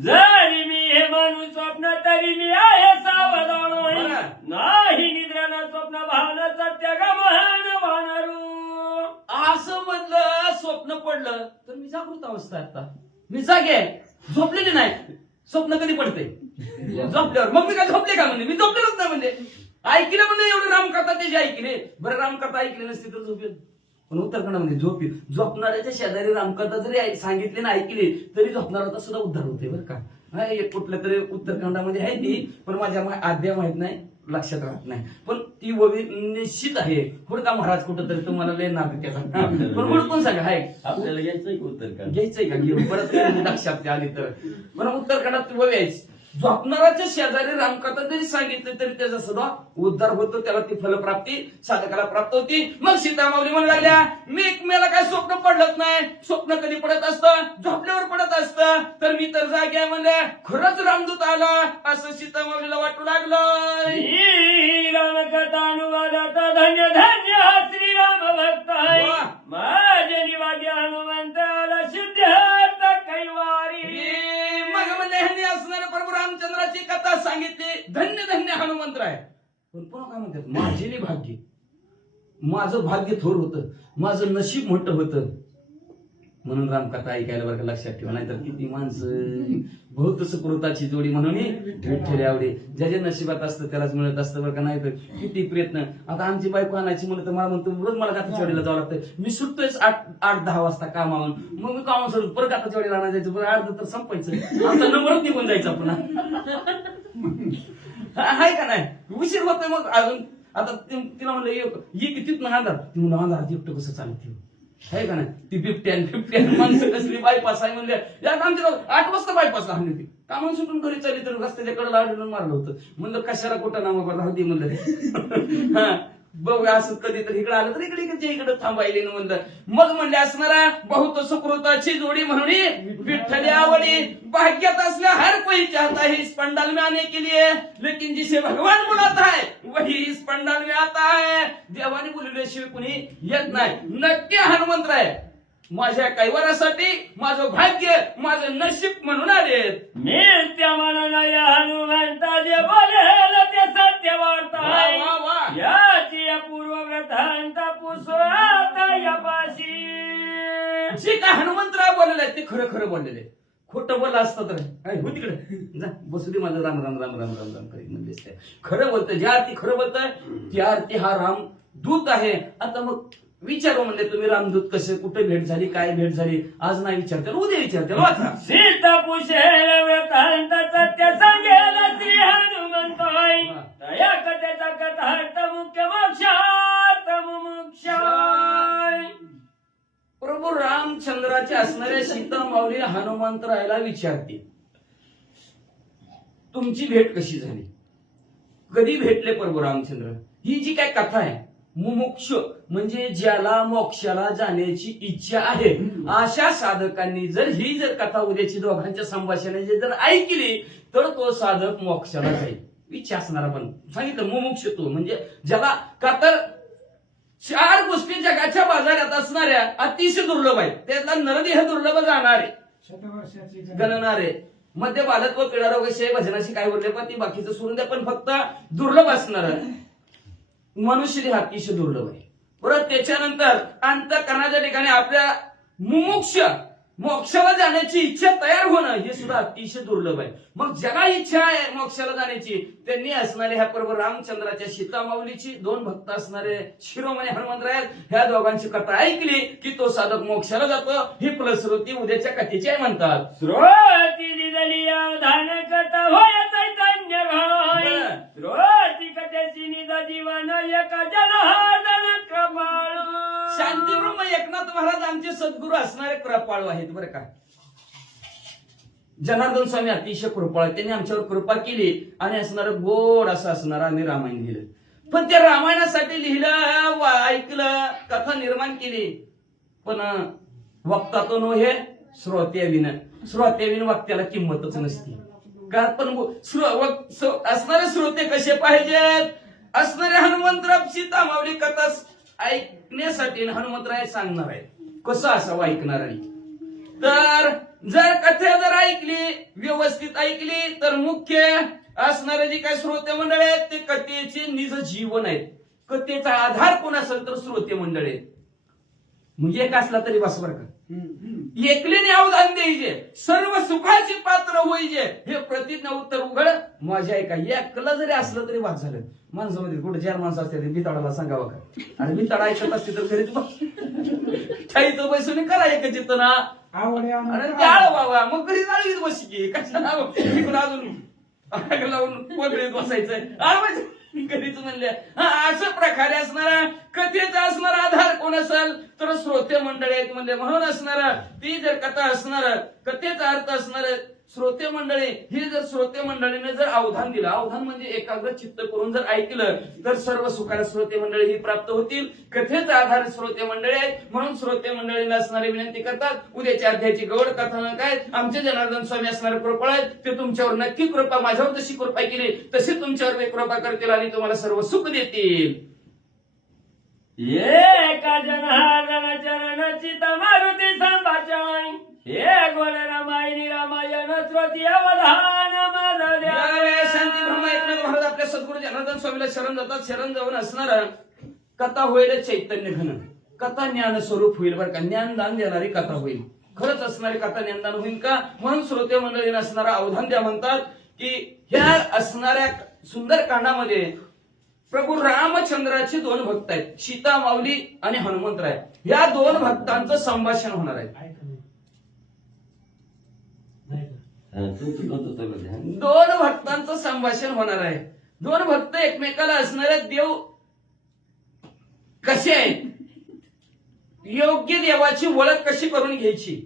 जरी मी हे मानू स्वप्न तरी मी आहे सावधान नाही निद्रा न स्वप्न भान सत्य गमन भानरू. असं म्हणलं स्वप्न पडलं तर मी जागृत अवस्था आता मी जागे झोपलेली नाही. स्वप्न कधी पडते झोपल्यावर. मग मी काय झोपले का म्हणले, मी झोपलेलंच नाही म्हणले. ऐकलं म्हणले एवढं रामकथा त्याची ऐकले. बरं रामकथा ऐकली नसती तर झोपेल. पण उत्तरखंडामध्ये झोपणाऱ्याच्या शेजारी रामकथा जरी सांगितली ना ऐकली तरी झोपणारा सुद्धा उद्धार होते बरं का. एक कुठल्या तरी उत्तरखंडामध्ये आहे ती, पण माझ्या आद्या माहित नाही, लक्षात राहत नाही. पण ती ववी निश्चित आहे. हुडका महाराज कुठं तरी तुम्हाला लय नाद त्याचा. पण हुडकून सांगा हाय आपल्याला घ्यायचंय का उत्तरखंड? घ्यायचंय का घेऊ परत लक्षात आली तर. पण उत्तरखंडात ती ववी आहे. झोपणाऱ्याच्या शेजारी रामकथा जरी सांगितलं तरी त्याचा सुद्धा उद्धार होतो, त्याला ती फलप्राप्ती साधकाला प्राप्त होती. मग सीतामाऊली म्हणू लागल्या मी एकमेला काय स्वप्न पडलंच नाही. स्वप्न कधी पडत असतं, झोपल्यावर पडत असतं. तर मी तर जागे म्हणले खरंच रामदूत आला असं सीतामाऊलीला वाटू लागलं. रामकथा अनुवादात धन्य धन्य श्रीराम भक्त आहे. माझे निवागे हनुमंताला सिद्धार्थ कैवारी. मग म्हणले ह्यांनी असणाऱ्या प्रभू रामचंद्राची कथा सांगितली. धन्य धन्य हनुमंतराय. पण पुन्हा काय म्हणतात माझे भाग्य, माझं भाग्य थोर होतं, माझं नशीब मोठं होतं म्हणून रामकथा ऐकायला बरं का लक्षात ठेवा. नाहीतर किती माणसं बहुत सुकृताची जोडी म्हणून विठ्ठल आवडे. ज्याच्या नशिबात असतं त्यालाच मिळत असतं बरं का. नाही तर किती प्रयत्न. आता आमची बायको आणायची म्हणलं तर मला म्हणतो रोज मला गाताचवाडीला जावं लागतं. मी सुटतोय 8-10 वाजता कामावून. मग मी कामावर सोडून परत गाताचवाडीला आणा जायचं. बरं अर्ध तर संपायचं, आमचा नंबरच निघून जायचा पुन्हा. आहे का नाही उशीर होतोय. मग अजून आता तिला म्हणलं ये कितीत ना अंधार. ती म्हणून अंधारात एकटं कसं चालत आहे का नाही ती बिबट्यान माणसं कसली बायपास आहे म्हणले या आमच्या 8 वाजता बायपासला आणली होती कामाला सुटून घरी चालली तर रस्त्याच्या कडेला आढळून मारलं होतं म्हणलं कशाला कुठं ना मग राहू दे म्हणलं हा बघ असं कधी तर इकडे आलं तर इकडे थांबायले म्हणलं मग म्हणले असणारा बहुत सुकृताची जोडी म्हणून विठ्ठली आवडी भाग्यात असल्या हर कोई चाहता है इस पंडाल में आने के लिए लेकिन जिसे भगवान बुलाता है वही इस पंडाल में आता है देवाने बोलल्याशिवाय कुणी येत नाही नक्की हनुमंतराय माझ्या कैवारासाठी माझं भाग्य माझं नशीब म्हणून आलेत मी त्या मनानं या हनुमंता जे बोलेल ते सत्य वार्ता आहे. वा, वा, वा. याची अपूर्व व्रतांता पुसवाता यापाशी जे काय हनुमंतराय बोललेले आहेत ते खरं बोललेले खोटं बोललं असतं तर हो तिकडे जा बसू दे माझं राम राम राम राम राम राम करीत म्हणलेस ते खरं बोलतंय ज्या अर्थी खरं बोलतंय त्या अर्थी हा राम दूत आहे. आता मग विचारू म्हणले तुम्ही रामदूत कसे कुठे भेट झाली काय भेट झाली आज नाही विचारते उद्या विचारते वाचा सीता पुषेल व्रतांत सत्य सांगेल श्री हनुमंताई या कथेचा कथार्थ मुख्य मोक्षार्थ मुमुक्षाय. प्रभू रामचंद्राचे असणाऱ्या सीता माऊली हनुमंतरायला विचारते तुमची भेट कशी झाली कधी भेटले प्रभू रामचंद्र. ही जी काय कथा आहे मुमुक्ष म्हणजे ज्याला मोक्षाला जाण्याची इच्छा आहे अशा साधकांनी जर कथा उद्याची दोघांच्या संभाषणाची जर ऐकली तर तो साधक मोक्षाला जाईल. इच्छा असणारा पण सांगितलं मुमुक्ष तो म्हणजे ज्याला का तर 4 गोष्टी जगाच्या बाजारात असणाऱ्या अतिशय दुर्लभ आहेत त्यातला नरदेह दुर्लभ जाणारे गणणारे मध्य बालत्व पिढारोगाशी भजनाशी काय बोलले पण ती बाकीचं सोडून द्या पण फक्त दुर्लभ असणार मनुष्य अतिशय दुर्लभ आहे. बरोबर त्याच्यानंतर अंतःकरणाच्या ठिकाणी आपल्या मुमुक्ष मोक्षाला जाण्याची इच्छा तयार होणं हे सुद्धा अतिशय दुर्लभ आहे. मग ज्याला इच्छा आहे मोक्षाला जाण्याची त्यांनी असणारे ह्या प्रभू रामचंद्राच्या सीता माऊलीची 2 भक्त असणारे शिरोमणी हनुमंतराय ह्या दोघांची कथा ऐकली की तो साधक मोक्षाला जातो. ही फलश्रुती उद्याच्या कथेची आहे म्हणतात. श्रोती दिलेली अवधान कथा होय चैतन्य घाई श्रोती कथेची निज जीवन एक जनार्दन कृपाळू. शांती ब्रह्म एकनाथ महाराज आमचे सद्गुरू असणारे कृपाळू आहेत बरं का. जनार्दन स्वामी अतिशय कृपाळ त्यांनी आमच्यावर कृपा केली आणि असणारं गोड असं असणारं आम्ही रामायण लिहिलं. पण त्या रामायणासाठी लिहिलं ऐकलं कथा निर्माण केली पण वक्ता तो नो हे श्रोत्याविन वक्त्याला किंमतच नसते. का पण असणारे श्रोते कसे पाहिजेत असणारे हनुमंतराव सीता माऊली कथा ऐकण्यासाठी हनुमंतराय सांगणार आहे कसं असावं ऐकणार आहे. तर जर कथा जर ऐकली व्यवस्थित ऐकली तर मुख्य असणारे जे काही श्रोते मंडळ आहेत ते कथेचे निज जीवन आहेत. कथेचा आधार कोण असेल तर श्रोते मंडळ आहेत. म्हणजे एक असला तरी बस बरं का एकलीने अवधान द्यायचे सर्व सुखाची पात्र होईचे हे प्रतिज्ञा उत्तर उघड माझ्या ऐका एकला जरी असलं तरी वाद झालं. माणसामध्ये कुठे 4 माणसं असते बिताडाला सांगावं का आणि बिताडा ऐकत असते तर घरी ठाईचं बसून करा एकचित ना आणि त्याळ बाबा मग घरी जाळीत बशी की कशाला इकडून अजून आग लावून कोगळीत बसायचंय घरीच म्हणले. अशा प्रकारे असणारा कथेचा असणारा आधार कोण असेल तर श्रोते मंडळी आहेत म्हणजे म्हणून असणारा ती जर कथा असणार कथेचा अर्थ असणार श्रोते मंडळी ही जर श्रोते मंडळीने जर अवधान दिलं अवधान म्हणजे एकाग्र चित्त करून जर ऐकलं तर सर्व सुखाला श्रोते मंडळी ही प्राप्त होतील. कथेचा आधार श्रोते मंडळी आहेत म्हणून श्रोते मंडळीला असणारी विनंती करतात उद्याच्या अध्यायाची गौड कथा काय आमचे जनार्दन स्वामी असणारे कृपा आहेत ते तुमच्यावर नक्की कृपा माझ्यावर जशी कृपा केली तशी तुमच्यावर कृपा करतील आणि तुम्हाला सर्व सुख देतील. एका जनार्दन चरणाची मारुती संभाषण हे गोल रामायणी रामायण श्रोती अवधान माझं द्या. शांती ब्रह्म एकनाथ महाराज आपल्या सद्गुरू जनार्दन स्वामीला शरण जातात. शरण जाऊन असणारा कथा होईल चैतन्य घन कथा ज्ञान स्वरूप होईल बरं का. ज्ञानदान देणारी कथा होईल. खरंच असणारी कथा ज्ञानदान होईल का म्हणून श्रोते मंडळीने असणारा अवधान द्या म्हणतात की ह्या असणाऱ्या सुंदर कांडामध्ये प्रभू रामचंद्राचे 2 भक्त आहेत सीता माऊली आणि हनुमंतराय. या 2 भक्तांचं संभाषण होणार आहे. 2 भक्तांचं संभाषण होणार आहे. 2 भक्त एकमेकाला असणारे देव कसे आहेत योग्य देवाची ओळख कशी करून घ्यायची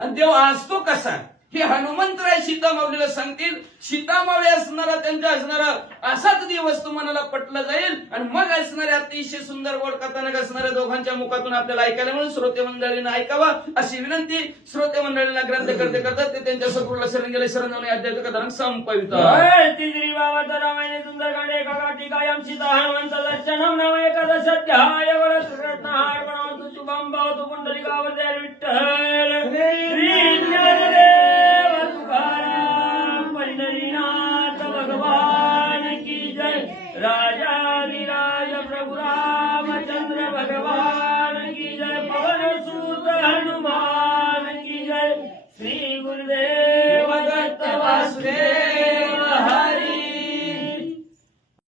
आणि देव असतो कसा हे हनुमंतराय सीतामाऊलीला सांगतील. सीतामाऊली असणारा त्यांच्या असणारा असाच दिवस तुम्हाला पटलं जाईल आणि मग असणारे अतिशय सुंदर गोड कथानक असणाऱ्या दोघांच्या मुखातून आपल्याला ऐकायला म्हणून श्रोते मंडळींना ऐकावा अशी विनंती. श्रोते मंडळींना ग्रंथ करते करतात ते त्यांच्या सद्गुरूला शरण गेले. शरण जाऊन अध्यात्मिक कथानक संपवितात. तिसरी बाबा रामायणे सुंदरकांड एका टीकायाम सीता हनुमंत दर्शनम नाम एकादश अध्याय वरद रत्नहार बनवतु शुभम भवतु पुंडलिकावरती विठ्ठल.